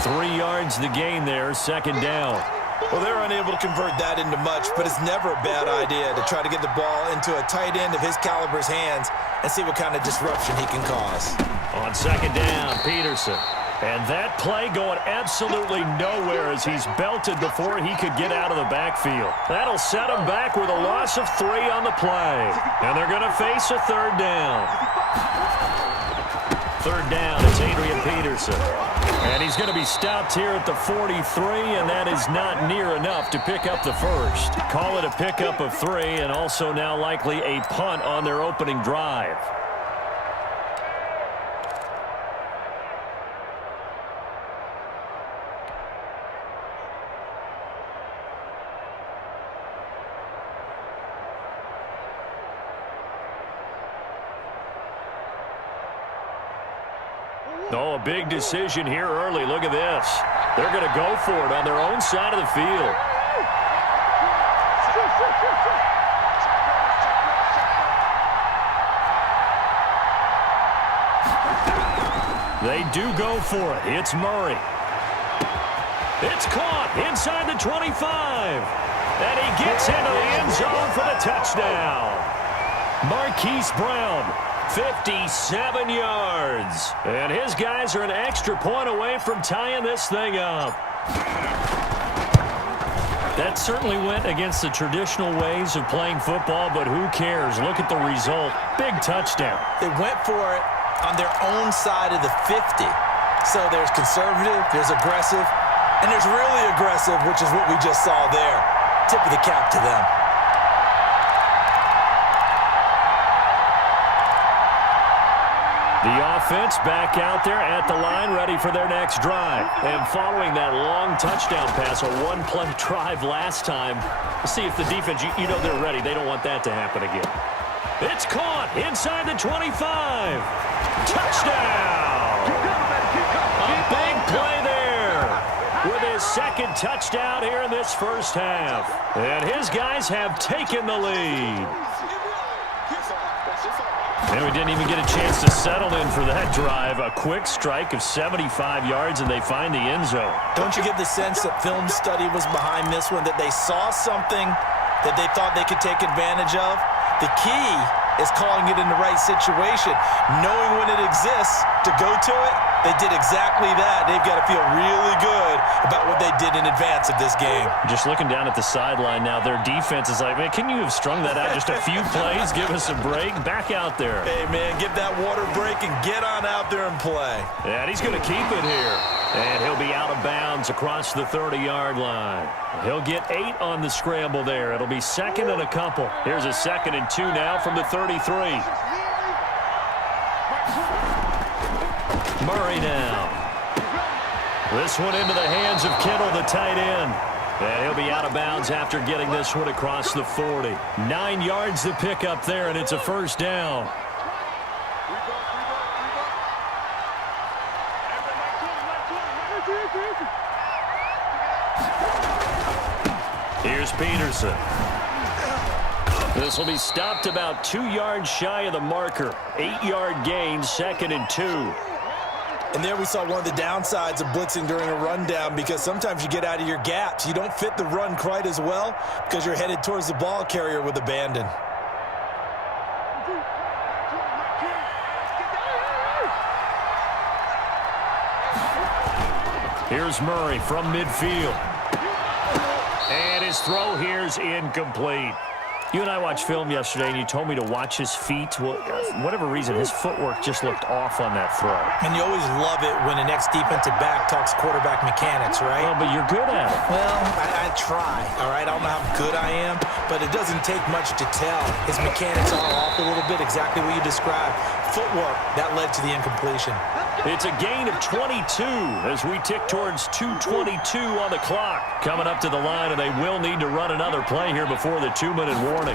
3 yards the gain there, 2nd down. Well, they're unable to convert that into much, but it's never a bad idea to try to get the ball into a tight end of his caliber's hands and see what kind of disruption he can cause. On 2nd down, Peterson. And that play going absolutely nowhere as he's belted before he could get out of the backfield. That'll set him back with a loss of 3 on the play. And they're going to face a 3rd down. 3rd down, it's Adrian Peterson. And he's going to be stopped here at the 43, and that is not near enough to pick up the first. Call it a pickup of 3, and also now likely a punt on their opening drive. Oh, a big decision here early. Look at this. They're going to go for it on their own side of the field. They do go for it. It's Murray. It's caught inside the 25. And he gets into the end zone for the touchdown. Marquise Brown. 57 yards. And his guys are an extra point away from tying this thing up. That certainly went against the traditional ways of playing football, but who cares? Look at the result. Big touchdown. They went for it on their own side of the 50. So there's conservative, there's aggressive, and there's really aggressive, which is what we just saw there. Tip of the cap to them. The offense back out there at the line, ready for their next drive. And following that long touchdown pass, a one-play drive last time, let's see if the defense, you know they're ready. They don't want that to happen again. It's caught inside the 25. Touchdown! A big play there with his 2nd touchdown here in this first half. And his guys have taken the lead. And we didn't even get a chance to settle in for that drive. A quick strike of 75 yards, and they find the end zone. Don't you get the sense that film study was behind this one, that they saw something that they thought they could take advantage of? The key is calling it in the right situation. Knowing when it exists to go to it, they did exactly that. They've got to feel really good about what they did in advance of this game. Just looking down at the sideline now, their defense is like, man, can you have strung that out just a few plays? Give us a break. Back out there. Hey, man, give that water break and get on out there and play. And he's going to keep it here. And he'll be out of bounds across the 30-yard line. He'll get 8 on the scramble there. It'll be second and a couple. Here's a 2nd and 2 now from the 33. Murray now. This one into the hands of Kittle, the tight end. And he'll be out of bounds after getting this one across the 40. 9 yards to pick up there, and it's a first down. Here's Peterson. This will be stopped about 2 yards shy of the marker. 8-yard gain, 2nd and 2. And there we saw one of the downsides of blitzing during a rundown, because sometimes you get out of your gaps. You don't fit the run quite as well because you're headed towards the ball carrier with abandon. Here's Murray from midfield. And his throw here's incomplete. You and I watched film yesterday, and you told me to watch his feet. Well, for whatever reason, his footwork just looked off on that throw. And you always love it when the next defensive back talks quarterback mechanics, right? Well, but you're good at it. Well, I try, all right? I don't know how good I am, but it doesn't take much to tell. His mechanics are off a little bit, exactly what you described. Footwork, that led to the incompletion. It's a gain of 22 as we tick towards 2:22 on the clock. Coming up to the line, and they will need to run another play here before the 2-minute warning.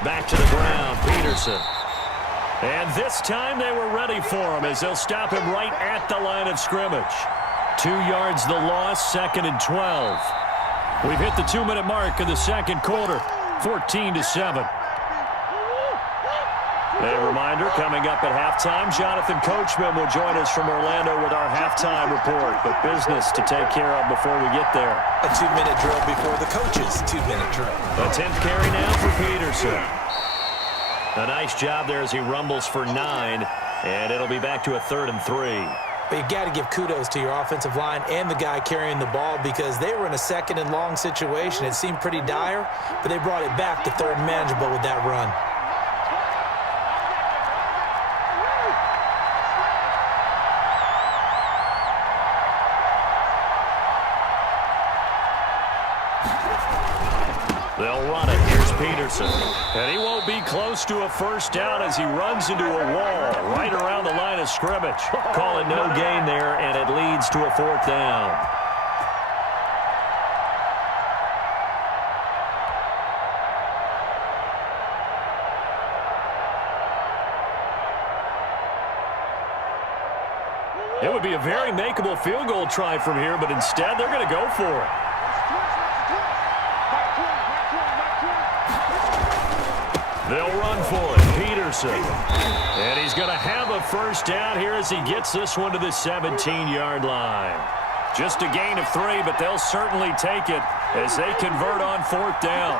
Back to the ground, Peterson. And this time they were ready for him as they'll stop him right at the line of scrimmage. 2 yards the loss, 2nd and 12. We've hit the 2-minute mark of the second quarter, 14-7. A reminder, coming up at halftime, Jonathan Coachman will join us from Orlando with our halftime report. But business to take care of before we get there. A 2-minute drill before the coach's 2-minute drill. A 10th carry now for Peterson. A nice job there as he rumbles for 9. And it'll be back to a 3rd and 3. But you got to give kudos to your offensive line and the guy carrying the ball, because they were in a 2nd and long situation. It seemed pretty dire, but they brought it back to 3rd and manageable with that run. They'll run it. Here's Peterson. And he won't be close to a first down as he runs into a wall right around the line of scrimmage. Call it no gain there, and it leads to a 4th down. It would be a very makeable field goal try from here, but instead they're going to go for it. They'll run for it. Peterson. And he's going to have a first down here as he gets this one to the 17-yard line. Just a gain of 3, but they'll certainly take it as they convert on 4th down.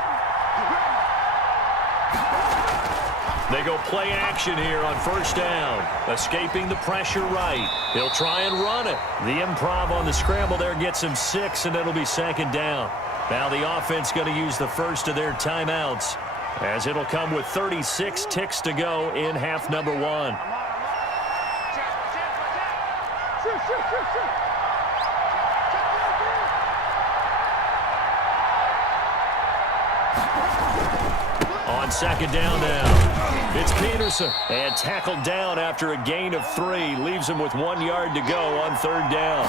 They go play action here on 1st down. Escaping the pressure right. He'll try and run it. The improv on the scramble there gets him 6, and it'll be 2nd down. Now the offense going to use the first of their timeouts, as it'll come with 36 ticks to go in half number 1. On 2nd down now, it's Peterson. And tackled down after a gain of 3. Leaves him with 1 yard to go on 3rd down.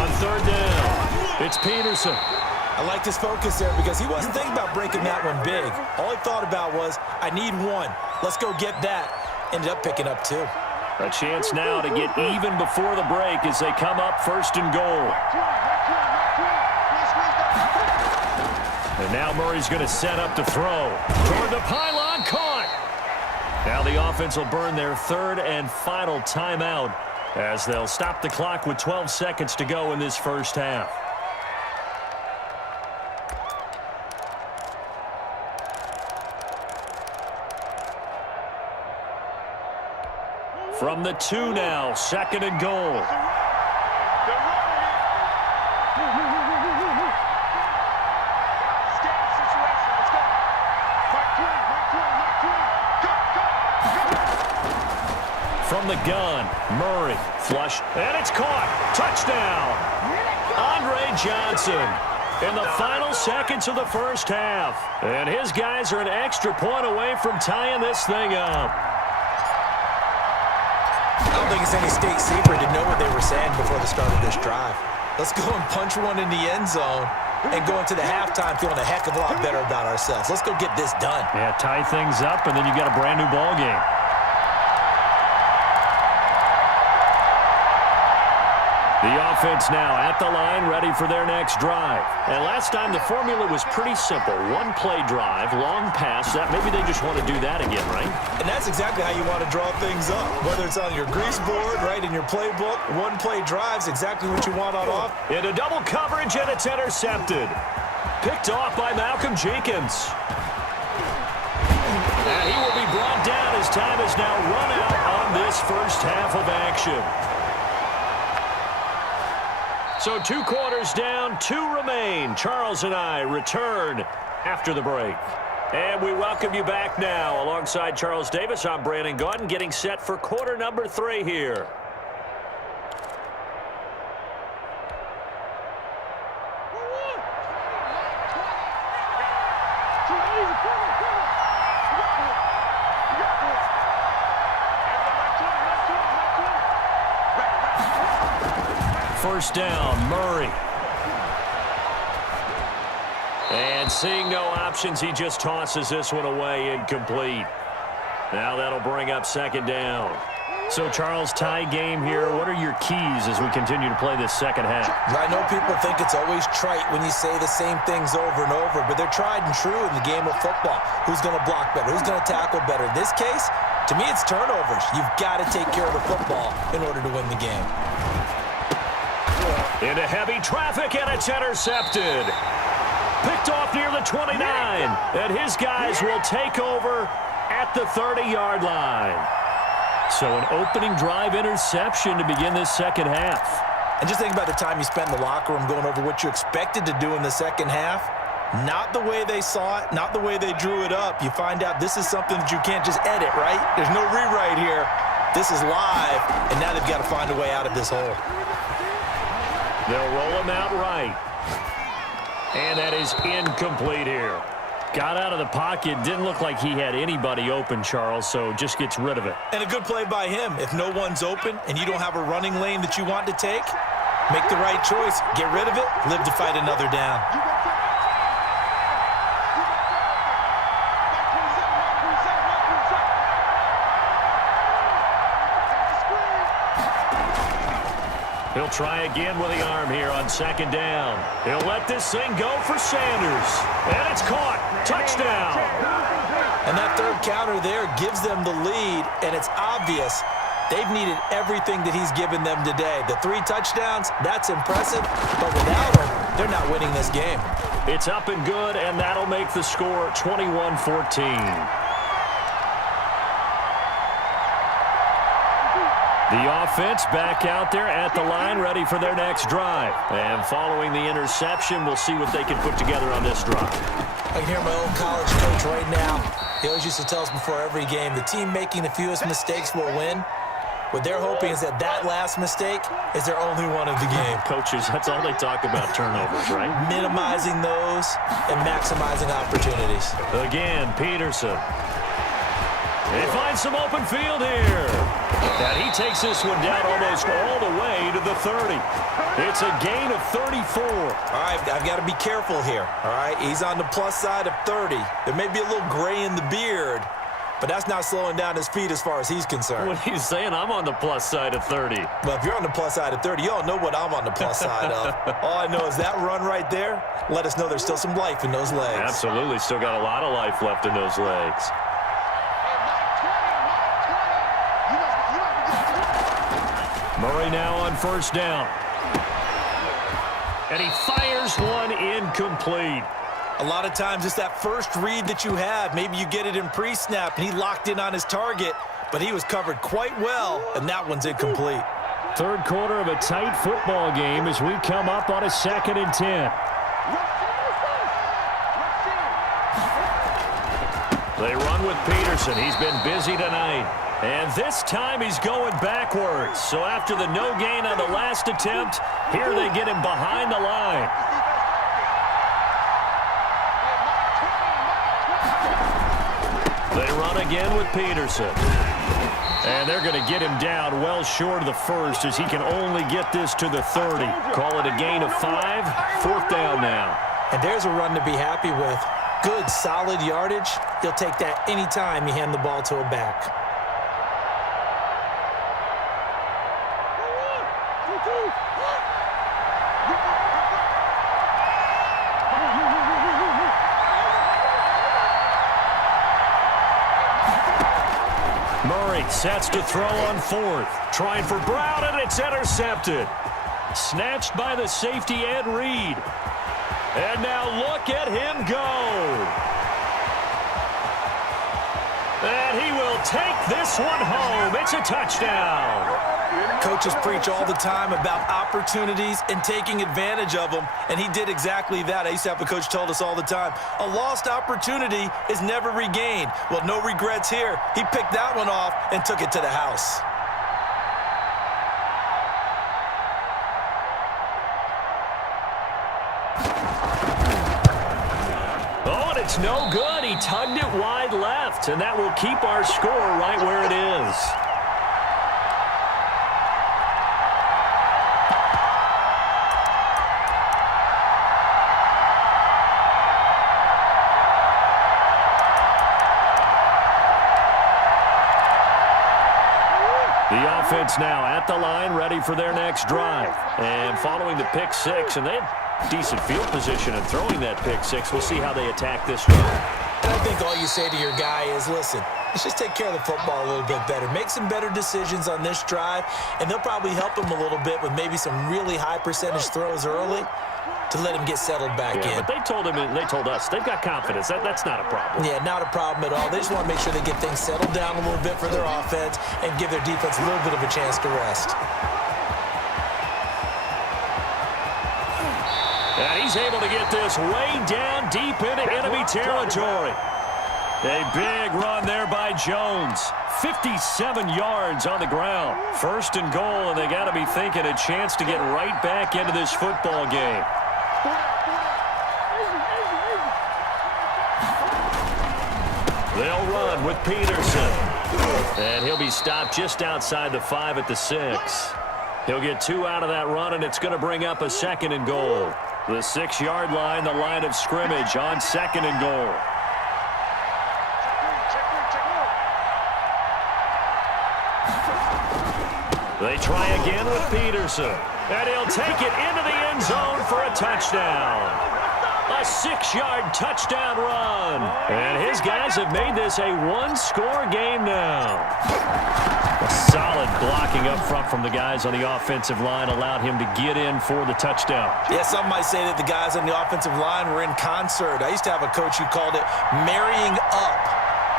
On 3rd down, it's Peterson. I liked his focus there because he wasn't thinking about breaking that one big. All he thought about was, I need 1. Let's go get that. Ended up picking up 2. A chance now to get even before the break as they come up 1st and goal. And now Murray's going to set up to throw. Toward the pylon, caught. Now the offense will burn their 3rd and final timeout as they'll stop the clock with 12 seconds to go in this first half. From the 2 now, 2nd and goal. From the gun, Murray, flush, and it's caught. Touchdown. Andre Johnson in the final seconds of the first half. And his guys are an extra point away from tying this thing up. I don't think it's any state secret to know what they were saying before the start of this drive. Let's go and punch one in the end zone and go into the halftime feeling a heck of a lot better about ourselves. Let's go get this done. Yeah, tie things up, and then you've got a brand new ball game. The offense now at the line, ready for their next drive. And last time the formula was pretty simple. One play drive, long pass. That maybe they just want to do that again, right? And that's exactly how you want to draw things up. Whether it's on your grease board, right, in your playbook, one play drive's exactly what you want on off. Into double coverage, and it's intercepted. Picked off by Malcolm Jenkins. And he will be brought down as time is now run out on this first half of action. So 2 quarters down, 2 remain. Charles and I return after the break. And we welcome you back now. Alongside Charles Davis, I'm Brandon Gaudin, getting set for quarter number 3 here. First down, Murray. And seeing no options, he just tosses this one away, incomplete. Now that'll bring up 2nd down. So, Charles, tie game here. What are your keys as we continue to play this second half? I know people think it's always trite when you say the same things over and over, but they're tried and true in the game of football. Who's going to block better? Who's going to tackle better? In this case, to me, it's turnovers. You've got to take care of the football in order to win the game. Into heavy traffic, and it's intercepted. Picked off near the 29, and his guys will take over at the 30-yard line. So an opening drive interception to begin this second half. And just think about the time you spent in the locker room going over what you expected to do in the second half. Not the way they saw it, not the way they drew it up. You find out this is something that you can't just edit, right? There's no rewrite here. This is live, and now they've got to find a way out of this hole. They'll roll him out right. And that is incomplete here. Got out of the pocket. Didn't look like he had anybody open, Charles, so just gets rid of it. And a good play by him. If no one's open and you don't have a running lane that you want to take, make the right choice. Get rid of it. Live to fight another down. He'll try again with the arm here on 2nd down. He'll let this thing go for Sanders. And it's caught. Touchdown. And that 3rd counter there gives them the lead, and it's obvious they've needed everything that he's given them today. The 3 touchdowns, that's impressive, but without him, they're not winning this game. It's up and good, and that'll make the score 21-14. The offense back out there at the line, ready for their next drive. And following the interception, we'll see what they can put together on this drive. I can hear my old college coach right now. He always used to tell us before every game, the team making the fewest mistakes will win. What they're hoping is that last mistake is their only one of the game. Coaches, that's all they talk about, turnovers, right? Minimizing those and maximizing opportunities. Again, Peterson. They find some open field here. And he takes this one down almost all the way to the 30. It's a gain of 34. All right, I've got to be careful here. All right, he's on the plus side of 30. There may be a little gray in the beard, but that's not slowing down his feet as far as he's concerned. What are you saying? I'm on the plus side of 30. Well, if you're on the plus side of 30, you all know what I'm on the plus side of. All I know is that run right there let us know there's still some life in those legs. Absolutely. Still got a lot of life left in those legs. Murray now on 1st down. And he fires one incomplete. A lot of times it's that first read that you have. Maybe you get it in pre-snap and he locked in on his target, but he was covered quite well, and that one's incomplete. Third quarter of a tight football game as we come up on a 2nd and 10. They run with Peterson. He's been busy tonight. And this time he's going backwards. So after the no gain on the last attempt, here they get him behind the line. They run again with Peterson. And they're going to get him down well short of the first as he can only get this to the 30. Call it a gain of 5. 4th down now. And there's a run to be happy with. Good, solid yardage. You'll take that anytime you hand the ball to a back. Murray sets to throw on 4th. Trying for Brown, and it's intercepted. Snatched by the safety, Ed Reed. And now look at him go. And he will take this one home. It's a touchdown. Coaches preach all the time about opportunities and taking advantage of them, and he did exactly that. I used to have a coach told us all the time, a lost opportunity is never regained. Well, no regrets here. He picked that one off and took it to the house. Oh, and it's no good. He tugged it wide left, and that will keep our score right where it is. The offense now at the line, ready for their next drive. And following the pick 6, and they had decent field position in throwing that pick 6. We'll see how they attack this drive. And I think all you say to your guy is, listen, let's just take care of the football a little bit better. Make some better decisions on this drive, and they'll probably help him a little bit with maybe some really high percentage throws early to let him get settled back in. But they told him, and they told us, they've got confidence. That's not a problem. Yeah, not a problem at all. They just want to make sure they get things settled down a little bit for their offense and give their defense a little bit of a chance to rest. And he's able to get this way down deep into enemy territory. A big run there by Jones. 57 yards on the ground. 1st and goal, and they got to be thinking a chance to get right back into this football game. They'll run with Peterson. And he'll be stopped just outside the 5 at the 6. He'll get 2 out of that run, and it's going to bring up a 2nd and goal. The 6-yard line, the line of scrimmage on 2nd and goal. They try again with Peterson. And he'll take it into the end zone for a touchdown. A 6-yard touchdown run. And his guys have made this a 1-score game now. A solid blocking up front from the guys on the offensive line allowed him to get in for the touchdown. Yeah, some might say that the guys on the offensive line were in concert. I used to have a coach who called it marrying up,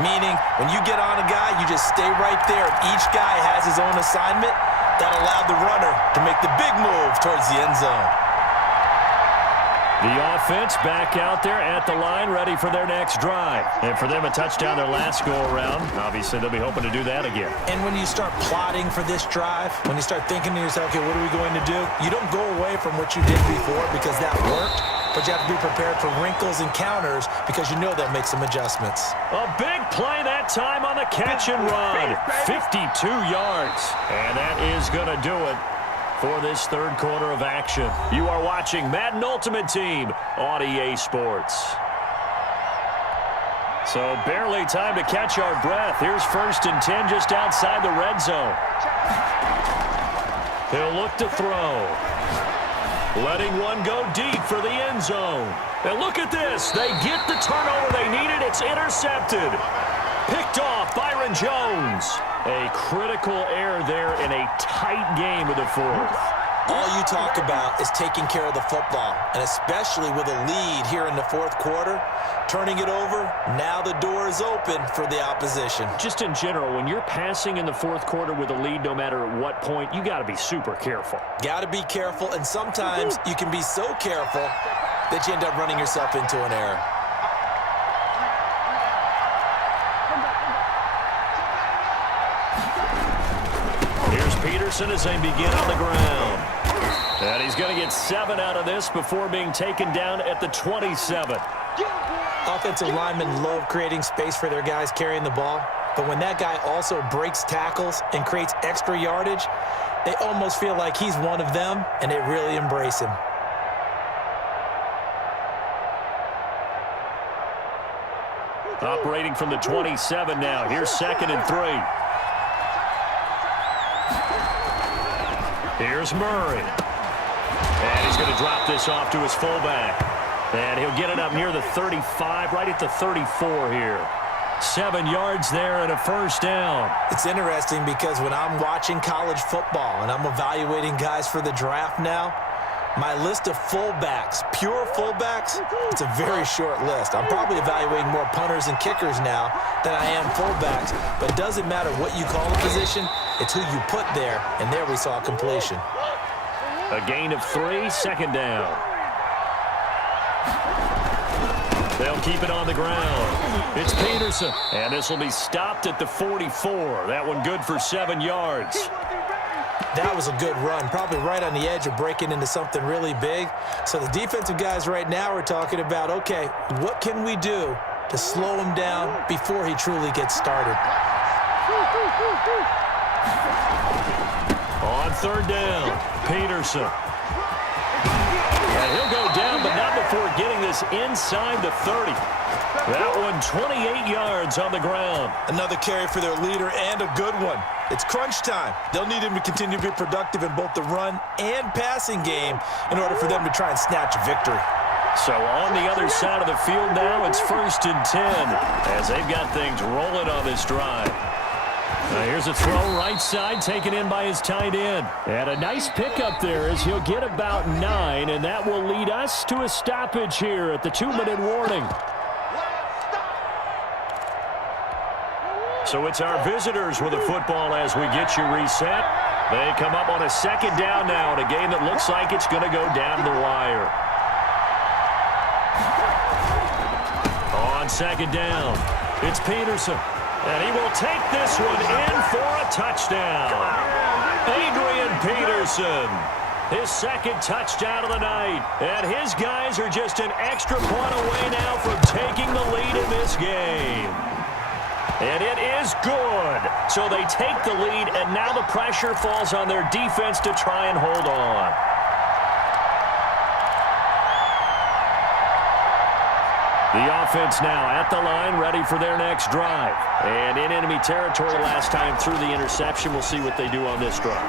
meaning when you get on a guy, you just stay right there. Each guy has his own assignment. That allowed the runner to make the big move towards the end zone. The offense back out there at the line, ready for their next drive. And for them, a touchdown their last go-around. Obviously, they'll be hoping to do that again. And when you start plotting for this drive, when you start thinking to yourself, okay, what are we going to do? You don't go away from what you did before because that worked, but you have to be prepared for wrinkles and counters because you know they'll make some adjustments. A big play that time on the catch and run. 52 yards. And that is going to do it for this third quarter of action. You are watching Madden Ultimate Team on EA Sports. So barely time to catch our breath. Here's 1st and 10 just outside the red zone. He'll look to throw. Letting one go deep for the end zone. And look at this. They get the turnover they needed. It's intercepted. Picked off Byron Jones. A critical error there in a tight game of the 4th. All you talk about is taking care of the football, and especially with a lead here in the 4th quarter, turning it over. Now the door is open for the opposition. Just in general, when you're passing in the fourth quarter with a lead, no matter at what point, you got to be super careful. Got to be careful, and sometimes you can be so careful that you end up running yourself into an error. Here's Peterson as they begin on the ground. And he's going to get 7 out of this before being taken down at the 27. Offensive linemen love creating space for their guys carrying the ball, but when that guy also breaks tackles and creates extra yardage, they almost feel like he's one of them, and they really embrace him. Operating from the 27 now. Here's 2nd and 3. Here's Murray. And he's going to drop this off to his fullback. And he'll get it up near the 35, right at the 34 here. 7 yards there and a first down. It's interesting because when I'm watching college football and I'm evaluating guys for the draft now, my list of fullbacks, pure fullbacks, it's a very short list. I'm probably evaluating more punters and kickers now than I am fullbacks, but it doesn't matter what you call a position, it's who you put there, and there we saw completion. A gain of 3, 2nd down. They'll keep it on the ground. It's Peterson, and this will be stopped at the 44. That one good for 7 yards. That was a good run, probably right on the edge of breaking into something really big. So the defensive guys right now are talking about, okay, what can we do to slow him down before he truly gets started? On 3rd down, Peterson. And he'll go down, but not before getting this inside the 30. That one 28 yards on the ground. Another carry for their leader and a good one. It's crunch time. They'll need him to continue to be productive in both the run and passing game in order for them to try and snatch a victory. So on the other side of the field now, it's 1st and 10 as they've got things rolling on this drive. Now here's a throw right side taken in by his tight end. And a nice pickup there as he'll get about 9, and that will lead us to a stoppage here at the 2-minute warning. So it's our visitors with the football as we get you reset. They come up on a 2nd down now in a game that looks like it's going to go down to the wire. On 2nd down, it's Peterson. And he will take this one in for a touchdown. Adrian Peterson, his 2nd touchdown of the night. And his guys are just an extra point away now from taking the lead in this game. And it is good. So they take the lead, and now the pressure falls on their defense to try and hold on. The offense now at the line, ready for their next drive. And in enemy territory last time through the interception. We'll see what they do on this drive.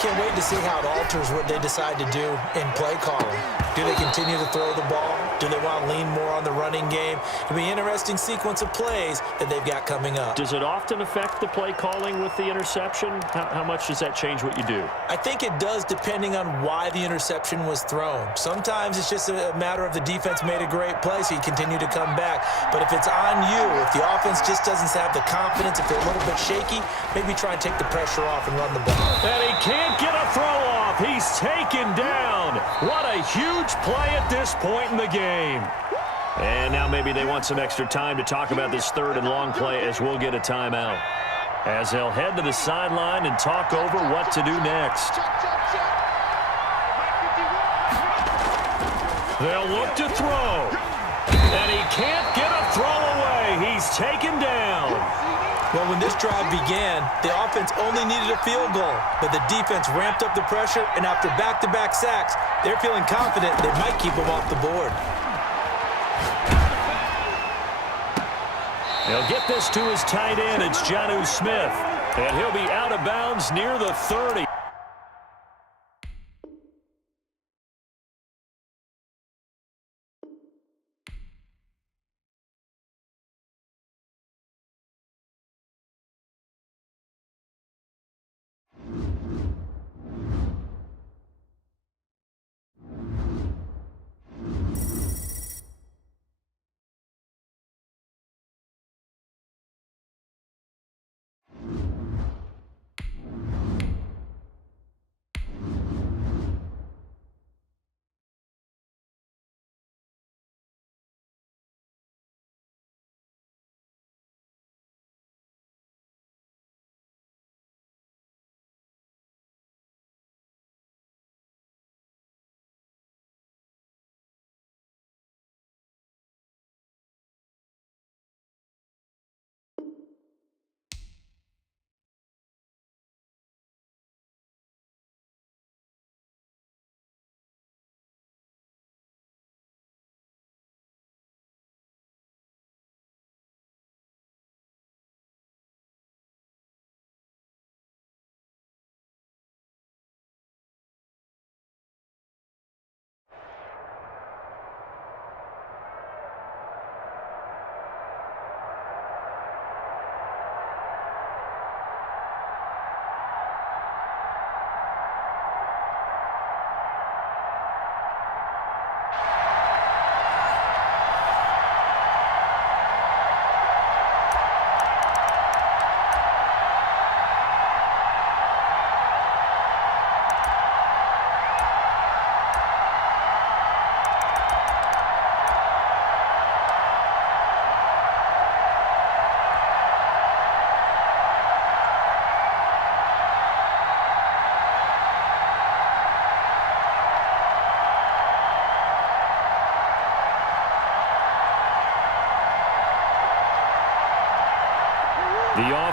Can't wait to see how it alters what they decide to do in play calling. Do they continue to throw the ball? Do they want to lean more on the running game? It'll be an interesting sequence of plays that they've got coming up. Does it often affect the play calling with the interception? How much does that change what you do? I think it does depending on why the interception was thrown. Sometimes it's just a matter of the defense made a great play, so you continue to come back. But if it's on you, if the offense just doesn't have the confidence, if they're a little bit shaky, maybe try and take the pressure off and run the ball. And he can't get a throw off. He's taken down. What a huge play at this point in the game. And now maybe they want some extra time to talk about this 3rd and long play as we'll get a timeout. As they'll head to the sideline and talk over what to do next. They'll look to throw. And he can't get a throw away. He's taken down. Well, when this drive began, the offense only needed a field goal, but the defense ramped up the pressure, and after back-to-back sacks, they're feeling confident they might keep them off the board. He'll get this to his tight end. It's Jonnu Smith, and he'll be out of bounds near the 30.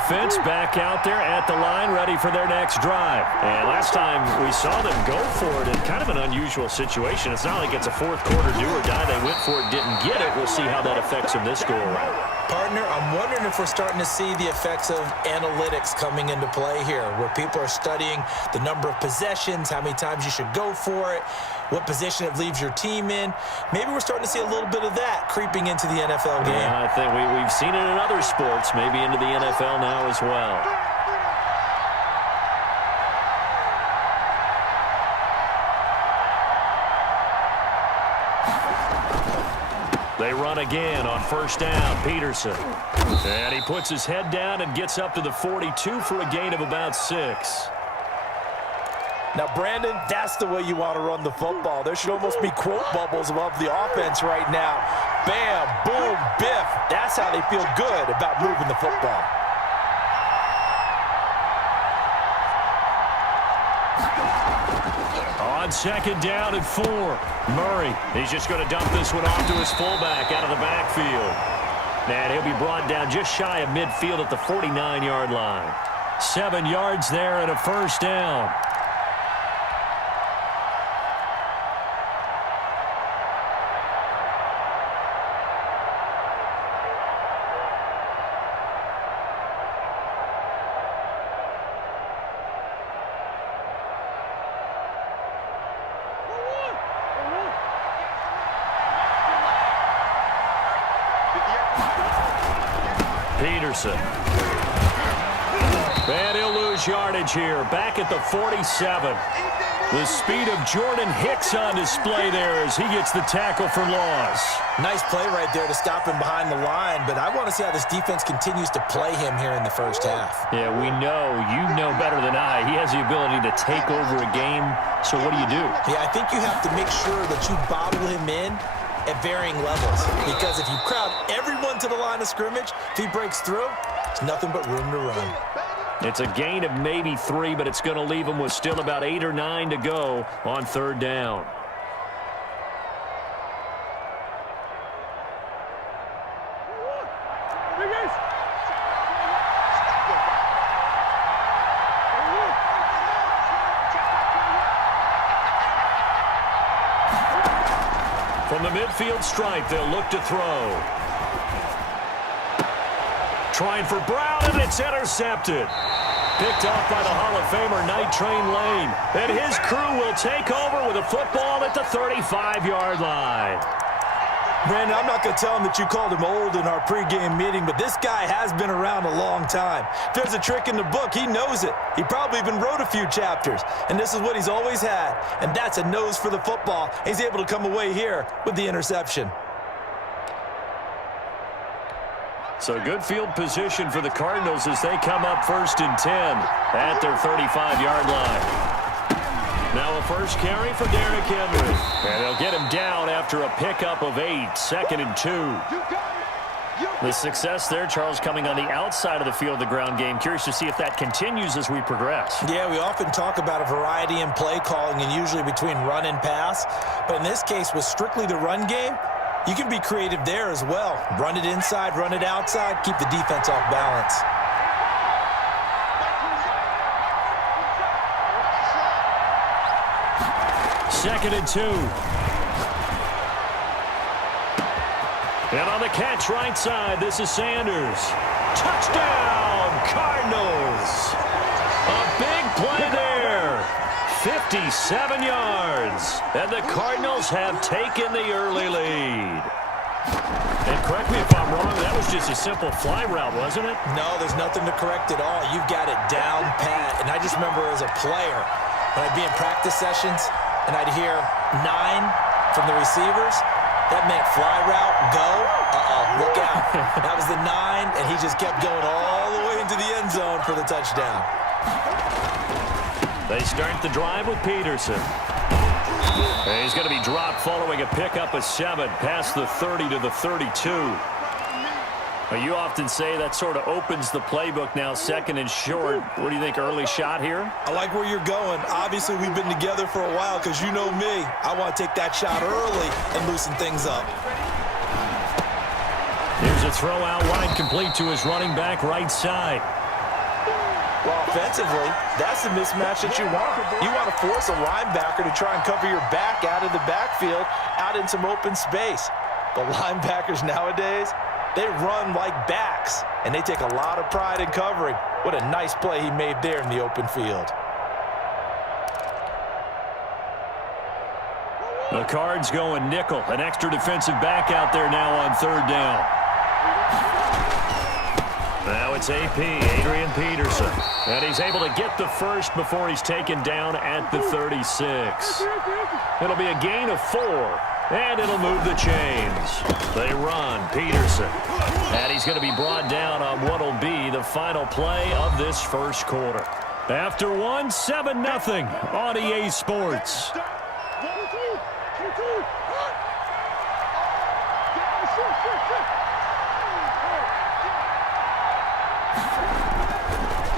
offense back out there at the line, ready for their next drive. And last time we saw them go for it in kind of an unusual situation. It's not like it's a fourth quarter do or die. They went for it, didn't get it. We'll see how that affects them this go-around. Partner, I'm wondering if we're starting to see the effects of analytics coming into play here, where people are studying the number of possessions, how many times you should go for it, what position it leaves your team in. Maybe we're starting to see a little bit of that creeping into the NFL game. Yeah, I think we've seen it in other sports, maybe into the NFL now as well. They run again on first down, Peterson. And he puts his head down and gets up to the 42 for a gain of about 6. Now, Brandon, that's the way you want to run the football. There should almost be quote bubbles above the offense right now. Bam, boom, biff. That's how they feel good about moving the football. On second down and 4, Murray. He's just going to dump this one off to his fullback out of the backfield. And he'll be brought down just shy of midfield at the 49-yard line. 7 yards there and a first down. Peterson. And he'll lose yardage here. Back at the 47. The speed of Jordan Hicks on display there as he gets the tackle for loss. Nice play right there to stop him behind the line, but I want to see how this defense continues to play him here in the first half. Yeah, we know. You know better than I. He has the ability to take over a game, so what do you do? Yeah, I think you have to make sure that you bottle him in at varying levels, because if you crowd everyone to the line of scrimmage, if he breaks through, there's nothing but room to run. It's a gain of maybe 3, but it's going to leave him with still about 8 or 9 to go on third down. From the midfield stripe, they'll look to throw. Trying for Brown, and it's intercepted. Picked off by the Hall of Famer, Night Train Lane. And his crew will take over with a football at the 35-yard line. Brandon, I'm not going to tell him that you called him old in our pregame meeting, but this guy has been around a long time. If there's a trick in the book, he knows it. He probably even wrote a few chapters, and this is what he's always had, and that's a nose for the football. He's able to come away here with the interception. So good field position for the Cardinals as they come up 1st and 10 at their 35-yard line. Now a first carry for Derrick Henry. And they'll get him down after a pickup of 8, 2nd and 2. The success there, Charles, coming on the outside of the field of the ground game. Curious to see if that continues as we progress. Yeah, we often talk about a variety in play calling and usually between run and pass. But in this case, with strictly the run game, you can be creative there as well. Run it inside, run it outside, keep the defense off balance. Second and 2. And on the catch right side, this is Sanders. Touchdown, Cardinals. A big play there. 57 yards. And the Cardinals have taken the early lead. And correct me if I'm wrong, that was just a simple fly route, wasn't it? No, there's nothing to correct at all. You've got it down pat. And I just remember as a player, when I'd be in practice sessions and I'd hear 9 from the receivers, that meant fly route, go. Uh-oh, look out. That was the 9, and he just kept going all the way into the end zone for the touchdown. They start the drive with Peterson. And he's going to be dropped following a pickup of 7 past the 30 to the 32. Now, you often say that sort of opens the playbook now, 2nd and short. What do you think, early shot here? I like where you're going. Obviously, we've been together for a while because you know me. I want to take that shot early and loosen things up. Here's a throw out wide, complete to his running back right side. Well, offensively, that's the mismatch that you want. You want to force a linebacker to try and cover your back out of the backfield, out in some open space. The linebackers nowadays, they run like backs, and they take a lot of pride in covering. What a nice play he made there in the open field. The Cards going nickel. An extra defensive back out there now on third down. Now it's AP, Adrian Peterson. And he's able to get the first before he's taken down at the 36. It'll be a gain of 4, and it'll move the chains. They run, Peterson. And he's going to be brought down on what will be the final play of this first quarter. After one, 7-0 on EA Sports.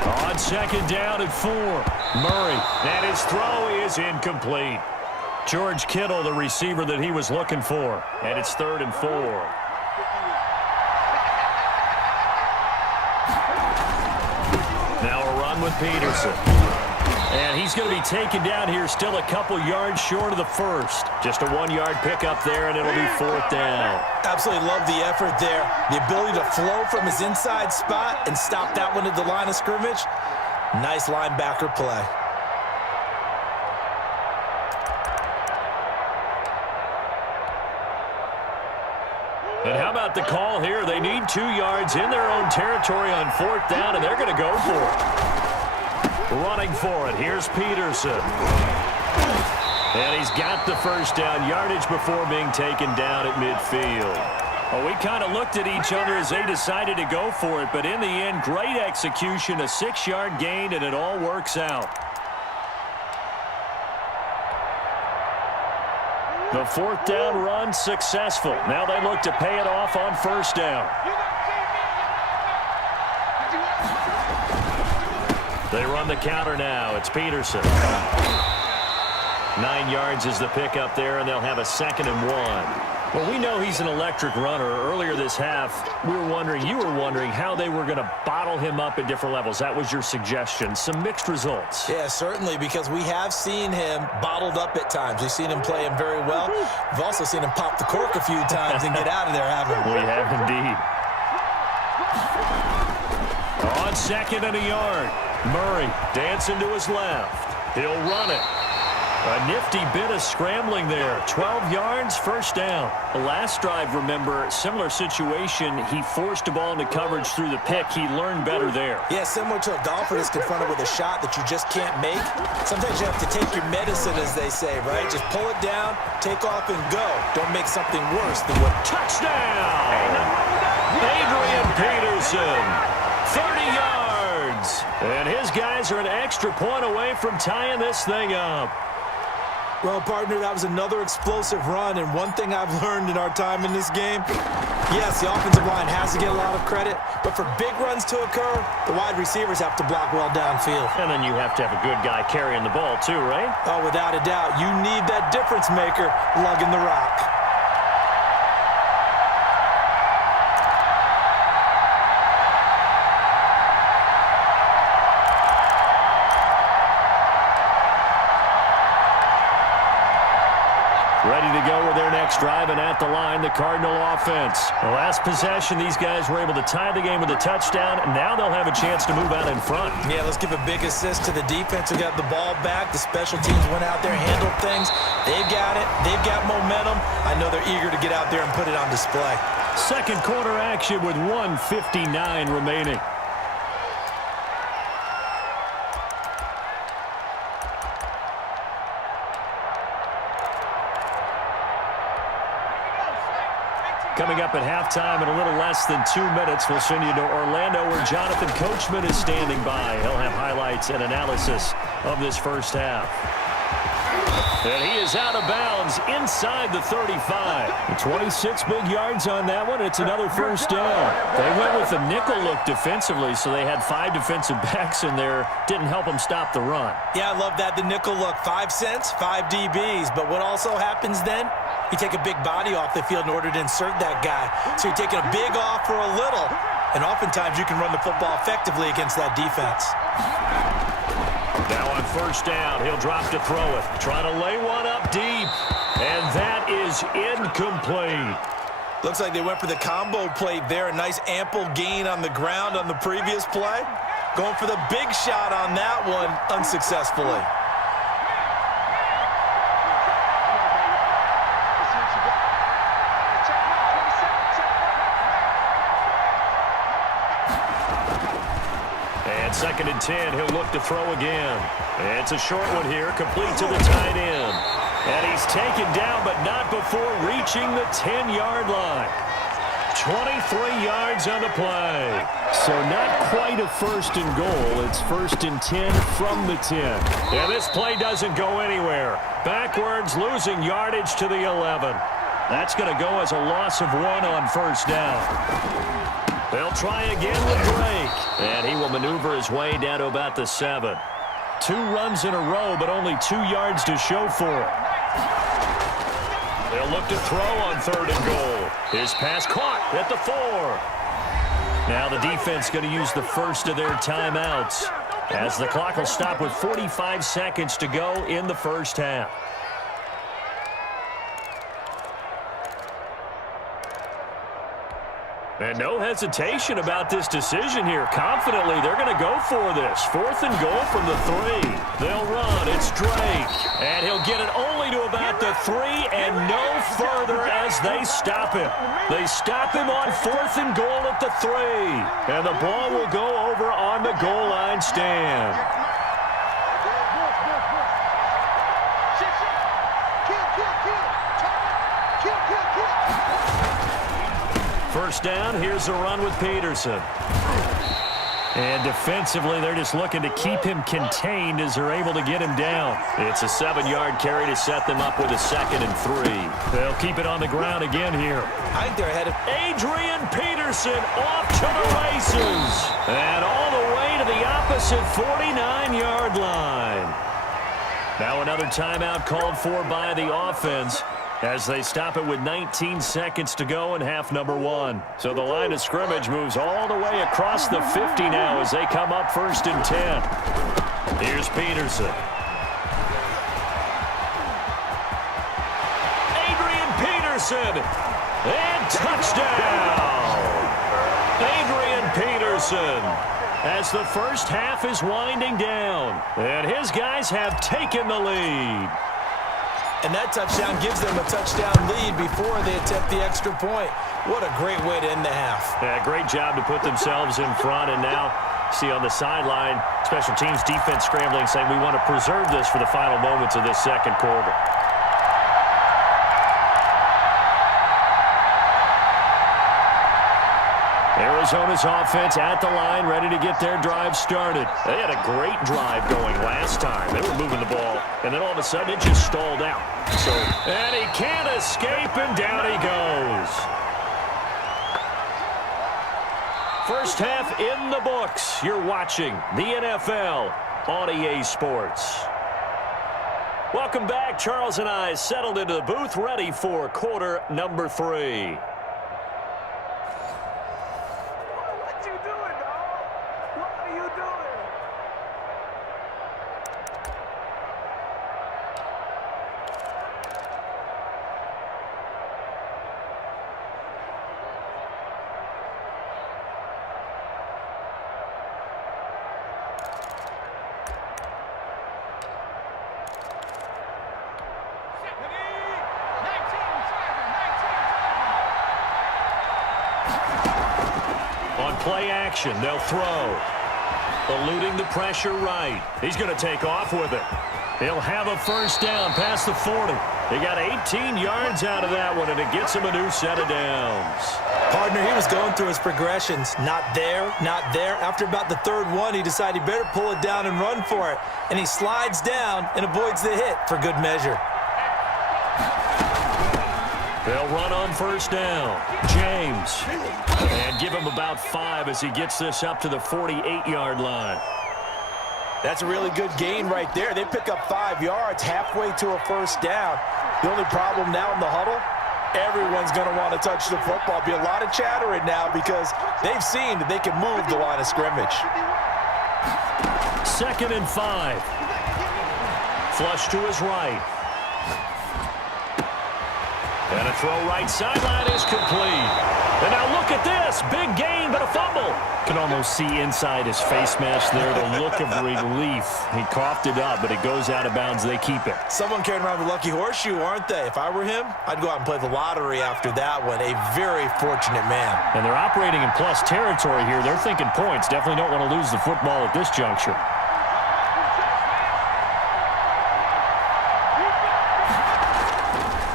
On second down and 4. Murray, and his throw is incomplete. George Kittle, the receiver that he was looking for. And it's 3rd and 4. Now a run with Peterson. And he's going to be taken down here still a couple yards short of the first. Just a 1-yard pickup there, and it'll be 4th down. Absolutely love the effort there. The ability to flow from his inside spot and stop that one at the line of scrimmage. Nice linebacker play. And how about the call here? They need 2 yards in their own territory on 4th down, and they're going to go for it. Running for it, here's Peterson. And he's got the first down yardage before being taken down at midfield. Well, we kind of looked at each other as they decided to go for it, but in the end, great execution, a 6-yard gain, and it all works out. The 4th down run successful. Now they look to pay it off on 1st down. They run the counter now. It's Peterson. 9 yards is the pickup there, and they'll have a 2nd and 1. Well, we know he's an electric runner. Earlier this half, you were wondering how they were going to bottle him up at different levels. That was your suggestion. Some mixed results. Yeah, certainly, because we have seen him bottled up at times. We've seen him play him very well. We've also seen him pop the cork a few times and get out of there, haven't we? We have indeed. On 2nd and a yard. Murray dancing to his left. He'll run it. A nifty bit of scrambling there. 12 yards, 1st down. The last drive, remember, similar situation. He forced a ball into coverage through the pick. He learned better there. Yeah, similar to a golfer that's confronted with a shot that you just can't make. Sometimes you have to take your medicine, as they say, right? Just pull it down, take off, and go. Don't make something worse than what... Touchdown! Adrian Peterson, 30 yards. And his guys are an extra point away from tying this thing up. Well, partner, that was another explosive run, and one thing I've learned in our time in this game, yes, the offensive line has to get a lot of credit, but for big runs to occur, the wide receivers have to block well downfield. And then you have to have a good guy carrying the ball too, right? Oh, without a doubt. You need that difference maker lugging the rock. Ready to go with their next drive, and at the line, the Cardinal offense. The last possession, these guys were able to tie the game with a touchdown, and now they'll have a chance to move out in front. Yeah, let's give a big assist to the defense who got the ball back. The special teams went out there, handled things. They've got it. They've got momentum. I know they're eager to get out there and put it on display. Second quarter action with 1:59 remaining. Coming up at halftime in a little less than 2 minutes, we'll send you to Orlando where Jonathan Coachman is standing by. He'll have highlights and analysis of this first half. And he is out of bounds inside the 35. 26 big yards on that one. It's another 1st down. They went with a nickel look defensively, so they had 5 defensive backs in there. Didn't help them stop the run. Yeah, I love that, the nickel look. 5 cents, 5 DBs. But what also happens then? You take a big body off the field in order to insert that guy. So you're taking a big off for a little. And oftentimes you can run the football effectively against that defense. Now on first down, he'll drop to throw it. Trying to lay one up deep. And that is incomplete. Looks like they went for the combo play there. A nice ample gain on the ground on the previous play. Going for the big shot on that one unsuccessfully. And 2nd and 10, he'll look to throw again. And it's a short one here, complete to the tight end. And he's taken down, but not before reaching the 10-yard line. 23 yards on the play. So not quite a 1st and goal. It's 1st and 10 from the 10. Yeah, this play doesn't go anywhere. Backwards, losing yardage to the 11. That's going to go as a loss of 1 on first down. They'll try again with Drake. And he will maneuver his way down to about the 7. 2 runs in a row, but only 2 yards to show for it. They'll look to throw on 3rd and goal. His pass caught at the 4. Now the defense going to use the first of their timeouts, as the clock will stop with 45 seconds to go in the first half. And no hesitation about this decision here. Confidently, they're going to go for this. 4th and goal from the 3. They'll run. It's Drake. And he'll get it only to about the 3 and no further as they stop him. They stop him on 4th and goal at the 3. And the ball will go over on the goal line stand. First down, here's a run with Peterson. And defensively, they're just looking to keep him contained as they're able to get him down. It's a 7-yard carry to set them up with a 2nd and 3. They'll keep it on the ground again here. I think they're ahead of Adrian Peterson off to the races. And all the way to the opposite 49-yard line. Now another timeout called for by the offense, as they stop it with 19 seconds to go in half number 1. So the line of scrimmage moves all the way across the 50 now as they come up 1st and 10. Here's Peterson. Adrian Peterson. And touchdown. Adrian Peterson. As the first half is winding down. And his guys have taken the lead. And that touchdown gives them a touchdown lead before they attempt the extra point. What a great way to end the half. Yeah, great job to put themselves in front. And now, see on the sideline, special teams defense scrambling, saying we want to preserve this for the final moments of this 2nd quarter. Arizona's offense at the line, ready to get their drive started. They had a great drive going last time. They were moving the ball, and then all of a sudden it just stalled out. And he can't escape, and down he goes. First half in the books. You're watching the NFL on EA Sports. Welcome back. Charles and I settled into the booth, ready for quarter number 3. Play action, they'll throw. Eluding the pressure right. He's going to take off with it. He'll have a first down past the 40. He got 18 yards out of that one, and it gets him a new set of downs. Partner, he was going through his progressions. Not there, not there. After about the 3rd one, he decided he better pull it down and run for it. And he slides down and avoids the hit for good measure. They'll run on first down. James. And give him about 5 as he gets this up to the 48-yard line. That's a really good gain right there. They pick up 5 yards halfway to a first down. The only problem now in the huddle, Everyone's going to want to touch the football. Be a lot of chattering now because they've seen that they can move the line of scrimmage. 2nd and 5. Flush to his right. And a throw right sideline is complete. And now look at this. Big gain, but a fumble. Can almost see inside his face mask there the look of relief. He coughed it up, but it goes out of bounds. They keep it. Someone carrying around the lucky horseshoe, aren't they? If I were him, I'd go out and play the lottery after that one. A very fortunate man. And they're operating in plus territory here. They're thinking points. Definitely don't want to lose the football at this juncture.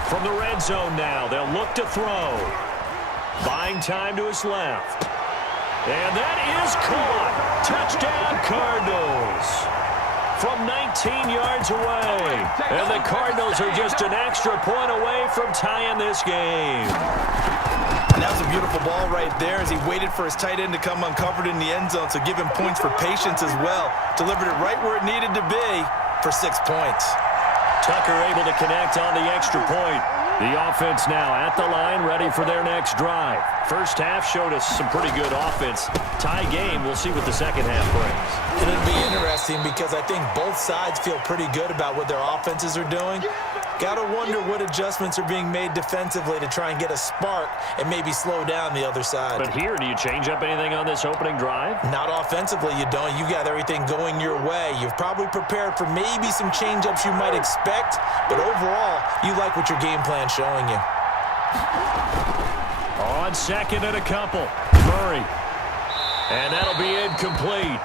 From the red zone now, they'll look to throw. Buying time to his left. And that is caught. Touchdown, Cardinals. From 19 yards away. And the Cardinals are just an extra point away from tying this game. And that was a beautiful ball right there as he waited for his tight end to come uncovered in the end zone, so give him points for patience as well. Delivered it right where it needed to be for 6 points. Tucker able to connect on the extra point. The offense now at the line, ready for their next drive. First half showed us some pretty good offense. Tie game, we'll see what the second half brings. It'll be interesting because I think both sides feel pretty good about what their offenses are doing. Got to wonder what adjustments are being made defensively to try and get a spark and maybe slow down the other side. But here, do you change up anything on this opening drive? Not offensively, you don't. You got everything going your way. You've probably prepared for maybe some change-ups you might expect, but overall, you like what your game plan's showing you. On 2nd and a couple, Murray. And that'll be incomplete.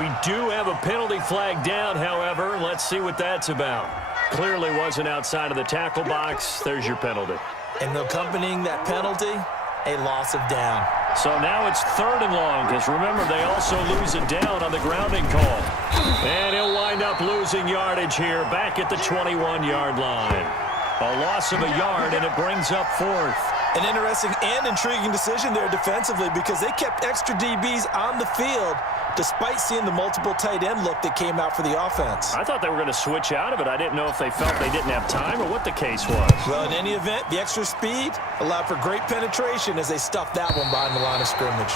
We do have a penalty flag down, however. Let's see what that's about. Clearly wasn't outside of the tackle box. There's your penalty. And accompanying that penalty, a loss of down. So now it's 3rd and long, because remember, they also lose it down on the grounding call. And he'll wind up losing yardage here back at the 21-yard line. A loss of a yard, and it brings up 4th. An interesting and intriguing decision there defensively because they kept extra DBs on the field despite seeing the multiple tight end look that came out for the offense. I thought they were going to switch out of it. I didn't know if they felt they didn't have time or what the case was. Well, in any event, the extra speed allowed for great penetration as they stuffed that one behind the line of scrimmage.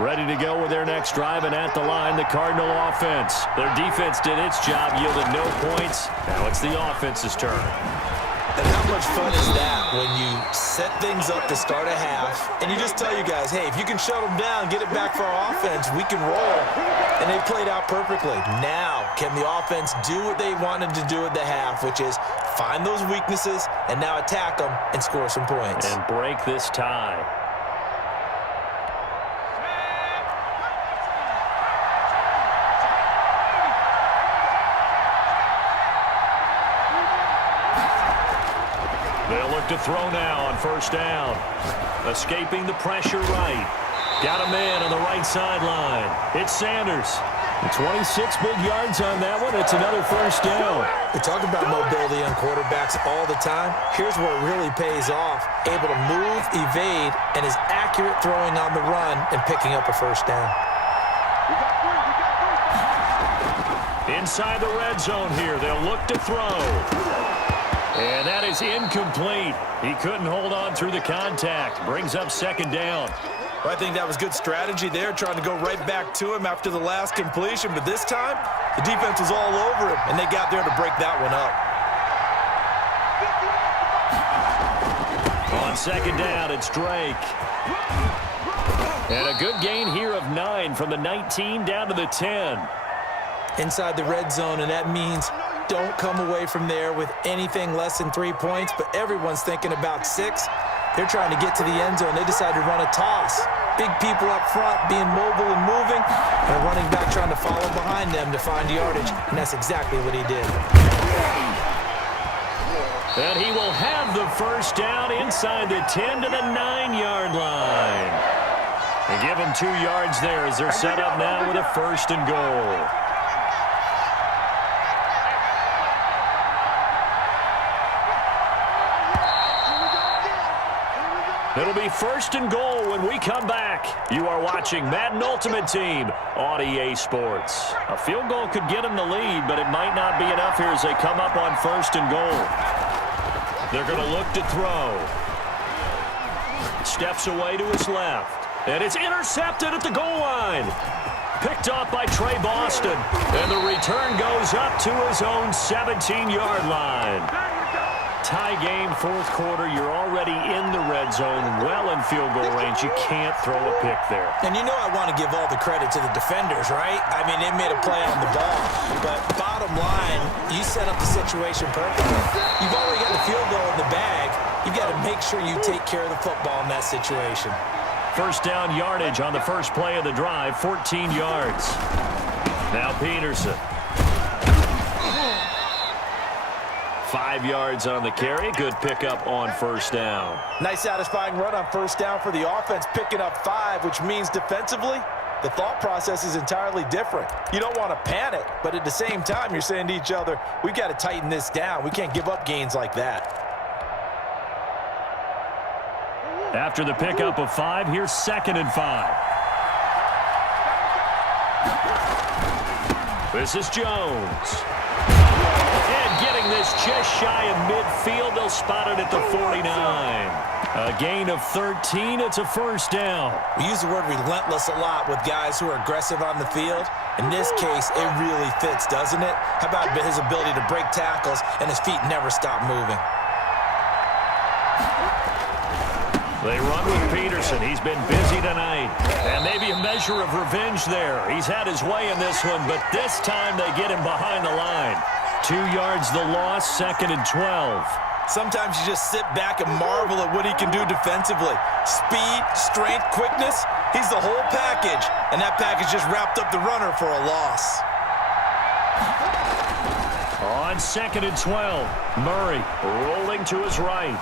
Ready to go with their next drive, and at the line, the Cardinal offense. Their defense did its job, yielded no points. Now it's the offense's turn. And how much fun is that when you set things up to start a half, and you just tell you guys, hey, if you can shut them down, get it back for our offense, we can roll. And they played out perfectly. Now, can the offense do what they wanted to do at the half, which is find those weaknesses and now attack them and score some points? And break this tie. They'll look to throw now on 1st down. Escaping the pressure right. Got a man on the right sideline. It's Sanders. 26 big yards on that one. It's another 1st down. We talk about mobility on quarterbacks all the time. Here's where it really pays off. Able to move, evade, and is accurate throwing on the run and picking up a 1st down. Inside the red zone here. They'll look to throw. And that is incomplete. He couldn't hold on through the contact. Brings up 2nd down. Well, I think that was good strategy there, trying to go right back to him after the last completion. But this time, the defense was all over him, and they got there to break that one up. On 2nd down, it's Drake. And a good gain here of 9 from the 19 down to the 10. Inside the red zone, and that means don't come away from there with anything less than 3 points, but everyone's thinking about 6. They're trying to get to the end zone. They decided to run a toss. Big people up front being mobile and moving, and a running back trying to follow behind them to find yardage, and that's exactly what he did. And he will have the 1st down inside the 10 to the 9-yard line. And give him 2 yards there as they're set up now with a 1st and goal. It'll be 1st and goal when we come back. You are watching Madden Ultimate Team on EA Sports. A field goal could get them the lead, but it might not be enough here as they come up on 1st and goal. They're going to look to throw. Steps away to his left. And it's intercepted at the goal line. Picked off by Trey Boston. And the return goes up to his own 17-yard line. Tie game, 4th quarter. You're already in the red zone, well in field goal range. You can't throw a pick there. And you know I want to give all the credit to the defenders, right? I mean, they made a play on the ball. But bottom line, you set up the situation perfectly. You've already got the field goal in the bag. You've got to make sure you take care of the football in that situation. 1st down yardage on the first play of the drive, 14 yards. Now Peterson. 5 yards on the carry. Good pickup on 1st down. Nice satisfying run on 1st down for the offense, picking up 5, which means defensively, the thought process is entirely different. You don't want to panic, but at the same time, you're saying to each other, we've got to tighten this down. We can't give up gains like that. After the pickup of 5, here's 2nd and 5. This is Jones. And getting this just shy of midfield, they'll spot it at the 49. A gain of 13, it's a 1st down. We use the word relentless a lot with guys who are aggressive on the field. In this case, it really fits, doesn't it? How about his ability to break tackles and his feet never stop moving? They run with Peterson. He's been busy tonight. And maybe a measure of revenge there. He's had his way in this one, but this time they get him behind the line. 2 yards the loss, 2nd and 12. Sometimes you just sit back and marvel at what he can do defensively. Speed, strength, quickness, he's the whole package. And that package just wrapped up the runner for a loss. On 2nd and 12, Murray rolling to his right.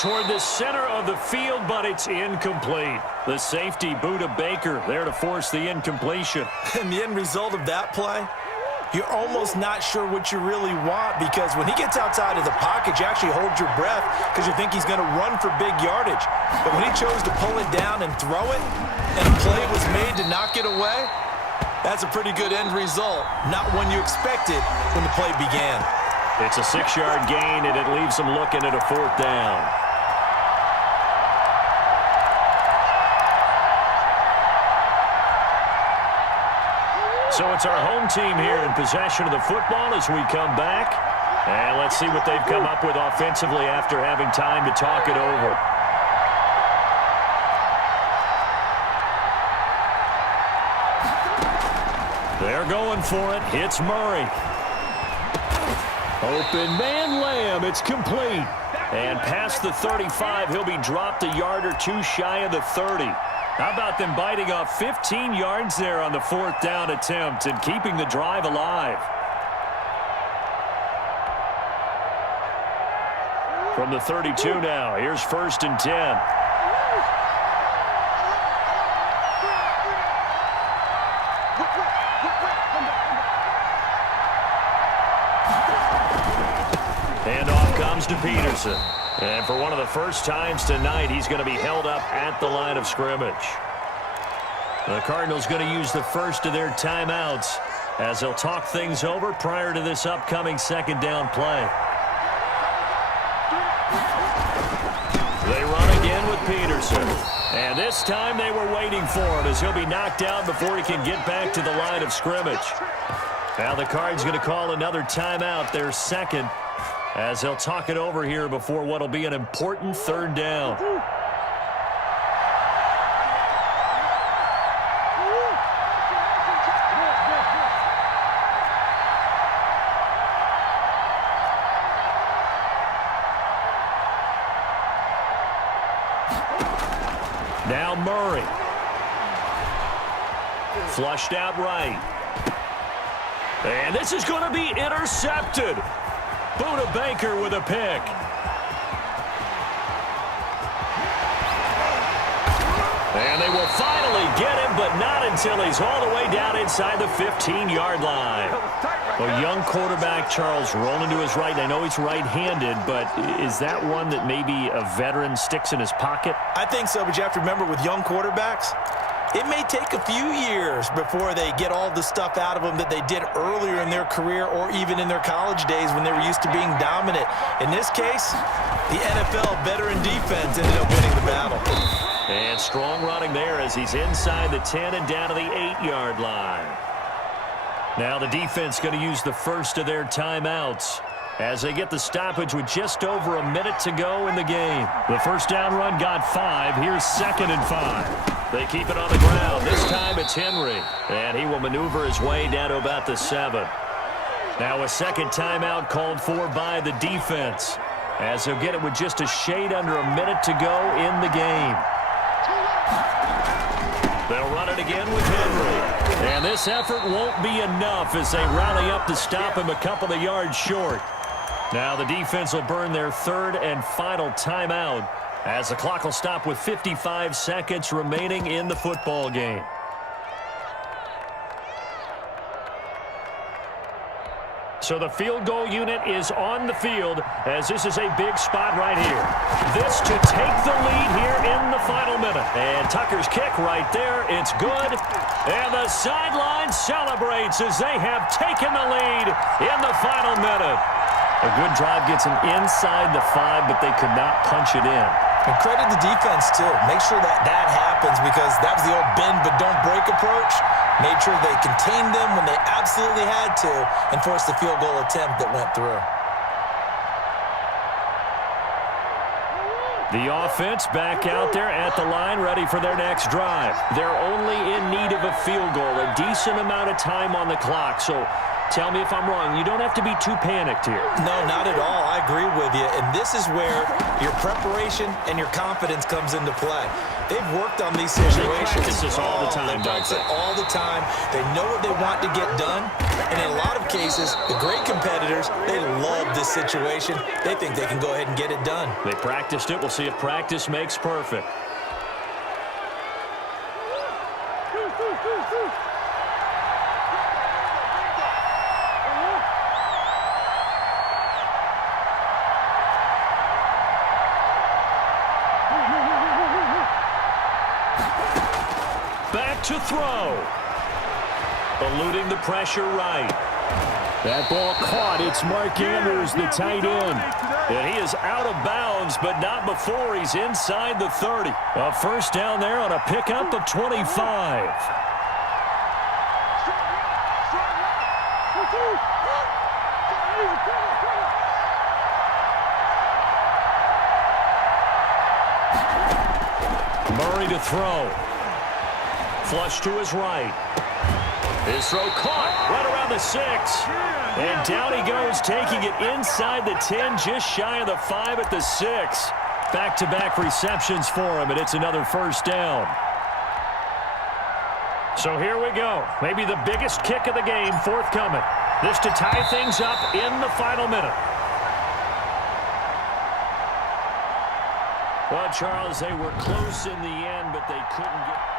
Toward the center of the field, but it's incomplete. The safety, Buda Baker, there to force the incompletion. And the end result of that play, you're almost not sure what you really want, because when he gets outside of the pocket, you actually hold your breath because you think he's going to run for big yardage. But when he chose to pull it down and throw it, and a play was made to knock it away, that's a pretty good end result. Not one you expected when the play began. It's a 6-yard gain, and it leaves them looking at a 4th down. So it's our home team here in possession of the football as we come back. And let's see what they've come up with offensively after having time to talk it over. They're going for it. It's Murray. Open man, Lamb. It's complete. And past the 35, he'll be dropped a yard or two shy of the 30. How about them biting off 15 yards there on the 4th down attempt and keeping the drive alive? From the 32 now, here's 1st and 10. And off comes to Peterson. And for one of the first times tonight, he's going to be held up at the line of scrimmage. The Cardinals going to use the first of their timeouts as they'll talk things over prior to this upcoming 2nd down play. They run again with Peterson. And this time they were waiting for him as he'll be knocked down before he can get back to the line of scrimmage. Now the Cards going to call another timeout, their 2nd, as they'll talk it over here before what will be an important 3rd down. Now Murray. Flushed out right. And this is going to be intercepted. Buda Baker with a pick. And they will finally get him but not until he's all the way down inside the 15-yard line. A young quarterback, Charles, rolling to his right. I know he's right-handed, but is that one that maybe a veteran sticks in his pocket? I think so, but you have to remember with young quarterbacks, it may take a few years before they get all the stuff out of them that they did earlier in their career or even in their college days when they were used to being dominant. In this case, the NFL veteran defense ended up winning the battle. And strong running there as he's inside the 10 and down to the 8-yard line. Now the defense going to use the first of their timeouts as they get the stoppage with just over a minute to go in the game. The first down run got 5. Here's 2nd and 5. They keep it on the ground. This time it's Henry. And he will maneuver his way down to about the 7. Now a second timeout called for by the defense as they'll get it with just a shade under a minute to go in the game. They'll run it again with Henry. And this effort won't be enough as they rally up to stop him a couple of yards short. Now the defense will burn their third and final timeout as the clock will stop with 55 seconds remaining in the football game. So the field goal unit is on the field as this is a big spot right here. This to take the lead here in the final minute. And Tucker's kick right there. It's good. And the sideline celebrates as they have taken the lead in the final minute. A good drive gets them inside the 5, but they could not punch it in. And credit the defense, too. Make sure that happens because that was the old bend but don't break approach. Made sure they contained them when they absolutely had to and forced the field goal attempt that went through. The offense back out there at the line ready for their next drive. They're only in need of a field goal, a decent amount of time on the clock. So tell me if I'm wrong. You don't have to be too panicked here. No, not at all. I agree with you. And this is where your preparation and your confidence comes into play. They've worked on these situations. They practice this all the time, they practice it all the time. They know what they want to get done. And in a lot of cases, the great competitors, they love this situation. They think they can go ahead and get it done. They practiced it. We'll see if practice makes perfect. Back to throw. Eluding the pressure right. That ball caught. It's Mark Andrews, the tight end. And he is out of bounds, but not before he's inside the 30. A first down there on a pickup of 25. Murray to throw. Flush to his right. His throw caught right around the 6. And down he goes, taking it inside the 10, just shy of the 5 at the 6. Back-to-back receptions for him, and it's another first down. So here we go. Maybe the biggest kick of the game forthcoming. This to tie things up in the final minute. Well, Charles, they were close in the end, but they couldn't get...